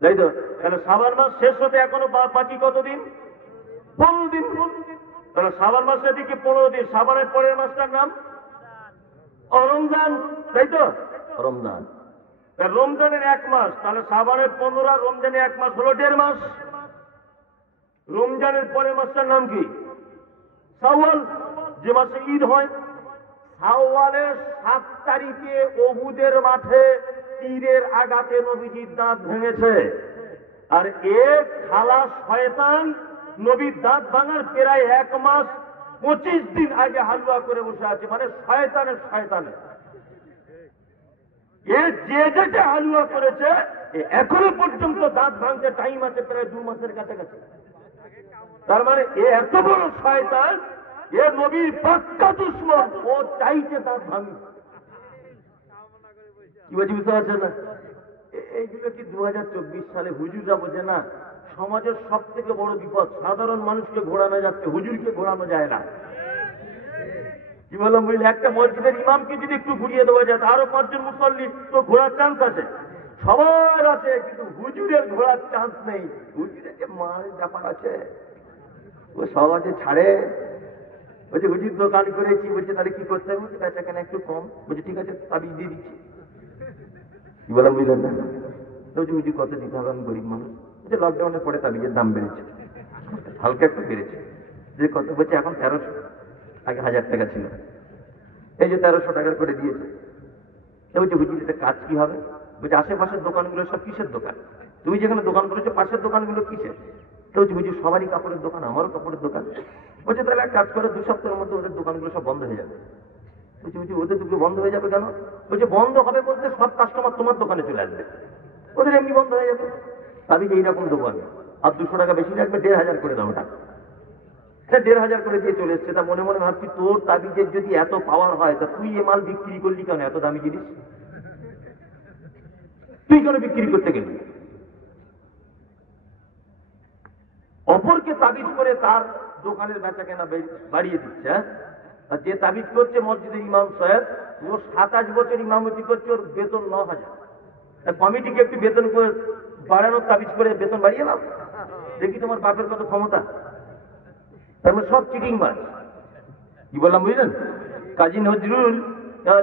তাই তো? তাহলে শাবান মাস শেষ হতে এখনো বাকি কতদিন? 15 দিন। তাহলে শাবান মাসের দিকে 15 দিন, শাবানের পরের মাসটার নাম রমজান, তাই তো? রমজান, রমজানের 1 মাস, তাহলে শাবানের 15 আর রমজানের 1 মাস হলো 1.5 মাস। রমজানের পরের মাসটার নাম কি? শাওয়াল, যে মাসে ঈদ হয়। শাওয়ালের 7 তারিখে উহুদের মাঠে তীরের আঘাতে নবীজির দাঁত ভেঙেছে, আর এক খালা শয়তান নবীর দাঁত ভাঙার প্রায় 1 মাস 25 দিন আগে হালুয়া করে বসে আছে, মানে শয়তানের শয়তানের এ যে যেটা হালুয়া করেছে এখনো পর্যন্ত দাঁত ভাঙতে টাইম আছে প্রায় 2 মাসের কাছাকাছি। তার মানে এ এত বড় শয়তান, এ নবীর পাক্কা দুশমন, ও চাইছে দাঁত ভাঙি। কি বলছি বুঝতে পারছেন না? এইগুলো কি 2024 সালে হুজুররা বোঝে না? সমাজের সব থেকে বড় বিপদ, সাধারণ মানুষকে ঘোরানো যাচ্ছে, হুজুরকে ঘোরানো যায় না। কি বললাম বুঝলি? একটা মসজিদের ইমামকে যদি একটু ঘুরিয়ে দেওয়া যায়, আরো 5 জন মুসল্লি তো ঘোরার চান্স আছে, সবার আছে, কিন্তু হুজুরের ঘোরার চান্স নেই। হুজুরের যে মার ব্যাপার আছে, ও সমাজে ছাড়ে। বলছে হুজুর দোকান করেছি, বলছে তাহলে কি করতে হবে, বলছে বেচা কেনা একটু কম, বলছে ঠিক আছে তাবিজ দিয়ে দিচ্ছি। কি বললাম বুঝলেন না? বলছে হুজুর কত দিতে হবে, আমি গরিব মানুষ। বলছে লকডাউনের পরে তাবিজের দাম বেড়েছে, হালকা একটু বেড়েছে। যে কত, বলছে এখন 1300, আগে 1000 টাকা ছিল, এই যে 1300 টাকা করে দিয়েছে। বলছে হুজুর এটা কাজ কি হবে? বলছে আশেপাশের দোকানগুলো সব কিসের দোকান, তুমি যেখানে দোকান করেছো পাশের দোকানগুলো কিসের? তো বলছে হুজুর সবারই কাপড়ের দোকান, আমারও কাপড়ের দোকান। বলছে তাহলে এক কাজ করে 2 সপ্তাহের মধ্যে ওদের দোকানগুলো সব বন্ধ হয়ে যাবে। বলছে হুজুর ওদের দুটো বন্ধ হয়ে যাবে কেন? বলছে বন্ধ হবে বলতে সব কাস্টমার তোমার দোকানে চলে আসবে, ওদের এমনি বন্ধ হয়ে যাবে। তাবিজ এইরকম দেবো আমি, আর 200 টাকা বেশি লাগবে, 1500 করে দাও ওটা। 1500 করে দিয়ে চলে এসছে। তা মনে মনে ভাবছি তোর তাবিজের যদি এত পাওয়ার হয়, তা তুই এ মাল বিক্রি করলি কেন, এত দামি জিনিস তুই কেন বিক্রি করতে গেলি? অপরকে তাবিজ করে তার দোকানের বেচা কেনা বাড়িয়ে দিচ্ছে। আর যে তাবিজ করছে মসজিদের ইমাম সাহেব, ও 27 বছর ইমামতি করছে, ওর বেতন 9000। কমিটিকে একটু বেতন করে বাড়ানোর তাবিজ করে বেতন বাড়িয়ে নাও, দেখি তোমার বাপের কত ক্ষমতা। তার মানে সব চিটিং মাছ। কি বললাম বুঝলেন? কাজী নজরুল,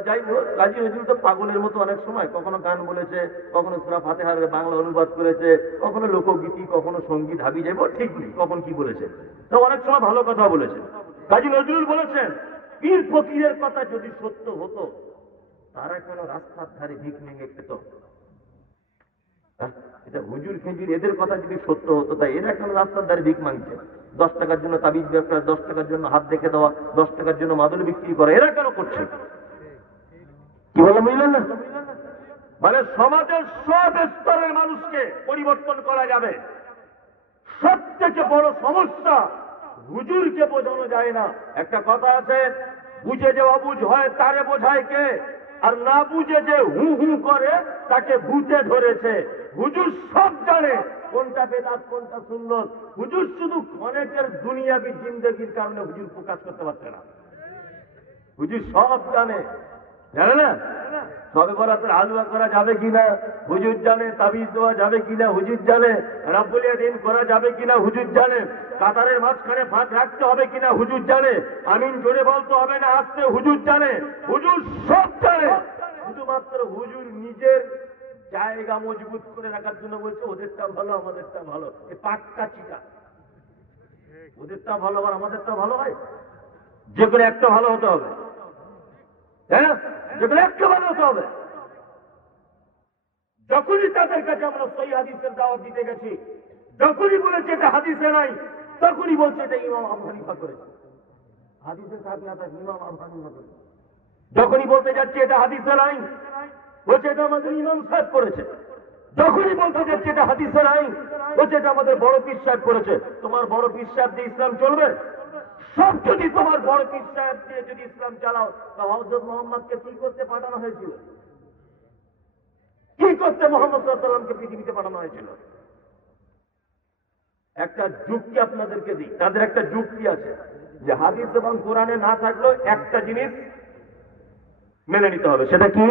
যাই হোক, কাজী নজরুল তো পাগলের মতো অনেক সময় কখনো গান বলেছে, কখনো সূরা ফাতিহার বাংলা অনুবাদ করেছে, কখনো লোকগীতি, কখনো সঙ্গীত, হাবি যাবো ঠিক নেই কখন কি বলেছে, তো অনেক সময় ভালো কথা বলেছে। কাজী নজরুল বলেছেন পীর ফকিরের কথা যদি সত্য হতো, তারা কেন রাস্তার ধারে ভিক ভেঙে খেত? এটা হুজুর খেজুর এদের কথা যদি সত্য হতো, তাই এরা কেন রাস্তার ধারে ভিক মাংছে? 10 টাকার জন্য তাবিজ ব্যবসা, 10 টাকার জন্য হাত দেখে দেওয়া, 10 টাকার জন্য মাদুর বিক্রি করা, এরা কেন করছে? কি বলে বুঝলেন না? মানে সমাজের সব স্তরের মানুষকে পরিবর্তন করা যাবে, সব থেকে বড় সমস্যা হুজুরকে বোঝানো যায় না। একটা কথা আছে, বুঝে যে অবুঝ হয় তারে বোঝায় কে, আর না বুঝে যে হু হু করে তাকে ভূতে ধরেছে। হুজুর সব জানে কোনটা বেদাত কোনটা সুন্নত। হুজুর শুধু অনেকের দুনিয়াবি জিন্দগির কারণে হুজুর প্রকাশ করতে পারছে না। হুজুর সব জানে, জানে না? সবে বরাতের হালুয়া করা যাবে কিনা হুজুর জানে, তাবিজ দেওয়া যাবে কিনা হুজুর জানে, রাব্বুল ইয়াদিন করা যাবে কিনা হুজুর জানে, কাতারের মাঝখানে ফাঁক রাখতে হবে কিনা হুজুর জানে, আমিন জোরে বলতে হবে না আস্তে হুজুর জানে। হুজুর সব জানে, শুধুমাত্র হুজুর নিজের জায়গা মজবুত করে রাখার জন্য বলছে ওদেরটা ভালো আমাদেরটা ভালো। এ পাক্কা চিটা, ওদেরটা ভালো আর আমাদেরটা ভালো হয়, যে কোনো একটা ভালো হতে হবে। হ্যাঁ, যে কোনো একটা ভালো হতে হবে। যখনই তাদের কাছে আমরা সহিহ হাদিসের দাওয়াত দিতে গেছি, যখনই বলেছে এটা হাদিসে নাই, তখনই বলছে এটা ইমাম আবু হানিফা করেছে। হাদিসে থাকলে আপনার ইমাম আবু হানিফা করেছে। যখনই বলতে যাচ্ছে এটা হাদিসে নাই, বলছে এটা আমাদের ইমাম সাহেব করেছে। যখনই বলতে যাচ্ছে এটা হাদিসে নাই, বলছে এটা আমাদের বড় পীর সাহেব করেছে। তোমার বড় পীর সাহেব দিয়ে ইসলাম চলবে? সব যদি তোমার বড় পীর সাহেব দিয়ে যদি ইসলাম চালাও, তো হযরত মুহাম্মদকে কি করতে পাঠানো হয়েছিল? কি করতে মুহাম্মদ সাল্লাল্লাহু আলাইহি ওয়াসাল্লামকে পৃথিবীতে পাঠানো হয়েছিল? একটা যুক্তি আপনাদেরকে দিই, তাদের একটা যুক্তি আছে যে হাদিস এবং কোরআনে না থাকলেও একটা জিনিস মেনে নিতে হবে। সেটা কি?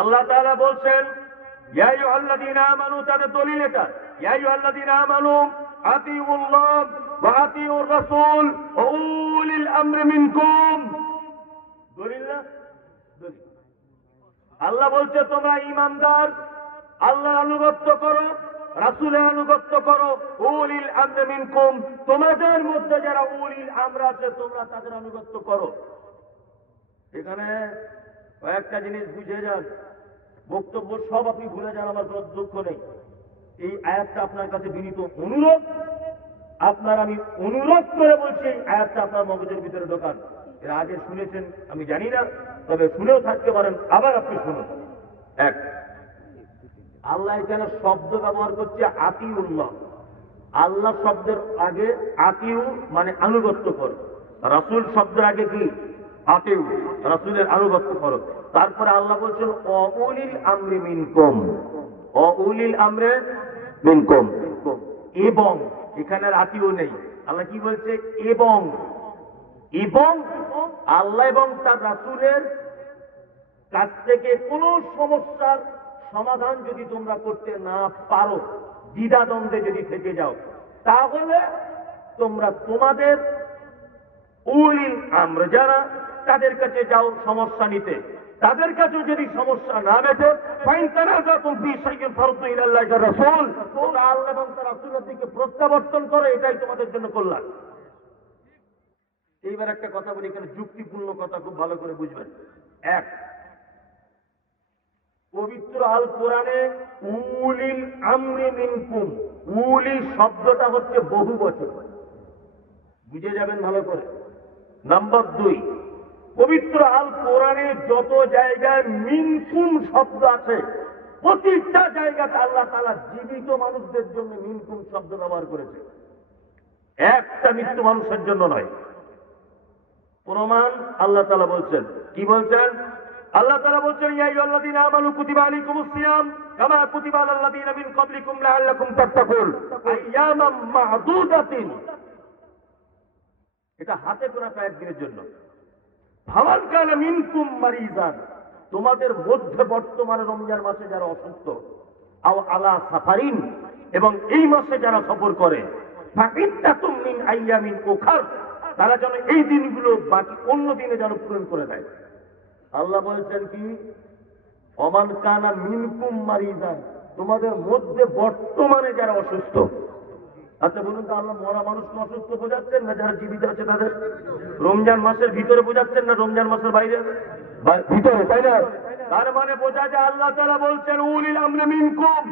আল্লাহ তাআলা বলছেন ইয়া আইয়ুহাল্লাযীনা আমানু, তাদের দলিল এটা, ইয়া আইয়ুহাল্লাযীনা আমানু আতিউল্লাহ ওয়া আতিউর রাসূল ওয়া উলিল আমরি মিনকুম। দলিল না? দলিল। আল্লাহ বলছে তোমরা ঈমানদার, আল্লাহর আনুগত্য করো, রাসূলের আনুগত্য করো, উলিল আমরি মিনকুম, তোমাদের মধ্যে যারা উলিল আমর আছে তোমরা তাদের আনুগত্য করো। এখানে কয়েকটা জিনিস বুঝে যান, বক্তব্য সব আপনি ভুলে যান, আমার কোনো দুঃখ নেই। এই আয়াতটা আপনার কাছে বিনীত অনুরোধ, আপনার আমি অনুরোধ করে বলছি এই আয়াতটা আপনার মগজের ভিতরে ঢোকান। এর আগে শুনেছেন আমি জানি না, তবে শুনেও থাকতে পারেন, আবার আপনি শুনুন। এক, আল্লাহ এখানে শব্দ ব্যবহার করছে আতিউল্লাহ। আল্লাহ শব্দের আগে আতিউ মানে আনুগত্য করো, রাসূল শব্দের আগে কি? আতিউ, রাসূলের আনুগত্য করো। তারপরে আল্লাহ বলছেন অউলিল আমরি মিনকুম, অউলিল আমরে মিনকুম, এবং এখানে আতিউ নেই। আল্লাহ কি বলছে? এবং, এবং আল্লাহ এবং তার রাসূলের কাছ থেকে কোন সমস্যার সমাধান যদি তোমরা করতে না পারো, দ্বিধাদ্বন্দ্বে যদি থেকে যাও, তাহলে তোমরা তোমাদের উলিল আমর যারা তাদের কাছে যাও সমস্যা নিতে। তাদের কাছে যদি সমস্যা না মেটে, ফাইন তানাযাতুম ফি শাইইন ফারদ্দু ইলাল্লাহি ওয়া রাসূল, তোমরা আল্লাহ এবং তার রাসূলের দিকে প্রত্যাবর্তন করো, এটাই তোমাদের জন্য কল্যাণ। এইবার একটা কথা বলি, এখানে যুক্তিপূর্ণ কথা, খুব ভালো করে বুঝবেন। এক, পবিত্র আল কোরআনে উলিল আমরি মিনকুম, উলি শব্দটা হচ্ছে বহু বচন, বুঝে যাবেন ভালো করে। নাম্বার দুই, পবিত্র আল কোরআনে যত জায়গায় মিনকুম শব্দ আছে, প্রতিটা জায়গাতে আল্লাহ তাআলা জীবিত মানুষদের জন্য মিনকুম শব্দ ব্যবহার করেছে, একটা মৃত্যু মানুষের জন্য নয়। প্রমাণ আল্লাহ তাআলা বলছেন, কি বলছেন? আল্লাহ তাআলা বলছেন ইয়া আইয়ুহাল্লাযীনা আমানু কুতিবা আলাইকুমুস সিয়াম কামা কুতিবা আলাল্লাযীনা মিন ক্বাবলিকুম লাআল্লাকুম তাত্তাকুন আইয়ামাম মা'দুদাতিন। এটা হাতে গোনা কয়েকদিনের জন্য। ফামান কানা মিনকুম মারিজান, তোমাদের মধ্যে বর্তমানে রমজান মাসে যারা অসুস্থ, আও আলা সাফারিন, এবং এই মাসে যারা সফর করে, ফাইদ্দাতুম মিন আইয়ামিন উখার, তারা যেন এই দিনগুলো বাকি অন্য দিনে যেন পূরণ করে দেয়। আল্লাহ বলছেন কি? অমান কানা মিনকুম মারিজান, তোমাদের মধ্যে বর্তমানে যারা অসুস্থ। আচ্ছা বলুন তো, আল্লাহ মরা মানুষকে অসুস্থ বোঝাচ্ছেন না যারা জীবিত আছে তাদের? রমজান মাসের ভিতরে বোঝাচ্ছেন না রমজান মাসের বাইরে? ভিতরে, তাই না? তার মানে বোঝা যায় আল্লাহ তাআলা বলছেন উলিল আমরি মিনকুম,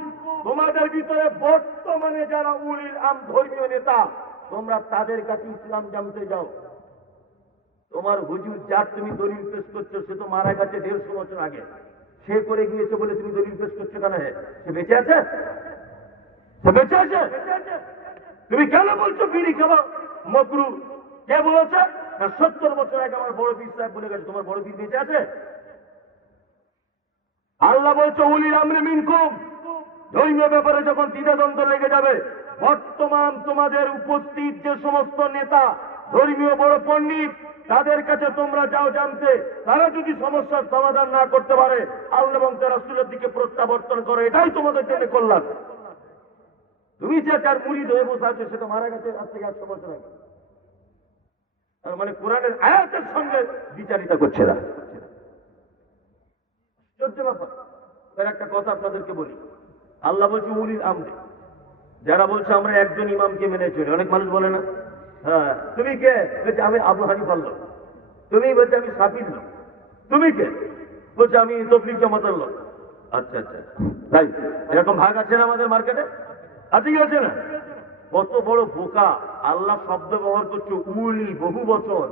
তোমাদের ভিতরে বর্তমানে যারা উলিল আম ধর্মীয় নেতা, তোমরা তাদের কাছে ইসলাম জানতে যাও। তোমার হুজুর যার তুমি দলিল পেশ করছো, সে তো মারা গেছে 150 বছর আগে, সে করে গিয়েছে বলে তুমি দলিল পেশ করছো কেন? সে বেঁচে আছে? সে বেঁচে আছে? তুমি কেন বলছো বিড়ি খাওয়া মকরু? কে বলেছে? না 70 বছর আগে আমার বড় পীর সাহেব বলে গেছে। তোমার বড় পীর বেঁচে আছে? আল্লাহ বলছে উলিল আমরি মিনকুম, ধর্মীয় ব্যাপারে যখন দ্বিধাদ্বন্দ্ব লেগে যাবে, বর্তমান তোমাদের উপস্থিত যে সমস্ত নেতা, ধর্মীয় বড় পণ্ডিত, তাদের কাছে তোমরা যাও জানতে, তারা যদি সমস্যার সমাধান না করতে পারে, আল্লাহ এবং তার রাসূলের দিকে প্রত্যাবর্তন করে, এটাই তোমাদের জন্য কল্যাণ। তুমি যে যার মুরিদ হয়ে বসে আছো, সেটা মারা গেছে আজ থেকে 100 বছর আগে। তার মানে কোরআনের আয়াতের সঙ্গে বিচারিতা করছে না। তার একটা কথা আপনাদেরকে বলি, আল্লাহ বলছে উলিল আমরি, যারা বলছে আমরা একজন ইমামকে মেনে চলি। অনেক মানুষ বলে না, হ্যাঁ তুমি কে? বলছে আমি আবু হানিফার লোক। তুমি? বলছে আমি শাফির লোক। তুমি কে? বলছে আমি তবলিগ জামাতের লোক। আচ্ছা আচ্ছা, তাই এরকম ভাগ আছে না আমাদের মার্কেটে? আছে কি আছে না? কত বড় বোকা! আল্লাহ শব্দ ব্যবহার করছে উলি, বহু বছর।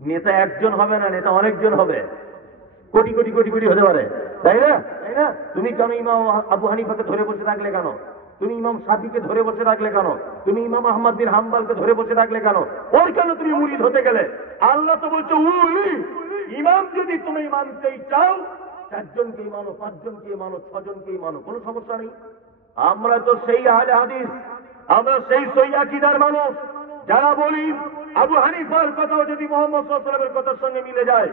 নেতা একজন হবে না, নেতা অনেকজন হবে, কোটি কোটি কোটি কোটি হতে পারে, তাই না? তাই না? তুমি কেন ইমাম আবু হানিফাকে ধরে বসে রাখলে কেন? তুমি ইমাম শাফিকে ধরে বসে রাখলে কেন? তুমি ইমাম আহমদ বিন হাম্বলকে ধরে বসে রাখলে কেন? ওর কেন তুমি মুরিদ হতে গেলে? আল্লাহ তো বলছে উলি। ইমাম যদি তুমি মানতেই চাও, 4 জনকেই মানো, 5 জনকেই মানো, 6 জনকেই মানো, কোনো সমস্যা নেই। আমরা তো সেই আহলে হাদিস, আমরা সেই সহি আকীদার মানুষ, যারা বলি আবু হানিফার কথাও যদি মুহাম্মদ সাল্লাল্লাহু আলাইহি ওয়াসাল্লামের কথার সঙ্গে মিলে যায়,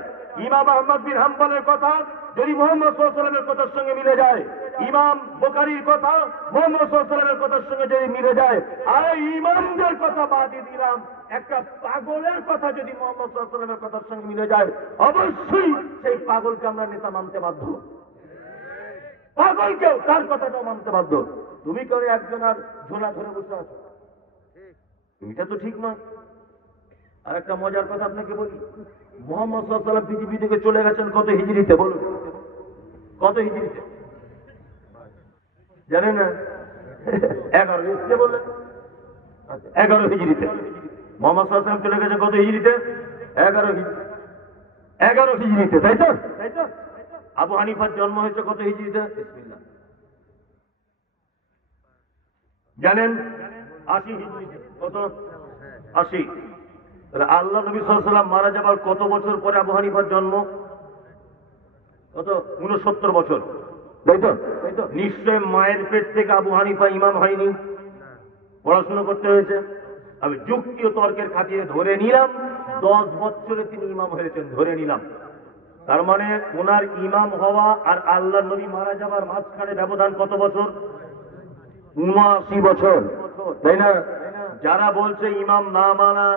ইমাম আহমদ বিন হাম্বলের কথা যদি মুহাম্মদ সাল্লাল্লাহু আলাইহি ওয়াসাল্লামের কথার সঙ্গে মিলে যায়, ইমাম বুখারীর কথা মুহাম্মদ সাল্লাল্লাহু আলাইহি ওয়াসাল্লামের কথার সঙ্গে যদি মিলে যায়, আর ইমামদের কথা বাদই দিলাম, একটা পাগলের কথা যদি মুহাম্মদ সাল্লাল্লাহু আলাইহি ওয়াসাল্লামের কথার সঙ্গে মিলে যায়, অবশ্যই সেই পাগলকে আমরা নেতা মানতে বাধ্য। পাগলকেও তার কথাটাও মানতে বাধ্য। তুমি করে একজন আর ঝোলা ধরে বসে আছো, এটা তো ঠিক নয়। আর একটা মজার কথা আপনাকে বলি, মুহাম্মদ সাল্লাল্লাহু আলাইহি ওয়াসাল্লাম পৃথিবী থেকে চলে গেছেন কত হিজরিতে? বলুন, কত হিজরিতে? জানেন না? 11 হিজরিতে বললেন। আচ্ছা, 11 হিজরিতে মুহাম্মদ সাল্লাল্লাহু আলাইহি ওয়াসাল্লাম চলে গেছে কত হিজরিতে? 11 হিজরিতে। 11 হিজরিতে, তাই তো? তাই তো? আবু হানিফার জন্ম হয়েছে কত হিজরিতে? বিসমিল্লাহ, জানেন? 80 হিজরিতে। কত? 80। তাহলে আল্লাহ নবী সাল্লাল্লাহু আলাইহি ওয়াসাল্লাম মারা যাবার কত বছর পরে আবু হানিফার জন্ম? কত? 69 বছর, তাই তো? তাই তো? নিশ্চয় মায়ের পেট থেকে আবু হানিফা ইমাম হয়নি, পড়াশোনা করতে হয়েছে। আমি যুক্তি ও তর্কের খাতিরে ধরে নিলাম 10 বছরে তিনি ইমাম হয়েছেন, ধরে নিলাম। তার মানে ওনার ইমাম হওয়া আর আল্লাহ নবী মারা যাবার মাঝখানে ব্যবধান কত বছর? 79 বছর, তাই না? যারা বলছে ইমাম না মানা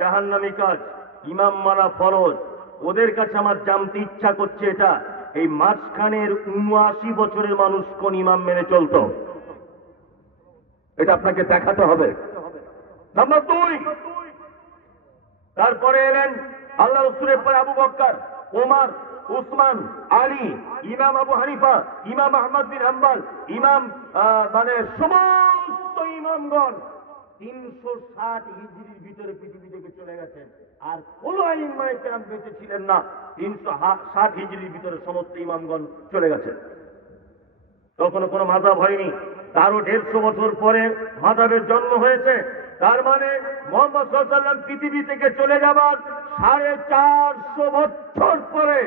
জাহান্নামী কাজ, ইমাম মানা ফরজ, ওদের কাছে আমার জানতে ইচ্ছা করছে এটা, এই মাঝখানের 79 বছরের মানুষ কোন ইমাম মেনে চলতো? এটা আপনাকে দেখাতে হবে। নাম্বার 2, তারপরে এলেন আল্লাহ রাসূলের পরে আবু বকর, ওমর, উসমান, আলী, ইমাম আবু হানিফা, ইমাম আহমদ বিন হাম্বল, ইমাম মানে সমস্ত ইমামগণ 360 হিজরির ভিতরে পৃথিবী থেকে চলে গেছেন। আর কোন আইম্মায়ে কেরাম বেঁচে ছিলেন না, 360 হিজরির ভিতরে সমস্ত ইমামগণ চলে গেছেন। তখনও কোনো মাযহাব হয়নি, তারও 150 বছর পরে মাযহাবের জন্ম হয়েছে। তার মানে মুহাম্মদ সাল্লাল্লাহু আলাইহি ওয়াসাল্লাম পৃথিবী থেকে চলে যাবার 450 বছর পরে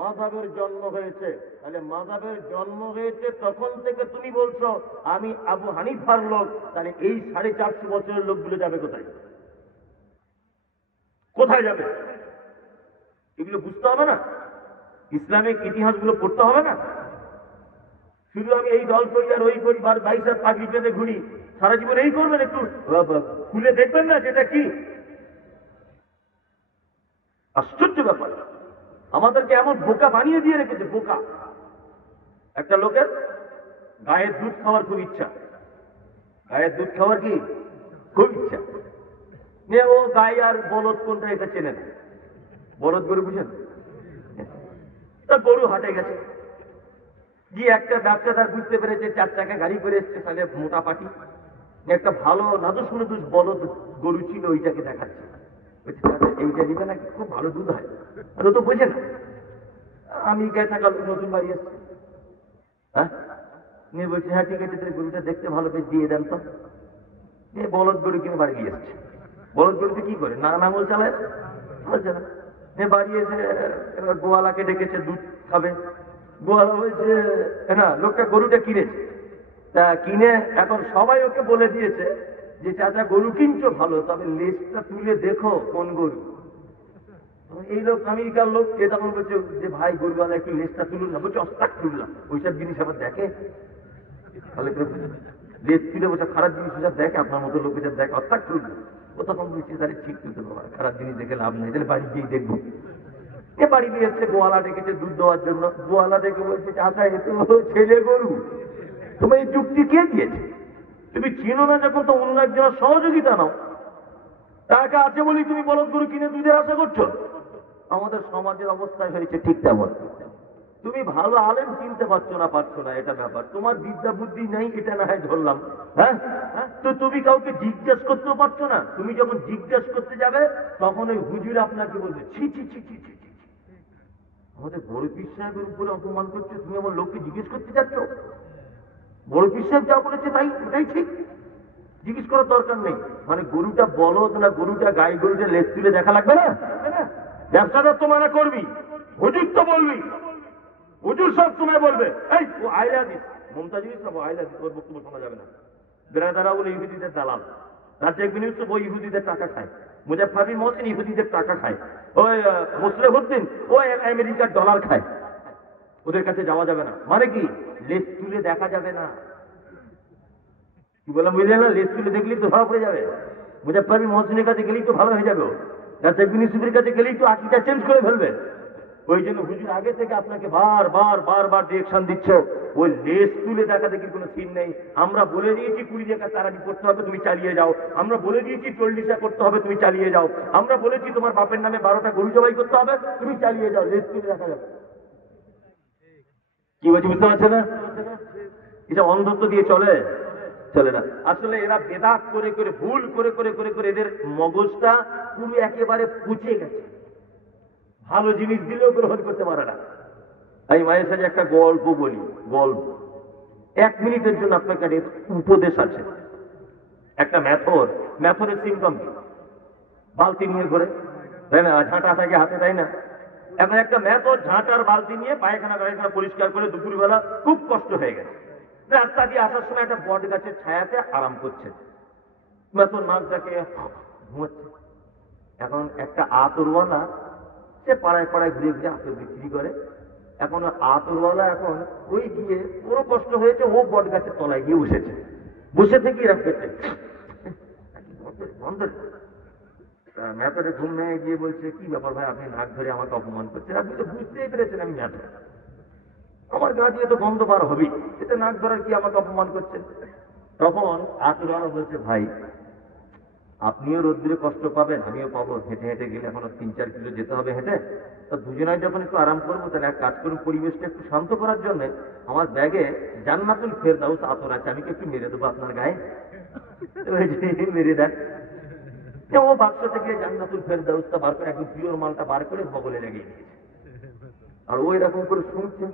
মাযহাবের জন্ম হয়েছে। তাহলে মাযহাবের জন্ম হয়েছে তখন থেকে তুমি বলছো আমি আবু হানিফার লোক, তাহলে এই 450 বছরের লোকগুলো যাবে কোথায়? কোথায় যাবে? এগুলো বুঝতে হবে না? ইসলামিক ইতিহাসগুলো পড়তে হবে না? শুধু আমি এই দল করি আর ওই করি, 22 পাগড়ি পেতে ঘুরি, সারা জীবন এই করবেন? একটু খুলে দেখবেন না যেটা কি? আশ্চর্য ব্যাপার, আমাদেরকে এমন বোকা বানিয়ে দিয়ে রেখেছে, বোকা। একটা লোকের গায়ের দুধ খাওয়ার খুব ইচ্ছা, গায়ের দুধ খাওয়ার কি খুব ইচ্ছা, ও গায়ে আর বলদ কোনটা এটা চেনে না। বলদ গরু বুঝেন? তা গরু হাটে গেছে, গিয়ে একটা ব্যবসাদার বুঝতে পেরেছে 4 চাকা গাড়ি করে এসছে, তাহলে মোটা পাটি একটা ভালো নাদুস নুদুস বলদ গরু ছিল, ওইটাকে দেখাচ্ছে। এইটা দিবে নাকি, খুব ভালো দুধ হয়। আর ও তো বোঝে না, আমি গায়ে থাকা নতুন বাড়ি এসছে, হ্যাঁ নিয়ে বলছে হ্যাঁ ঠিক আছে, গরুটা দেখতে ভালো, বেশ দিয়ে দেন তো। বলদ গরু কিনে বাড়ি নিয়ে এসছে। বলদ গরুতে কি করে, না নাঙল চালায় না, চলছে না। বাড়ি এসে এবার গোয়ালাকে ডেকেছে দুধ খাবে। গোয়ালা বলছে না, লোকটা গরুটা কিনেছে, তা কিনে এখন সবাই ওকে বলে দিয়েছে যে চাচা গরু কিনছো ভালো, তবে লেজটা তুলে দেখো কোন গরু। এই লোক আমেরিকার লোক, এ তখন বলছে যে ভাই গরুওয়ালা একটু লেজটা তুলুন না, বলছে অস্তাক তুললাম। ওইসব জিনিস আবার দেখে, তাহলে লেজ তুলে বসে খারাপ জিনিস ওসব দেখে, আপনার মতো লোক এসব দেখে, অস্তাক তুললাম। ও তখন বলছে তাহলে ঠিক তুলতে পারবো, খারাপ জিনিস দেখে লাভ নেই, তাহলে বাড়ি গিয়ে দেখবো। এ বাড়ি নিয়ে এসছে, গোয়ালা ডেকেছে দুধ দেওয়ার জন্য। গোয়ালা ডেকে বলছে চাচা এ তো ছেলে গরু, তোমার এই যুক্তি কে দিয়েছে? তুমি চিনো না যখন, তো অন্য একজনের সহযোগিতা নাও। টাকা আছে বলেই তুমি বলদ গরু কিনে দুধের আশা করছো। আমাদের সমাজের অবস্থায় হয়েছে ঠিক তেমন। তুমি ভালো আলেম চিনতে পারছো না, এটা ব্যাপার। তোমার বিদ্যা বুদ্ধি নেই, এটা না হয় ধরলাম, হ্যাঁ, তো তুমি কাউকে জিজ্ঞেস করতেও পারছো না। তুমি যখন জিজ্ঞেস করতে যাবে তখন ওই হুজুর আপনাকে বলবে ছি ছি ছি ছি ছি ছি। আমাদের বড় পীর সাহেবের উপরে অপমান করছো, তুমি আমার লোককে জিজ্ঞেস করতে যাচ্ছ? বড় পীর সাহেব যা বলেছে তাই, ওটাই ঠিক, জিজ্ঞেস করার দরকার নেই। মানে গরুটা বলদ না গরুটা গাই, গরুটা লেজ তুলে দেখা লাগবে না। ব্যবসাদার তো মানা করবি, হুজুর তো বলবি, হুজুর সব সময় বলবে এই ও আইলা দিস, মমতা জিনিস না, ও আইলা দিস, ওর বক্তব্য শোনা যাবে না। বেরাদারা বলে ইহুদিদের দালাল, রাজ্জাক বিন ইউসুফ ওই ইহুদিদের টাকা খায়, মুজাফফর বিন মহসিন ইহুদিদের টাকা খায়, ওই মুসলিহুদ্দিন ও আমেরিকার ডলার খায়। ওদের কাছে যাওয়া যাবে না, মানে কি লেজ তুলে দেখা যাবে না। কি বললাম বুঝলে না? লেজ তুলে দেখলেই তো ধরা পড়ে যাবে। মুজাফফর বিন মহসিনের কাছে গেলেই তো ভালো হয়ে যাবে, রাজ্জাক বিন ইউসুফের কাছে গেলেই তো আকিদা চেঞ্জ করে ফেলবে। ওই জন্য হুজুর আগে থেকে আপনাকে বারবার ডিরেকশন দিচ্ছ, ওই লেজ তুলে দেখা দেখি কোনো সিন নেই। আমরা বলে দিয়েছি 20 টাকা তারাবি করতে হবে, তুমি চালিয়ে যাও। আমরা বলে দিয়েছি 40টা করতে হবে, তুমি চালিয়ে যাও। আমরা বলেছি তোমার বাপের নামে 12টা গরু জবাই করতে হবে, তুমি চালিয়ে যাও, লেজ তুলে দেখা যাবে। কি বলছি বুঝতে পারছে না? এটা অন্ধত্ব দিয়ে চলে না। আসলে এরা বেদাত করে করে, ভুল করে করে করে করে এদের মগজটা পুরো একেবারে পচে গেছে, ভালো জিনিস দিলেও গ্রহণ করতে পারে না। আমি মায়ের সাথে একটা গল্প বলি, গল্প 1 মিনিটের জন্য আপনার কাছে উপদেশ আছে। একটা ম্যাথরের সিমটম কি? বালতি নিয়ে ঘোরে, তাই না? ঝাঁটা থাকে হাতে, তাই না? এখন একটা ম্যাথর ঝাঁটার বালতি নিয়ে পায়খানা পরিষ্কার করে দুপুরবেলা খুব কষ্ট হয়ে গেছে, রাস্তা দিয়ে আসার সময় একটা বট গাছের ছায়াতে আরাম করছে। ম্যাথর নাকটাকে ঘুমাচ্ছে। এখন একটা আতরওয়ালা, সে পাড়ায় পাড়ায় ঘুরে ঘুরে আতর বিক্রি করে। এখন আতরওয়ালা এখন ওই গিয়ে, ওরও কষ্ট হয়েছে, ও বট গাছের তলায় গিয়ে বসেছে। বসে থেকে রাখতেছে ম্যাথরে ঘুম ভেঙে গিয়ে বলছে কি ব্যাপার ভাই, আপনি নাক ধরে আমাকে অপমান করছেন? আপনি তো বুঝতেই পেরেছেন আমি ম্যাথর, আমার গা দিয়ে তো গন্ধ বার হবেই, এতে নাক ধরার কি আমাকে অপমান করছেন? তখন আতরওয়ালা বলছে ভাই, আপনিও রোদ্দুরে কষ্ট পাবেন, আমিও পাবো। হেঁটে হেঁটে গেলে এখনো 3-4 কিলো যেতে হবে হেঁটে, তো দুজনায় যখন একটু আরাম করবো, তাহলে এক কাজ করুন, পরিবেশটা একটু শান্ত করার জন্য আমার ব্যাগে জান্নাতুল ফেরদাউস আতর আছে, আমি কি একটু মেরে দেবো আপনার গায়ে? মেরে দেন। ও বাক্স থেকে জান্নাতুল ফেরদাউসটা বার করে, একদম পিওর মালটা বার করে বগলে লাগিয়ে দিয়েছে। আর ও এরকম করে শুনছে,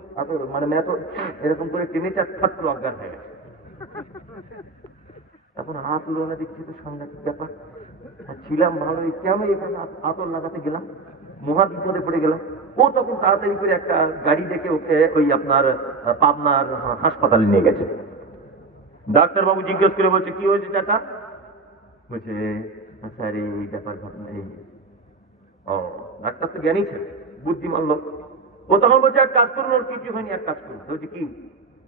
মানে ম্যাথর এরকম করে টেনে 4 ছাত্র অজ্ঞান হয়ে গেছে। এখন হাত উড়ানো দেখছি তো সাংঘাতিক ব্যাপার। ছিলাম ভালোই, কেন এখানে আতর লাগাতে গেলাম, মহা বিপদে পড়ে গেলাম। ও তখন তাড়াতাড়ি করে একটা গাড়ি ডেকে ওকে ওই আপনার পাবনার হাসপাতালে নিয়ে গেছে। ডাক্তারবাবু জিজ্ঞেস করে বলছে কি হয়েছে চাচা? বলছে স্যার এই ব্যাপার ঘটনা এই। ও, ডাক্তার তো জ্ঞানী ছিল, বুদ্ধিমান লোক। ও তখন বলছে এক কাজ করুন, ওর কিছু হয়নি, এক কাজ করুন। বলছে কি?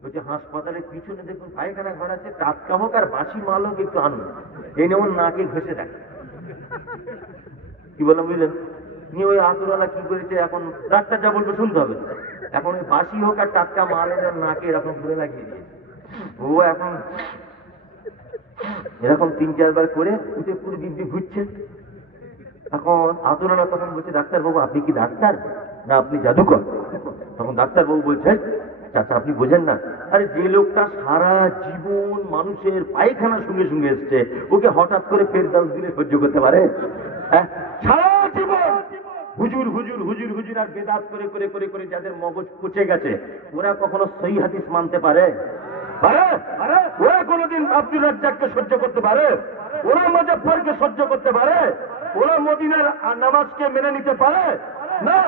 বলছে হাসপাতালের পিছনে দেখুন পায়খানা ঘর আছে, টাটকা হোক আর বাসি মাল হোক একটু আনুন, এই নেমন নাকে ঘষে দেখ। কি বললাম বুঝলেন? নিয়ে ওই আতরওয়ালা কি করেছে, এখন ডাক্তার যা বলবে শুনতে হবে। এখন ওই বাসি হোক আর টাটকা মাল এনে নাকে এরকম ঘুরে লাগিয়ে দিয়েছে। ও এখন এরকম 3-4 বার করে উঠে পুরো দিব্যি ঘুরছে। এখন আতরওয়ালা তখন বলছে ডাক্তারবাবু আপনি কি ডাক্তার না আপনি জাদুকর? তখন ডাক্তারবাবু বলছে চাচা আপনি বোঝেন না, আরে যে লোকটা সারা জীবন মানুষের পায়খানা সঙ্গে সঙ্গে এসছে, ওকে হঠাৎ করে ফেরদাউস দিলে সহ্য করতে পারে? সারা জীবন হুজুর হুজুর হুজুর হুজুর আর বেদাত করে করে করে করে যাদের মগজ পচে গেছে, ওরা কখনো সহি হাদিস মানতে পারে? পারে? ওরা কোনোদিন আব্দুর রাজ্জাককে সহ্য করতে পারে? ওরা মুজাফফরকে সহ্য করতে পারে? ওরা মদিনার নামাজকে মেনে নিতে পারে না?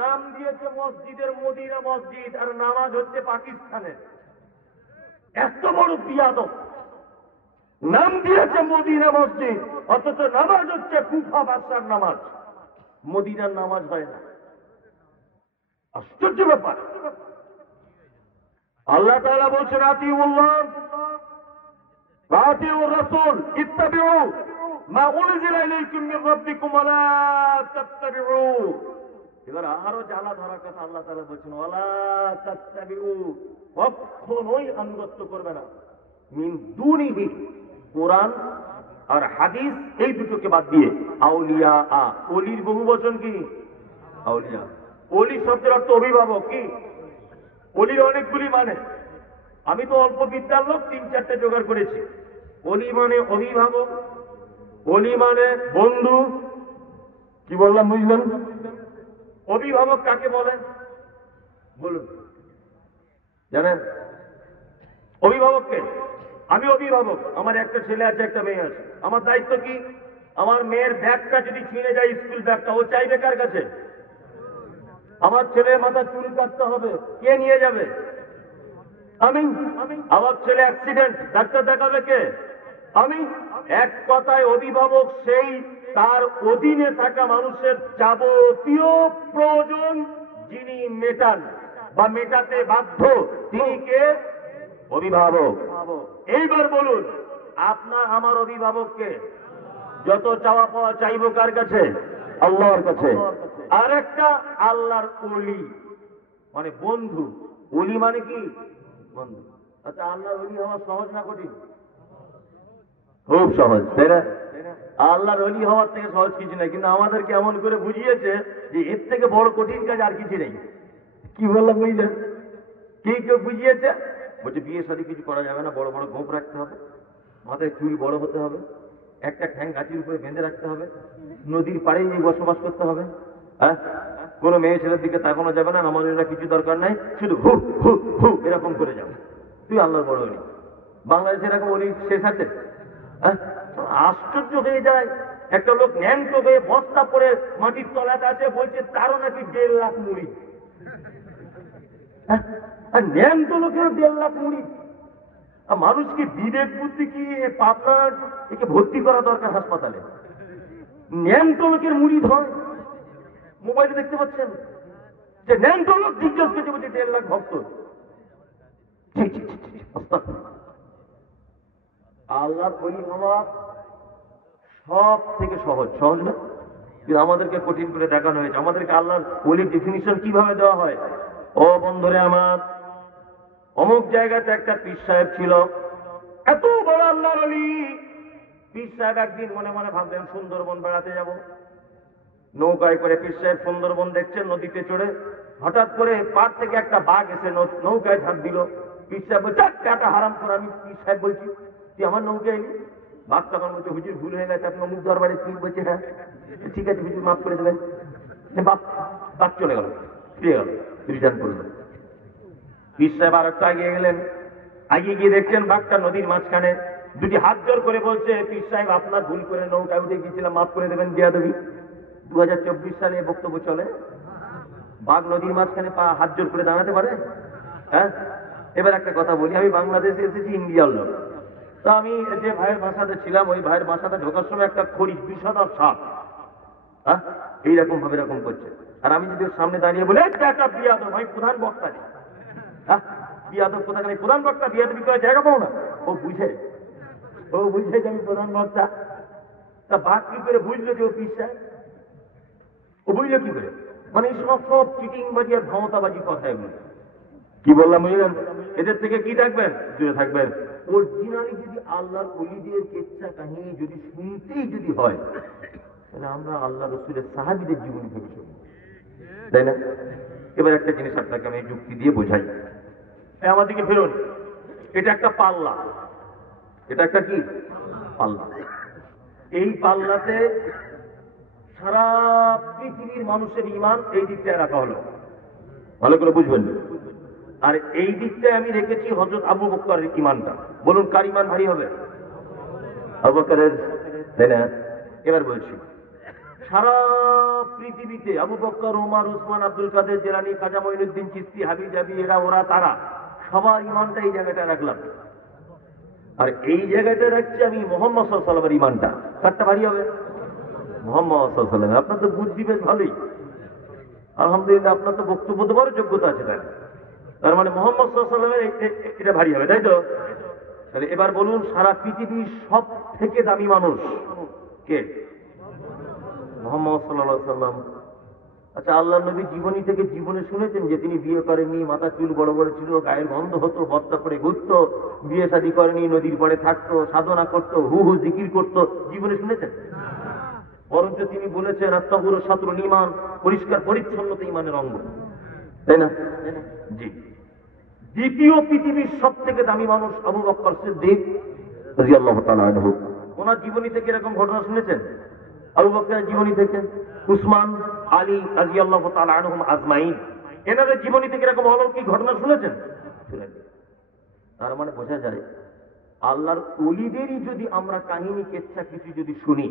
নাম দিয়েছে মসজিদের মদিনা মসজিদ, আর নামাজ হচ্ছে পাকিস্তানের। এত বড় বিয়াদব! নাম দিয়েছে মদিনা মসজিদ, অথচ নামাজ হচ্ছে কুফা বাদশার নামাজ। মদিনার নামাজ হয় না। আশ্চর্য ব্যাপার। আল্লাহ তাআলা বলছেন আতিউল্লাহ ওয়া আতিউর রাসূল ইত্তাবিউ মা উনজিলা ইলাইকুম মির রাব্বিকুম ওয়া লা তাত্তাবিউ। এবার আরো জ্বালা ধরা কথা আল্লাহ তাআলা বলছেন ওয়ালা তাত্তাবিউ, কখনোই আনুগত্য করবে না, মিন দুনিহি, কোরআন আর হাদিস এই দুটোকে বাদ দিয়ে, আউলিয়া। ওলির বহু বচন কি? আউলিয়া। ওলি শব্দের অর্থ অভিভাবক। কি? ওলির অনেকগুলি মানে। আমি তো অল্প বিদ্যার লোক, 3-4টে জোগাড় করেছি। ওলি মানে অভিভাবক, ওলি মানে বন্ধু। কি বললাম বুঝলেন? অভিভাবক কাকে বলে বলুন, জানেন? অভিভাবককে? আমি অভিভাবক, আমার একটা ছেলে আছে, একটা মেয়ে আছে। আমার দায়িত্ব কি? আমার মেয়ের ব্যাগটা যদি ছিঁড়ে যায়, স্কুল ব্যাগটা, ও চাইবে কার কাছে? আমার ছেলের মাথা চুল কাটতে হবে, কে নিয়ে যাবে? আমি। আমার ছেলে অ্যাক্সিডেন্ট, ডাক্তার দেখাবে কে? আমি। এক কথায় অভিভাবক সেই তার অধীনে থাকা মানুষের যাবতীয় প্রয়োজন যিনি মেটান বা মেটাতে বাধ্য, তিনি কে? অভিভাবক। এইবার বলুন, আপনার আমার অভিভাবককে? যত চাওয়া পাওয়া চাইব কার কাছে? আল্লাহর কাছে। আর একটা আল্লাহর ওলি মানে বন্ধু। ওলি মানে কি? বন্ধু। আচ্ছা, আল্লাহর ওলি হওয়া সহজ না কঠিন? খুব সহজ, তাই না? আল্লাহর ওলি হওয়ার থেকে সহজ কিছু নেই, কিন্তু আমাদেরকে এমন করে বুঝিয়েছে যে এর থেকে বড় কঠিন কাজ আর কিছু নেই। কি বললাম বুঝলেন? কি কেউ বুঝিয়েছে? বলছে বিয়ে শাদী কিছু করা যাবে না, বড় বড় গোঁপ রাখতে হবে, মাথায় চুল বড় হতে হবে, একটা ঠ্যাং গাছের উপরে বেঁধে রাখতে হবে, নদীর পাড়েই বসবাস করতে হবে, হ্যাঁ, কোনো মেয়ে ছেলের দিকে তাকানো যাবে না, নামাজের কিছু দরকার নাই, শুধু হু হু হু এরকম করে যাবে। তুই আল্লাহর বড় ওলি। বাংলাদেশে এরকম ওলি শেষ আছে? হ্যাঁ, আশ্চর্য হয়ে যায়। একটা লোক ন্যাংটো হয়ে বস্তা পরে মাটির তলাতে আছে, বলছে তারও নাকি 1.5 লাখ মুড়ি। আর ন্যাংটো লোকের 1.5 লাখ মুড়ি। মানুষ কি বিবেক বুদ্ধি কি পাবনার একে ভর্তি করা দরকার হাসপাতালে? ন্যাংটো লোকের মুড়ি ধর। মোবাইলে দেখতে পাচ্ছেন যে ন্যাংটো লোক জিজ্ঞেস করছে, বলছে 1.5 লাখ ভক্ত। আল্লাহর ওলি হওয়া সব থেকে সহজ। সহজ না? কিন্তু আমাদেরকে কঠিন করে দেখানো হয়েছে। আমাদেরকে আল্লাহর ওলির ডেফিনিশন কিভাবে দেওয়া হয়? ও বন্ধুরে আমার, অমুক জায়গাতে একটা পীর সাহেব ছিল, এত বড় আল্লাহর ওলি। পীর সাহেব একদিন মনে মনে ভাবলেন সুন্দরবন বেড়াতে যাব। নৌকায় করে পীর সাহেব সুন্দরবন দেখছেন, নদীতে চড়ে হঠাৎ করে পার থেকে একটা বাঘ এসে নৌকায় ঝাঁপ দিল। পীর সাহেব বলছে টাটা হারাম করে, আমি পীর সাহেব বলছি তুই আমার নৌকায় এলি। বাঘ তখন বলছে হুজুর ভুল হয়ে গেছে, আপনি অমুক দরবারে কি বলছে? হ্যাঁ ঠিক আছে হুজুর, মাফ করে দেবেন। বাঘ চলে গেল, ফিরে গেল, রিটার্ন করলো। পীর সাহেব আর একটু আগিয়ে গেলেন, আগিয়ে গিয়ে দেখছেন বাঘটা নদীর মাঝখানে, দুটি হাত জোর করে বলছে পীর সাহেব আপনার ভুল করে নৌকায় উঠে গিয়েছিলাম, মাফ করে দেবেন, দিয়া দেবী। 2024 সালে বক্তব্য চলে, বাঘ নদীর মাঝখানে হাত জোর করে দাঁড়াতে পারে? হ্যাঁ। এবার একটা কথা বলি, আমি বাংলাদেশে এসেছি, ইন্ডিয়ার লোক। তো আমি যে ভাইয়ের বাসাতে ছিলাম, ওই ভাইয়ের বাসাতে ঢোকার সময় একটা খড়ি বিষধর সাপ হ্যাঁ এইরকম ভাবে এরকম করছে। আর আমি যদি সামনে দাঁড়িয়ে বলে একটা বিয়াদব, ভাই প্রধান বক্তা নেই, হ্যাঁ বিয়াদব কোথায় নেই, প্রধান বক্তা বিয়াদবি করে জায়গা পাও না। ও বুঝে যে আমি প্রধান বক্তা। তা বাঘ কি করে বুঝলো যে ও পীর সাহেব? ও বুঝলো কি করে? মানে এই সব চিটিংবাজি আর ক্ষমতাবাজি কথা এগুলো। কি বললাম বুঝলেন? এদের থেকে কি থাকবেন? দূরে থাকবেন। অরিজিনালি যদি আল্লাহর ওলিদের কিচ্ছা কাহিনী যদি শুনতেই যদি হয়, তাহলে আমরা আল্লাহ রসুলের সাহাবীদের জীবনী থেকে শুনি, তাই না? এবার একটা জিনিস আপনাকে আমি যুক্তি দিয়ে বোঝাই। আমার দিকে ফেরুন। এটা একটা পাল্লা, এটা একটা কি পাল্লা। এই পাল্লাতে সারা পৃথিবীর মানুষের ঈমান এই দিকটায় রাখা হলো। ভালো করে বুঝবেন। আর এই দিকটায় আমি রেখেছি হযরত আবু বকরের ঈমানটা। বলুন কার ঈমান ভারী হবে? আবু বকরের, তাই না? এবার বলছি, সারা পৃথিবীতে আবু বকর, ওমর, উসমান, আব্দুল কাদের জিলানী, খাজা মঈনুদ্দিন চিশতি, হাবিব জাবি, এরা ওরা তারা সবার ঈমানটা এই জায়গাটা রাখলাম। আর এই জায়গাটা রাখছি আমি মুহাম্মদ সাল্লাল্লাহু আলাইহি ওয়াসাল্লামের ঈমানটা। কারটা ভারী হবে? মুহাম্মদ সাল্লাল্লাহু আলাইহি ওয়াসাল্লাম। আপনার তো বুদ্ধি বেশ ভালোই, আলহামদুলিল্লাহ, আপনার তো বক্তব্য দেওয়ার যোগ্যতা আছে। তার মানে মুহাম্মদ সাল্লাল্লাহু আলাইহি ওয়াসাল্লামের এটা ভারী হবে, তাই তো? তাহলে এবার বলুন, সারা পৃথিবীর সব থেকে দামি মানুষ কে? মুহাম্মদ সাল্লাল্লাহু আলাইহি ওয়াসাল্লাম। আচ্ছা, আল্লাহ নবী জীবনী থেকে জীবনে শুনেছেন যে তিনি বিয়ে করেননি, মাথা চুল বড় বড় ছিল, গায়ের গন্ধ হতো, বস্তা করে ঘুরতো, বিয়ে শাদী করেনি, নদীর পাড়ে থাকতো, সাধনা করতো, হু হু জিকির করতো, জীবনে শুনেছেন? বরঞ্চ তিনি বলেছেন আত্মাহুর শাত্রুল ঈমান, পরিষ্কার পরিচ্ছন্নতা ঈমানের অঙ্গ, তাই না? জি। দ্বিতীয় পৃথিবীর সব থেকে দামি মানুষ আবু বকর সিদ্দিক রাদিয়াল্লাহু তাআলা আনহু। ওনার জীবনী থেকে এরকম ঘটনা শুনেছেন? আবু বকরের জীবনী থেকে, উসমান, আলী রাদিয়াল্লাহু তাআলা আনহুম আজমাইন, এনাদের জীবনী থেকে এরকম অলৌকিক ঘটনা শুনেছেন? শুনেন। তার মানে বোঝা যায় আল্লাহর ওলিদেরই যদি আমরা কাহিনী কেচ্ছা কিছু যদি শুনি,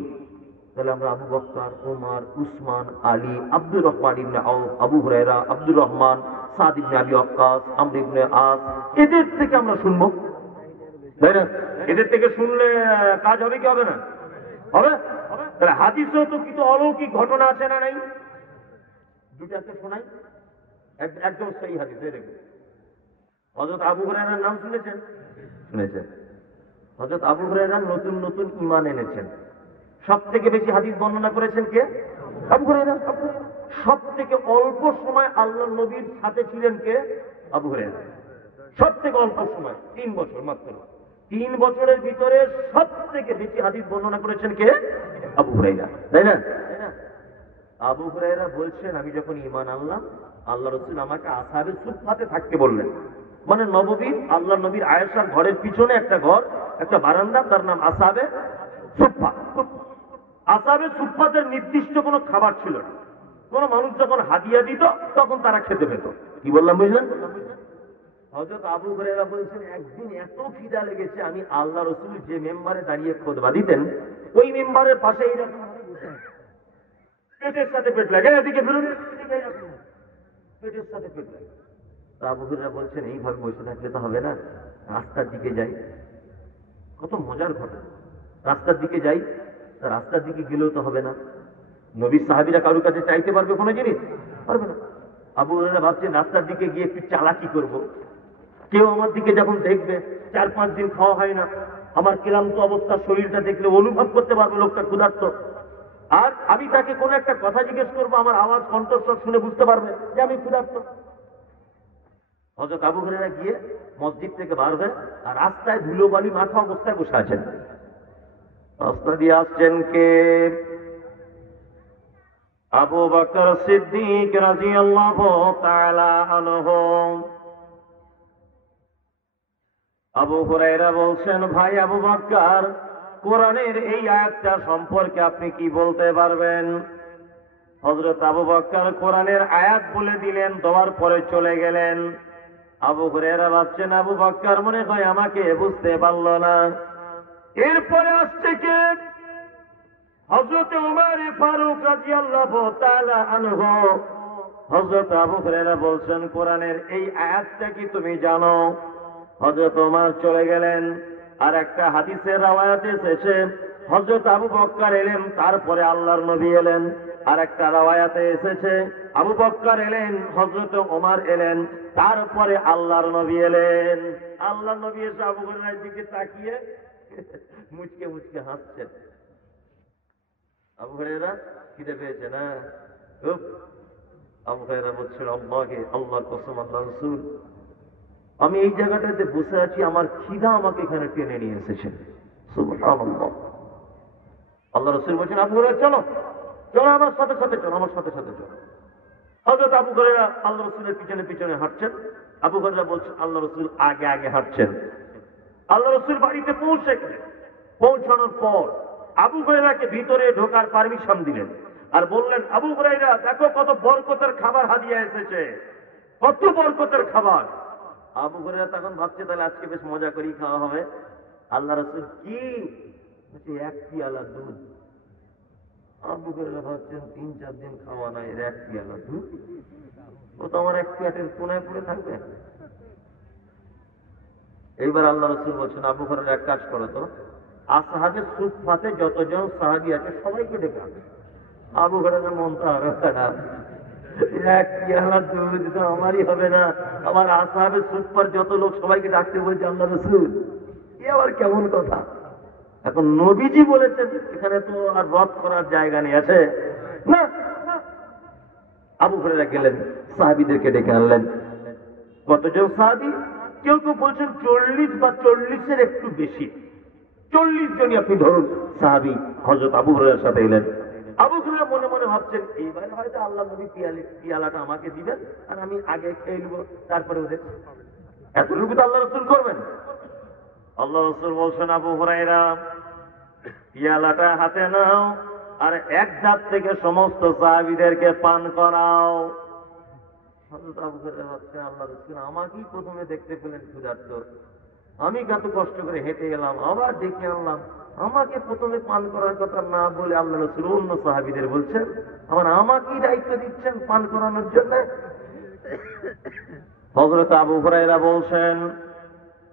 তাহলে আমরা আবু বকর, ওমর, উসমান, আলী, আব্দুর রহমান ইবনে আউফ, আবু হুরায়রা, আব্দুর রহমান, সাদ ইবনে আবি ওয়াক্কাস, আমর ইবনে আস, এদের থেকে আমরা শুনবো, তাই না? এদের থেকে শুনলে কাজ হবে কি হবে না? হবে। তাহলে হাদিসেও তো কিছু অলৌকিক ঘটনা আছে না নাই? দুটাকে শোনাই, একদম সেই হাদিস। দেখুন, হযরত আবু হুরায়রার নাম শুনেছেন? শুনেছেন। হযরত আবু হুরায়রা নতুন নতুন ঈমান এনেছেন। সব থেকে বেশি হাদিস বর্ণনা করেছেন কে? আবু হুরায়রা। সব থেকে অল্প সময় আল্লাহর নবীর সাথে ছিলেন কে? আবু হুরায়রা। সব থেকে অল্প সময়, 3 বছর মাত্র। 3 বছরের ভিতরে সব থেকে বেশি হাদিস বর্ণনা করেছেন কে? আবু হুরায়রা, তাই না? আবু হুরায়রা বলছেন, আমি যখন ঈমান আনলাম, আল্লাহ রাসূল আমাকে আসহাবে সুফফাতে থাকতে বললেন। মানে নববীর, আল্লাহ নবীর আয়েশার ঘরের পিছনে একটা ঘর, একটা বারান্দা, তার নাম আসহাবে সুফফা। আসহাবে সুফফাতের নির্দিষ্ট কোনো খাবার ছিল না। কোন মানুষ যখন হাদিয়া দিত তখন তারা খেতে পেত। কি বললাম বুঝলেন? হযরত আবু হুরায়রা বলছেন, একদিন এত খিদা লেগেছে, আমি আল্লাহ রাসূল যে মেম্বারে দাঁড়িয়ে খুতবা দিতেন, ওই মেম্বারের পাশে এইরকম পেটের সাথে পেট লাগে, এদিকে ফিরুন, পেটের সাথে পেট লাগে। আবু হুরায়রা বলছেন, এইভাবে বসে থাকলে তো হবে না, রাস্তার দিকে যাই। কত মজার ঘটনা! রাস্তার দিকে যাই, রাস্তার দিকে গেলেও তো হবে না। নবীর সাহাবীরা কারোর কাছে চাইতে পারবে কোনো জিনিস? পারবে না। আবু হুরায়রা ভাবছেন, রাস্তার দিকে গিয়ে একটু চালাকি করব। কেউ আমার দিকে যখন দেখবে, 4-5 দিন খাওয়া হয় না, আমার ক্লান্ত অবস্থা, শরীরটা দেখলে অনুভব করতে পারবে লোকটা ক্ষুধার্ত। আর আমি তাকে কোনো একটা কথা জিজ্ঞেস করবো, আমার আওয়াজ, কণ্ঠস্বর শুনে বুঝতে পারবে যে আমি ক্ষুধার্ত। হযরত আবু হুরায়রা গিয়ে মসজিদ থেকে বার হয়ে আর রাস্তায় ধুলোবালি মাখা অবস্থায় বসে আছেন। রাস্তা দিয়ে আসছেন কে? আবু বকর সিদ্দিক রাদিয়াল্লাহু তাআলা আনহু। আবু হুরায়রা বলছেন, ভাই আবু বকর, কোরআনের এই আয়াতটা সম্পর্কে আপনি কি বলতে পারবেন? হযরত আবু বকর কোরআনের আয়াত বলে দিলেন, দেওয়ার পরে চলে গেলেন। আবু হুরায়রা ভাবছেন, আবু বকর মনে হয় আমাকে বুঝতে পারলো না। এরপরে আসছে কে? হযরত ওমর ফারুক রাদিয়াল্লাহু তাআলা আনহু। হযরত আবু হুরায়রা বলছেন, কোরআনের এই আয়াতটা কি তুমি জানো? হযরত ওমর চলে গেলেন। আর একটা হাদিসের রাওয়ায়াতে এসেছে, হযরত আবু বকর এলেন, তারপরে আল্লাহর নবী এলেন। আর একটা রাওয়ায়াতে এসেছে, আবু বকর এলেন, হযরত ওমর এলেন, তারপরে আল্লাহর নবী এলেন। আল্লাহর নবী এসে আবু হুরায়রার দিকে তাকিয়ে মুচকে মুচকে হাসছেন। আবু হুরায়রা খিদে পেয়েছে না? আবু হুরায়রা বলছেন, আল্লাহর কসম, আল্লাহর রাসূল, আমি এই জায়গাটাতে বসে আছি, আমার খিদা আমাকে এখানে টেনে নিয়ে এসেছেন। সুবহানাল্লাহ। আল্লাহ রাসূল বলছেন, আবু হুরায়রা চলো, চলো আমার সাথে সাথে চলো, আমার সাথে সাথে চলো। হযরত আবু হুরায়রা আল্লাহ রাসূলের পিছনে পিছনে হাঁটছেন। আবু হুরায়রা বলছেন, আল্লাহ রাসূল আগে আগে হাঁটছেন। আল্লাহ রাসূল বাড়িতে পৌঁছে গেলেন। পৌঁছানোর পর আবু হুরায়রাকে ভিতরে ঢোকার পারমিশন দিলেন আর বললেন, আবু হুরায়রা দেখো কত বরকতের খাবার হাদিয়া এসেছে, কত বরকতের খাবার। আবু হুরায়রা তখন ভাবছে তাহলে আজকে বেশ মজা করেই খাওয়া হবে। আল্লাহ রাসূল কি বলছে, এক পিয়ালা দুধ। আবু হুরায়রা ভাবছেন 3-4 দিন খাওয়া নাই, এর এক পিয়ালা দুধ, ও তো আমার এক পেটের কোনায় পড়ে থাকবে। এইবার আল্লাহ রাসূল বলছেন, আবু হুরায়রা এক কাজ করো তো, আসহাবে সুফফাতে যতজন সাহাবী আছে সবাইকে ডেকে আনো। আবু হুরায়রার মনটা আরো খারাপ, এক পেয়ালা দুধ তো আমারই হবে না, আমার আসহাবে সুফফার যত লোক সবাইকে ডাকতে বলছে আল্লাহ রাসূল, এ আবার কেমন কথা। এখন নবীজি বলেছেন, এখানে তো আর রদ করার জায়গা নেই, আছে না। আবু হুরায়রা গেলেন, সাহাবীদেরকে ডেকে আনলেন। কতজন সাহাবী? কেউ কেউ বলছেন 40 বা 40-এর একটু বেশি, 40 জনই আপনি ধরুন সাহাবী হযরত আবু হুরায়রার সাথে এলেন। আবু হুরায়রা মনে মনে ভাবছেন, এইবারে হয়তো আল্লাহ নবী পিয়ালাটা আমাকে দিবেন আর আমি আগে খেয়ে নেব, তারপরে ওদের। এতটুকু তো আল্লাহ রাসূল করবেন। আল্লাহ রাসূল বলছেন, আবু হুরায়রা পিয়ালাটা হাতে নাও আর এক জাত থেকে সমস্ত সাহাবীদেরকে পান করাও। হযরত আবু হুরায়রা ভাবছেন, আল্লাহ রাসূল আমাকেই প্রথমে দেখতে পেলেন ক্ষুধার্ত, আমি কত কষ্ট করে হেঁটে এলাম, আবার ডেকে আনলাম, আমাকে প্রথমে পান করার কথা না বলে আল্লাহ রাসূল অন্য সাহাবীদের বলছেন, আবার আমাকেই দায়িত্ব দিচ্ছেন পান করানোর জন্য। হযরত আবু হুরায়রা বলছেন,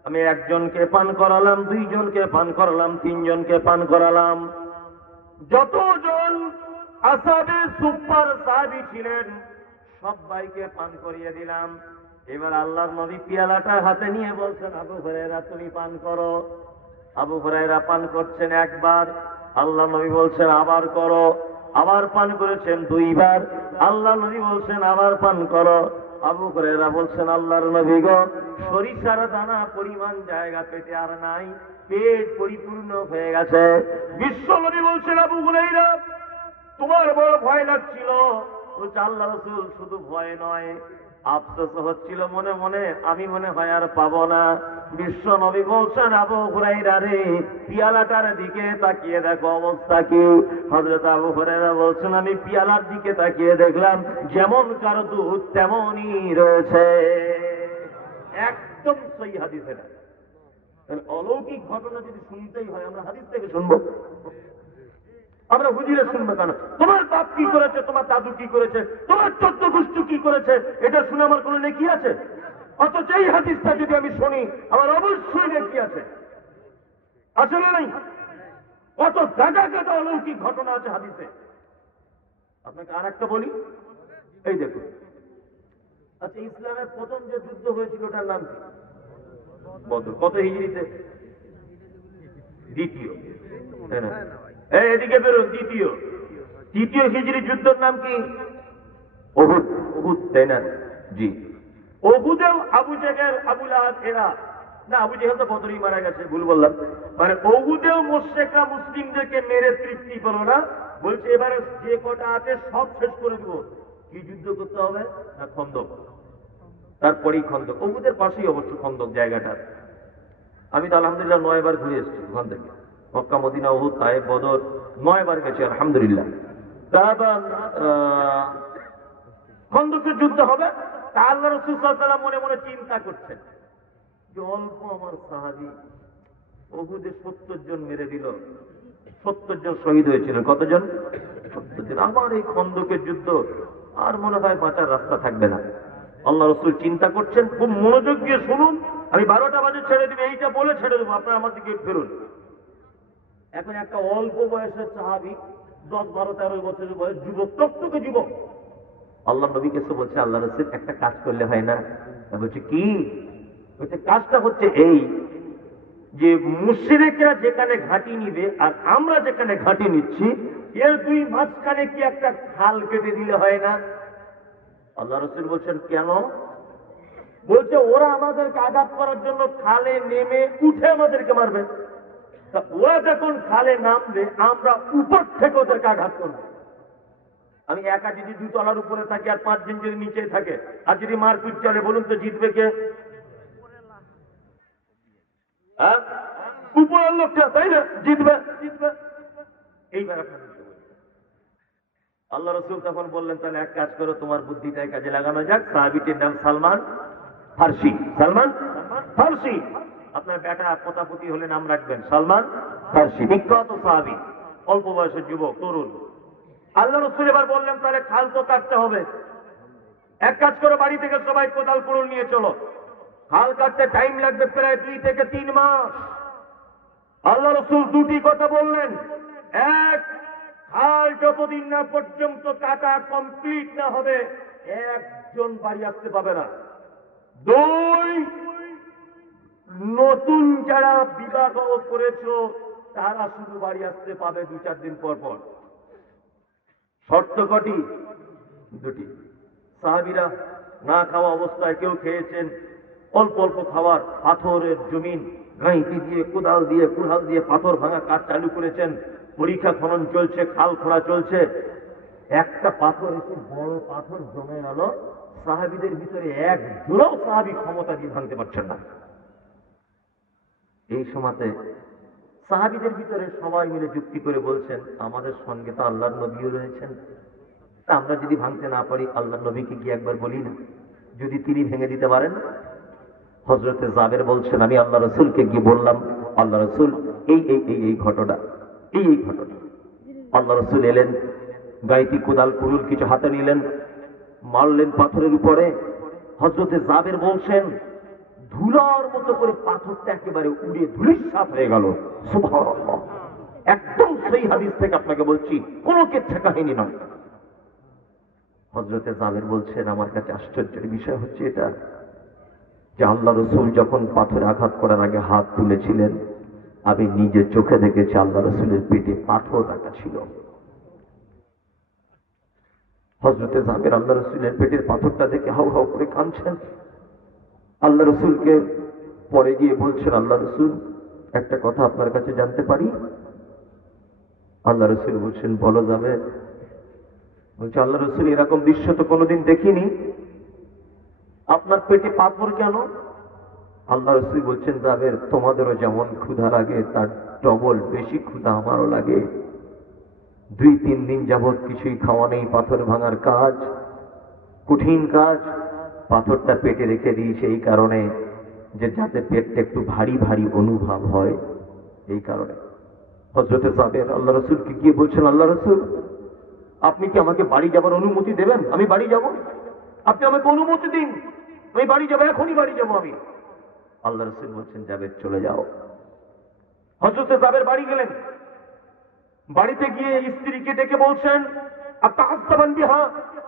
আমি একজনকে পান করালাম, 2 জনকে পান করালাম, 3 জনকে পান করালাম, যতজন আসহাবে সুফফার সাহাবী ছিলেন সবাইকে পান করিয়ে দিলাম। এবার আল্লাহর নবী পিয়ালাটা হাতে নিয়ে বলছেন, আবু হুরায়রা তুমি পান করো। আবু হুরায়রা পান করছেন একবার, আল্লাহ নবী বলছেন আবার করো, আবার পান করেছেন 2 বার, আল্লাহ নবী বলছেন আবার পান করো। আবু হুরায়রা বলছেন, আল্লাহর নবী গো, সরিষার দানা পরিমাণ জায়গা পেটে আর নাই, পেট পরিপূর্ণ হয়ে গেছে। বিশ্ব নবী বলছেন, আবু হুরায়রা তোমার বড় ভয় লাগছিল। বলছে, আল্লাহ রাসূল শুধু ভয় নয়, আফসোস হচ্ছিল মনে মনে, আমি মনে হয় আর পাবো না। বিশ্ব নবী বলছেন, আবু হুরায়রা রে, পিয়ালাটার দিকে তাকিয়ে দেখো অবস্থা কি। হযরত আবু হুরায়রা বলছেন, আমি পিয়ালার দিকে তাকিয়ে দেখলাম যেমন কার দুধ তেমনই রয়েছে। একদম সহি হাদিস এটা। অলৌকিক ঘটনা যদি শুনতেই হয় আমরা হাদিস থেকে শুনবো, আমরা হুজুরে শুনবো কেন? তোমার বাপ কি করেছে, তোমার দাদু কি করেছে, তোমার 14 গোষ্ঠী কি করেছে, এটা শুনে আমার কোনো নেকি আছে? অথচ এই হাদিসটা যদি আমি শুনি আমার অবশ্যই নেকি আছে, আছে না নাই? কত গাদা গাদা অলৌকিক ঘটনা আছে হাদিসে। আপনাকে আর একটা বলি, এই দেখুন, আচ্ছা ইসলামের প্রথম যে যুদ্ধ হয়েছিল ওটার নাম কি? বদর। কত হিজরিতে? দ্বিতীয়। তাই না? এদিকে বেরোন, তৃতীয় হিজরি যুদ্ধের নাম কি? উহুদ। উহুদ, তাই না? জি। উহুদেও আবু জেহেল, আবু লাহাব এরা, না আবু জেহেল তো বদরেই মারা গেছে, ভুল বললাম। মানে উহুদেও মুশরিকরা মুসলিমদেরকে মেরে তৃপ্তি পেল না, বলছে এবারে যে কটা আছে সব শেষ করে দেব। কি যুদ্ধ করতে হবে? না খন্দক। তারপরেই খন্দক। উহুদের পাশেই অবশ্য খন্দক জায়গাটা। আমি তো আলহামদুলিল্লাহ 9 বার ঘুরে এসেছি ওখান থেকে, মক্কা, মদিনা, উহুদ, তায়েফ, বদর 9 বার গেছি আলহামদুলিল্লাহ। তারপর খন্দকের যুদ্ধ হবে, তা আল্লাহ রাসূল সাল্লাল্লাহু আলাইহি ওয়াসাল্লাম মনে মনে চিন্তা করছেন যে অল্প আমার সাহাবী উহুদে 70 জন মেরে দিল, 70 জন শহীদ হয়েছিল। কতজন? 70 জন। আমার এই খন্দকের যুদ্ধ আর মনে হয় বাঁচার রাস্তা থাকবে না। আল্লাহ রাসূল চিন্তা করছেন, খুব মনোযোগ দিয়ে শুনুন, আমি 12টা বাজে ছেড়ে দিবে এইটা বলে ছেড়ে দেবো, আপনারা আমার দিকে ফেরুন। এখন একটা অল্প বয়সের সাহাবী, 10, 12, 13 বছরের বয়স, যুবক, টকটকে যুবক, আল্লাহ নবীকে এসে বলছে, আল্লাহ রাসূল একটা কাজ করলে হয় না? বলছে কি? বলছে কাজটা হচ্ছে এই যে মুশরিকরা যেখানে ঘাঁটি নিবে আর আমরা যেখানে ঘাঁটি নিচ্ছি, এর 2 মাঝখানে কি একটা খাল কেটে দিলে হয় না? আল্লাহ রাসূল বলছেন কেন? বলছে ওরা আমাদেরকে আঘাত করার জন্য খালে নেমে উঠে আমাদেরকে মারবে, তা ওরা যখন খালে নামবে আমরা উপর থেকে ওদেরকে আঘাত করবো। আমি একা যদি 2 তলার উপরে থাকি আর 5 জন যদি নিচে থাকে আর যদি মারপিট চলে, বলুন তো জিতবে কে? হ্যাঁ, উপরের লোকটা, তাই না? জিতবে। এইবার আপনার আল্লাহ রাসূল তখন বললেন, তাহলে এক কাজ করো, তোমার বুদ্ধিটাই কাজে লাগানো যাক। সাহাবীটির নাম সালমান। ফার্সি। সালমান ফার্সি। আপনার বেটা পোতাপুতি হলে নাম রাখবেন সালমান ফার্সি। বিখ্যাত সাহাবী, অল্প বয়সের যুবক, তরুণ। আল্লাহ রাসূল এবার বললেন তাহলে খাল তো কাটতে হবে। এক কাজ করো, বাড়ি থেকে সবাই কোদাল কুড়ুল নিয়ে চলো। খাল কাটতে টাইম লাগবে প্রায় 2 থেকে 3 মাস। আল্লাহ রাসূল দুটি কথা বললেন। এক, খাল যতদিন না পর্যন্ত কাটা কমপ্লিট না হবে একজন বাড়ি আসতে পাবে না। 2, নতুন যারা বিবাহ করেছো তারা শুধু বাড়ি আসতে পাবে 2-4 দিন পর পর। শর্ত কটি? 2টি। সাহাবীরা না খাওয়া অবস্থায়, কেউ খেয়েছেন অল্প অল্প খাবার, পাথরের জমিন গাঁইতি দিয়ে, কোদাল দিয়ে, কুড়াল দিয়ে পাথর ভাঙা কাজ চালু করেছেন। পরীক্ষা খনন চলছে, খাল খোঁড়া চলছে। একটা পাথর এসে বড় পাথর জমে গেল। সাহাবীদের ভিতরে একজনও সাহাবী ক্ষমতা দিয়ে ভাঙতে পারছেন না। এই সময়তে সাহাবীদের ভিতরে সবাই মিলে যুক্তি করে বলছেন, আমাদের সঙ্গে তো আল্লাহর নবীও রয়েছেন, তা আমরা যদি ভাঙতে না পারি আল্লাহর নবীকে গিয়ে একবার বলি না, যদি তিনি ভেঙে দিতে পারেন। হযরতে জাবের বলছেন, আমি আল্লাহ রাসূলকে গিয়ে বললাম, আল্লাহ রাসূল এই ঘটনা, এই ঘটনা। আল্লাহ রাসূল এলেন, গাইতি কোদাল কুড়ুল কিছু হাতে নিলেন, মারলেন পাথরের উপরে। হযরতে জাবের বলছেন, ধুলার মতো করে পাথরটা একেবারে উড়ে ধূলিসাৎ হয়ে গেল। সুবহানাল্লাহ। একদম সেই হাদিস থেকে আপনাকে বলছি, কোনো কেচ্ছা কাহিনী নয়। হযরতে জাবের বলছেন, আমার কাছে আশ্চর্যের বিষয় হচ্ছে এটা যে আল্লাহ রাসূল যখন পাথরে আঘাত করার আগে হাত তুলেছিলেন, আমি নিজে চোখে দেখেছি আল্লাহ রাসূলের পেটে পাথর রাখা ছিল। হযরতে জাবের আল্লাহ রাসূলের পেটের পাথরটা দেখে হাউ হাউ করে কাঁদছেন। আল্লাহ রাসূলকে পরে গিয়ে বলছেন, আল্লাহ রাসূল একটা কথা আপনার কাছে জানতে পারি? আল্লাহ রাসূল বলছেন, বলো জাবের। বলছে, আল্লাহ রাসূল এরকম দৃশ্য তো কোনোদিন দেখিনি, আপনার পেটে পাথর কেন? আল্লাহ রাসূল বলছেন, জাবের তোমাদেরও যেমন ক্ষুধা লাগে তার ডবল বেশি ক্ষুধা আমারও লাগে। 2-3 দিন যাবৎ কিছুই খাওয়া নেই, পাথর ভাঙার কাজ, কঠিন কাজ। পাথরটা পেটে রেখে দিয়েছে এই কারণে যে যাতে পেটটা একটু ভারী ভারী অনুভব হয়, এই কারণে। হযরতে জাবের আল্লাহ রাসূলকে গিয়ে বলছেন, আল্লাহ রাসূল আপনি কি আমাকে বাড়ি যাবার অনুমতি দেবেন? আমি বাড়ি যাব, আপনি আমাকে অনুমতি দিন, আমি বাড়ি যাবো, এখনই বাড়ি যাবো আমি। আল্লাহ রাসূল বলছেন, জাবের চলে যাও। হযরতে জাবের বাড়ি গেলেন। বাড়িতে গিয়ে স্ত্রীকে ডেকে বলছেন, আতাআসাবান বিহা,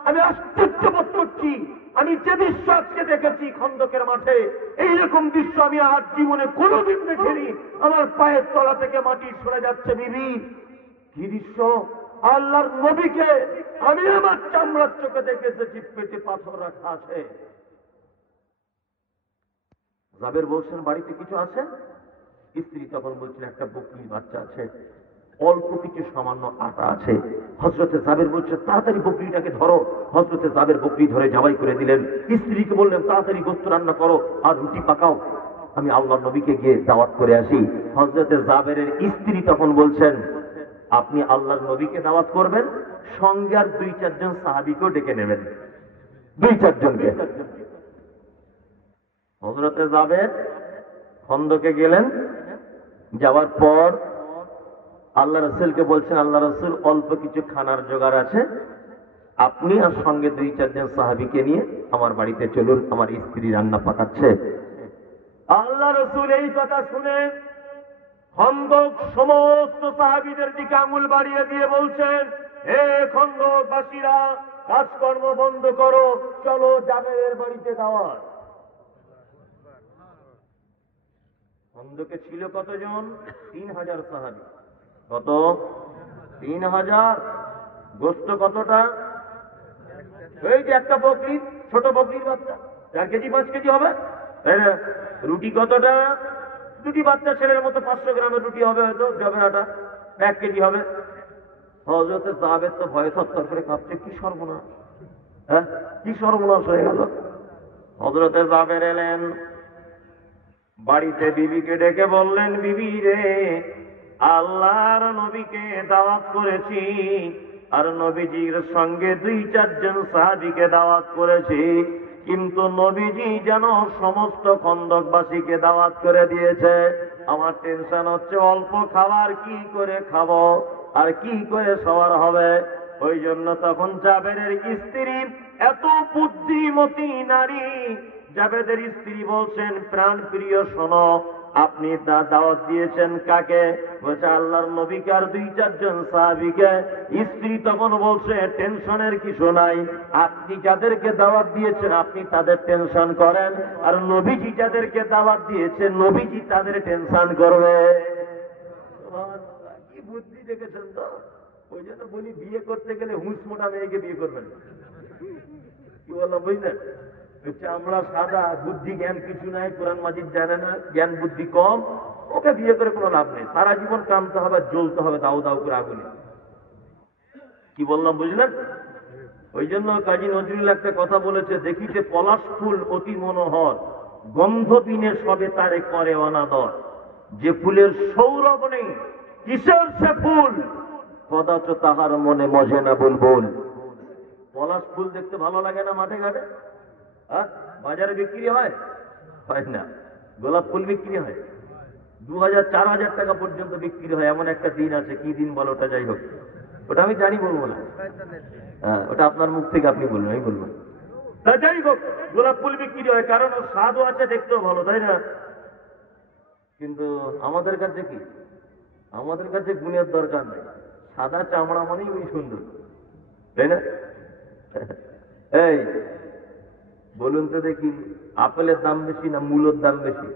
আমি আশ্চর্য বোধ করছি, আমি যে দৃশ্য আজকে দেখেছি খন্দকের মাঠে, এইরকম দৃশ্য আমি আজ জীবনে কোনোদিন দেখিনি। আমার পায়ের তলা থেকে মাটি সরে যাচ্ছে। বিবি, কি দৃশ্য? আল্লাহর নবীকে আমি আমার চামড়ার চোখে দেখে এসেছি, পেটে পাথর রাখা আছে। জাবের বলছেন, বাড়িতে কিছু আছে? স্ত্রী তখন বলছেন, একটা বকরির বাচ্চা আছে, অল্প কিছু সামান্য আটা আছে। হযরতে জাবের বলছে, তাড়াতাড়ি বকরিটাকে ধরো। হযরতে জাবের বকরি ধরে জবাই করে দিলেন। স্ত্রীকে বললেন, তাড়াতাড়ি গোশত রান্না করো আর রুটি পাকাও, আমি আল্লাহর নবীকে গিয়ে দাওয়াত করে আসি। হযরতে জাবেরের স্ত্রী তখন বলছেন, আপনি আল্লাহর নবীকে দাওয়াত করবেন, সঙ্গে আর 2-4 জন সাহাবীকেও ডেকে নেবেন, 2-4 জনকে। হযরতে জাবের খন্দকে গেলেন। যাওয়ার পর আল্লাহ রাসূলকে বলছেন, আল্লাহ রাসূল অল্প কিছু খানার জোগাড় আছে, আপনি আর সঙ্গে 2-4 জন সাহাবীকে নিয়ে আমার বাড়িতে চলুন, আমার স্ত্রী রান্না পাকাচ্ছে। আল্লাহ রাসূল এই কথা শুনে খন্দক সমস্ত সাহাবীদের দিকে আঙুল বাড়িয়ে দিয়ে বলছেন, হে খন্দকবাসীরা, কাজকর্ম বন্ধ করো, চলো জাবেরের বাড়িতে দাওয়াত। খন্দকে ছিল কতজন? 3000 সাহাবী। কত? 3000। গোশত কতটা? এই যে একটা বকরি, ছোট বকরির বাচ্চা, 4 কেজি 5 কেজি হবে। রুটি কতটা? 2টি বাচ্চা ছেলের মতো 500 গ্রামের রুটি হবে হয়তো, জবের আটা 1 কেজি হবে। হযরতে জাবের তো ভয়ে থরথর করে কাঁপছে, কি সর্বনাশ, হ্যাঁ কি সর্বনাশ হয়ে গেল। হযরতে জাবের এলেন, বাড়িতে বিবিকে ডেকে বললেন, বিবি রে, আল্লাহর নবীকে দাওয়াত করেছি আর নবীজির সঙ্গে 2-4 জন সাহাবীকে দাওয়াত করেছি, কিন্তু নবীজি যেন সমস্ত খন্দকবাসীকে দাওয়াত করে দিয়েছে। আমার টেনশন হচ্ছে অল্প খাবার কি করে খাবো আর কি করে সবার হবে। ওই জন্য তখন জাবেরের স্ত্রী, এত বুদ্ধিমতী নারী, জাবেদের স্ত্রী বলছেন, প্রাণ প্রিয় শোনো, আপনি দাওয়াত দিয়েছেন কাকে? বলছে আল্লাহর নবীকে আর 2-4 জন সাহাবীকে। স্ত্রী তখন বলছে, টেনশনের কিছু নাই, আপনি যাদেরকে দাওয়াত দিয়েছেন আপনি তাদের টেনশন করেন, আর নবীজি যাদেরকে দাওয়াত দিয়েছেন নবীজি তাদের টেনশন করবে। কি বুদ্ধি দেখেছেন তো? ওই জন্য বলি, বিয়ে করতে গেলে হুঁশ মোটা মেয়েকে বিয়ে করবেন। কি বললাম বুঝলেন? আমরা সাদা, বুদ্ধি জ্ঞান কিছু নাই, কোরআন মাজিদ জানে না, জ্ঞান বুদ্ধি কম, ওকে বিয়ে করে কোনো লাভ নেই। সারা জীবন কামতে হবে, জ্বলতে হবে দাউ দাউ করে আগুনে। কি বললাম বুঝলেন? ওই জন্য কাজী নজরুল একটা কথা বলেছে, দেখিতে পলাশ ফুল অতি মনোহর, গন্ধ পিনে সবে তারে করে অনাদর। যে ফুলের সৌরভ নেই কিসের সে ফুল, কদাচ তাহার মনে মজে না বুলবুল। পলাশ ফুল দেখতে ভালো লাগে না মাঠে ঘাটে? বাজারে বিক্রি হয়? হয় না। গোলাপ ফুল বিক্রি হয় 2000-4000 টাকা পর্যন্ত বিক্রি হয়। এমন একটা দিন আছে, কি দিন বলো ওটা, যাই হোক ওটা আমি জানি, বলবো না। ওটা আপনার মুখ থেকে আপনি বলবেন, আমি বলবো। তা যাই হোক, গোলাপ ফুল বিক্রি হয়, কারণ ওর স্বাদও আছে, দেখতেও ভালো, তাই না? কিন্তু আমাদের কাছে কি, আমাদের কাছে গুণের দরকার নেই, সাদা চামড়া মানেই ওই সুন্দর, তাই না? এই বলুন তো দেখি, আপেলের দাম বেশি না মূলোর দাম বেশি?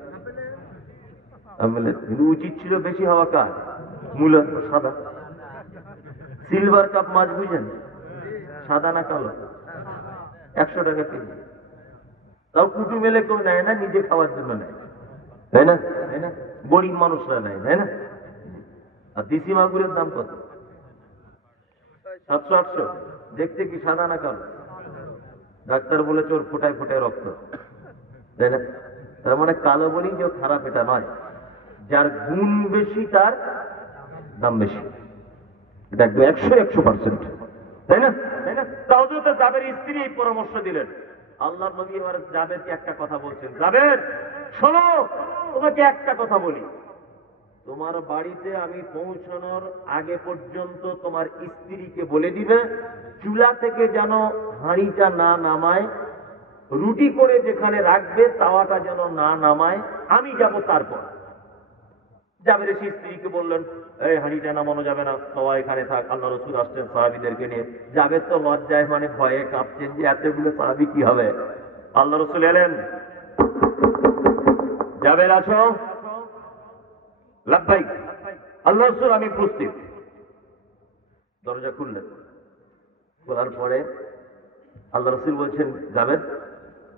আপেলের। কিন্তু উচিত ছিল বেশি হওয়া কার? মূলত সাদা। সিলভার কাপ মাছ বুঝেন, সাদা না কালো? 100 টাকা কেজি। তাও কুটু মেলে কেউ নেয় না, নিজে খাওয়ার জন্য নেয়, তাই না? তাই না? গরিব মানুষরা নেয়, তাই না? আর দেশি মাগুরের দাম কত? 700-800। দেখতে কি সাদা না কালো? ডাক্তার বলেছে ওর ফোটায় ফোটায় রক্ত, তাই না? তার মানে কালো বলেই যে খারাপ এটা নয়, যার গুণ বেশি তার দাম বেশি, এটা 100%, তাই না? তাই না? তাহলে তো জাবের স্ত্রী এই পরামর্শ দিলেন। আল্লাহর নবী এবার জাবেরকে একটা কথা বলছেন, জাবের শোনো, তোমাকে একটা কথা বলি, তোমার বাড়িতে আমি পৌঁছানোর আগে পর্যন্ত তোমার স্ত্রীকে বলে দিবে চুলা থেকে যেন হাঁড়িটা না নামায়, রুটি করে যেখানে রাখবে তাওয়াটা যেন না নামায়, আমি যাব তারপর। জাবের এসে স্ত্রীকে বললেন, এই হাঁড়িটা নামানো যাবে না, তাওয়া এখানে থাক, আল্লাহ রাসূল আসছেন সাহাবীদেরকে নিয়ে। জাবের তো লজ্জায় মানে ভয়ে কাঁপছেন যে এতগুলো সাহাবী কি হবে। আল্লাহ রাসূল এলেন, জাবের আছো? লাব্বাইক। আল্লাহ রাসূল আমি প্রস্তুত। দরজা খুললেন, খোলার পরে আল্লাহ রাসূল বলছেন, জাবের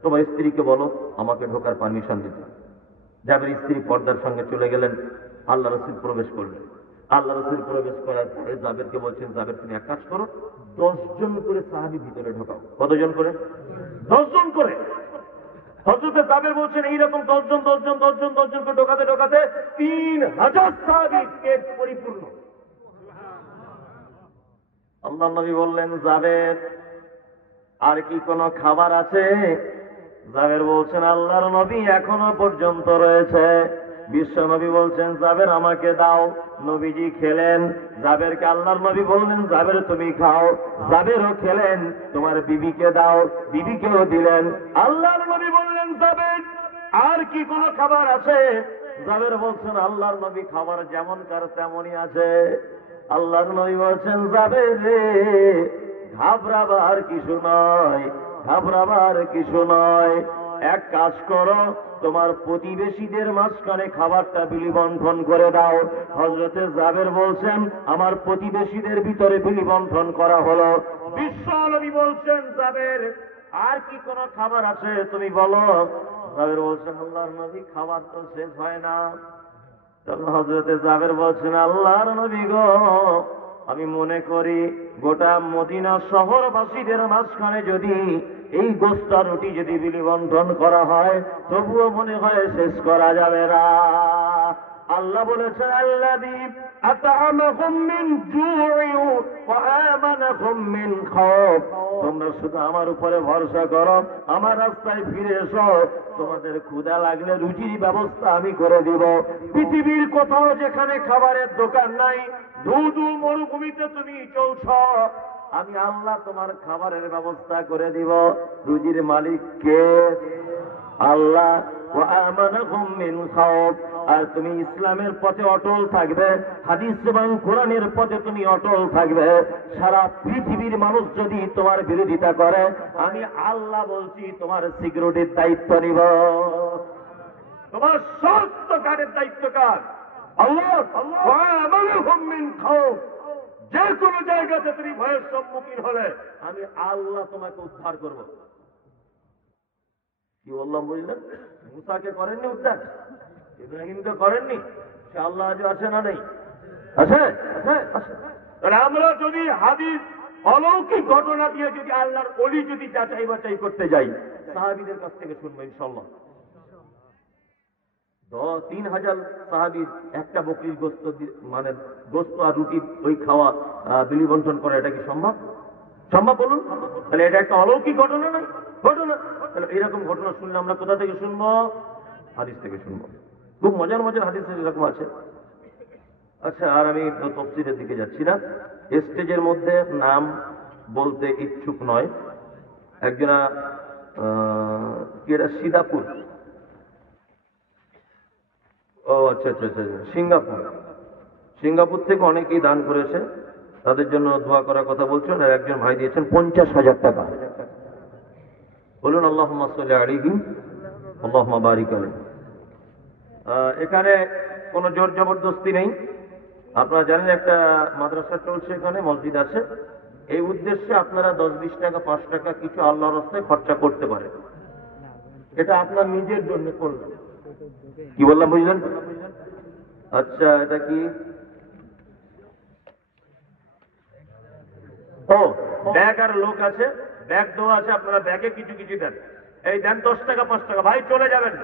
তোমার স্ত্রীকে বলো আমাকে ঢোকার পারমিশন দিতে। জাবের স্ত্রী পর্দার সঙ্গে চলে গেলেন, আল্লাহ রাসূল প্রবেশ করলেন। আল্লাহ রাসূল প্রবেশ করার পরে জাবেরকে বলছেন, জাবের তুমি এক কাজ করো, 10 জন করে সাহাবী ভিতরে ঢোকাও। কতজন করে? 10 জন করে। হযরত জাবের বলছেন, এইরকম 10 জন করে ঢোকাতে ঢোকাতে 3000 সাহাবী পেট পরিপূর্ণ। আল্লাহর নবী বললেন, জাবের আর কি কোনো খাবার আছে? জাবের বলছেন, আল্লাহর নবী এখনো পর্যন্ত রয়েছে। বিশ্ব নবী বলছেন, জাবের আমাকে দাও। নবীজি খেলেন, জাবেরকে আল্লাহর নবী বললেন, জাবের তুমি খাও। জাবেরও খেলেন, তোমার বিবিকে দাও। বিবিকেও দিলেন। আল্লাহর নবী বললেন, জাবের আর কি কোনো খাবার আছে? জাবের বলছেন, আল্লাহর নবী খাবার যেমনকার তেমনই আছে। আল্লাহর নবী বলছেন, জাবের রে ঘাবড়াবার কিছু নয়, ঘাবড়াবার কিছু নয়। এক কাজ করো, তোমার প্রতিবেশীদের মাঝখানে খাবারটা বিলি বন্টন করে দাও। হযরতে জাবের বলছেন, আমার প্রতিবেশীদের ভিতরে বিলি বন্টন করা হলো। বিশ্ব নবী বলছেন, জাবের আর কি কোনো খাবার আছে তুমি বলো। জাবের বলছেন, আল্লাহর নবী খাবার তো শেষ হয় না। তখন হযরতে জাবের বলছেন, আল্লাহর নবী গো, আমি মনে করি গোটা মদিনা শহরবাসীদের মাঝখানে যদি এই গোস্তা রুটি যদি বিলি বন্টন করা হয়, তবুও মনে হয় শেষ করা যাবে না। আল্লাহ বলেছেন, আল্লাযী আতা'আমাহুম মিন জু'ইন ওয়া আমানাহুম মিন খাওফ। তোমরা শুধু আমার উপরে ভরসা করো, আমার রাস্তায় ফিরে এসো, তোমাদের ক্ষুধা লাগলে রুজির ব্যবস্থা আমি করে দিব। পৃথিবীর কোথাও যেখানে খাবারের দোকান নাই, ধুধু মরুভূমিতে তুমি চলছ, আমি আল্লাহ তোমার খাবারের ব্যবস্থা করে দিব। রুজির মালিক কে? আল্লাহ। ওয়া আমানাহুম মিন খাওফ। আর তুমি ইসলামের পথে অটল থাকবে, হাদিস এবং কোরআনের পথে তুমি অটল থাকবে। সারা পৃথিবীর মানুষ যদি তোমার বিরোধিতা করে, আমি আল্লাহ বলছি তোমার সিকিউরিটির দায়িত্ব নিব। তোমার সমস্ত কাজের দায়িত্ব কার? আল্লাহ। ওয়া আমানাহুম মিন খাওফ। যে কোনো জায়গাতে তুমি ভয়ের সম্মুখীন হলে আমি আল্লাহ তোমাকে উদ্ধার করব। কি বললাম বুঝলেন? মুসাকে করেননি উদ্ধার, ইব্রাহিমকে করেননি, সে আল্লাহ আজ আছে না নেই? আছে। তাহলে আমরা যদি হাদিস অলৌকিক ঘটনা দিয়ে যদি আল্লাহর ওলি যদি যাচাই বাছাই করতে যাই, সাহাবীদের কাছ থেকে শুনবো ইনশাআল্লাহ। 3000 সাহাবীর একটা বকরির গোস্ত মানে গোস্ত আর রুটি ওই খাওয়া বিলি বন্টন করা, এটা কি সম্ভব? সম্ভব বলুন? তাহলে এটা একটা অলৌকিক ঘটনা নয়? ঘটনা। তাহলে এরকম ঘটনা শুনলে আমরা কোথা থেকে শুনবো? হাদিস থেকে শুনবো। খুব মজার মজার হাদিস এরকম আছে। আচ্ছা, আর আমি তফসিরের দিকে যাচ্ছি না। স্টেজের মধ্যে নাম বলতে ইচ্ছুক নয় একজনা কি এটা সিদাপুর, ও আচ্ছা আচ্ছা আচ্ছা, সিঙ্গাপুর থেকে অনেকেই দান করেছে, তাদের জন্য দোয়া করার কথা বলছেন। আর একজন ভাই দিয়েছেন 50,000 টাকা। বলুন আল্লাহুম্মা সাল্লি আলাইহি আল্লাহুম্মা বারিক আলাইহি। এখানে কোনো জোর জবরদস্তি নেই। আপনারা জানেন একটা মাদ্রাসা চলছে, এখানে মসজিদ আছে। এই উদ্দেশ্যে আপনারা 10-20 টাকা 5 টাকা কিছু আল্লাহর রাস্তায় খরচা করতে পারেন। এটা আপনার নিজের জন্য করবেন। কি বললাম বুঝলেন? আচ্ছা, এটা কি? ও ব্যাগ আর লোক আছে, ব্যাগ দেওয়া আছে, আপনারা ব্যাগে কিছু কিছু দেন। এই দেন 10 টাকা 5 টাকা। ভাই চলে যাবেন,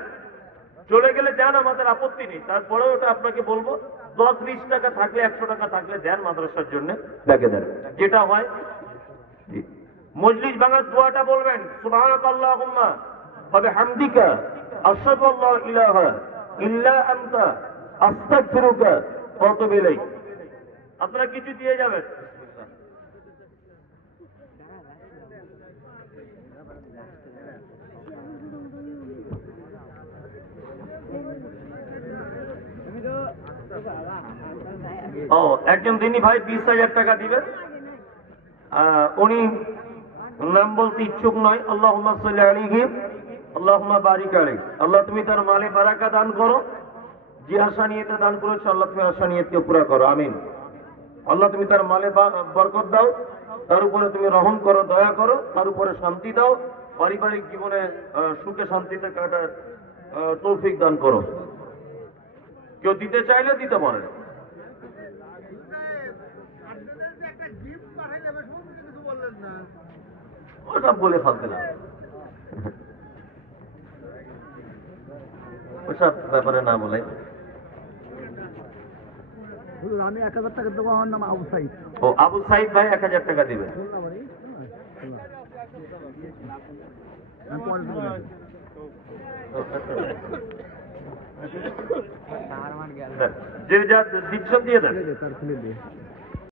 চলে গেলে দেন, আমাদের আপত্তি নেই। তারপরে ওটা আপনাকে বলবো 10-20 টাকা থাকলে 100 টাকা থাকলে দেন মাদ্রাসার জন্য, ব্যাগে দেন। যেটা হয় মজলিস ভাঙার দোয়াটা বলবেন, সুবহানাকাল্লাহুম্মা ওয়া বিহামদিকা আশহাদু আল্লা ইলাহা ইল্লা আনতা আস্তাগফিরুকা ওয়া আতুবু ইলাইক। আপনারা কিছু দিয়ে যাবেন। ও একজন দিনী ভাই 20,000 টাকা দিবেন। উনি নাম বলতে ইচ্ছুক নয়। আল্লাহুম্মা সাল্লি আলাইহি আল্লাহুম্মা বারিক আলাইহি। আল্লাহ তুমি তার মালে বারাকা দান করো। যে আশা নিয়েতে দান করেছো আল্লাহ তুমি আশা নিয়েতকে পুরা করো, আমিন। আল্লাহ তুমি তার মালে বরকত দাও, তার উপরে তুমি রহম করো, দয়া করো, তার উপরে শান্তি দাও, পারিবারিক জীবনে সুখে শান্তিতে কাটার তৌফিক দান করো। কেউ দিতে চাইলে দিতে পারেন। ওসব বলে ফালতে না, ওসব ব্যাপারে না বলে। আমি 1000 টাকা দেবো। আমার নাম আবু সাইদ। ও আবু সাইদ ভাই 1000 টাকা দিবে। যে যা দিচ্ছেন দিয়ে দেন। তার খুলে দিয়ে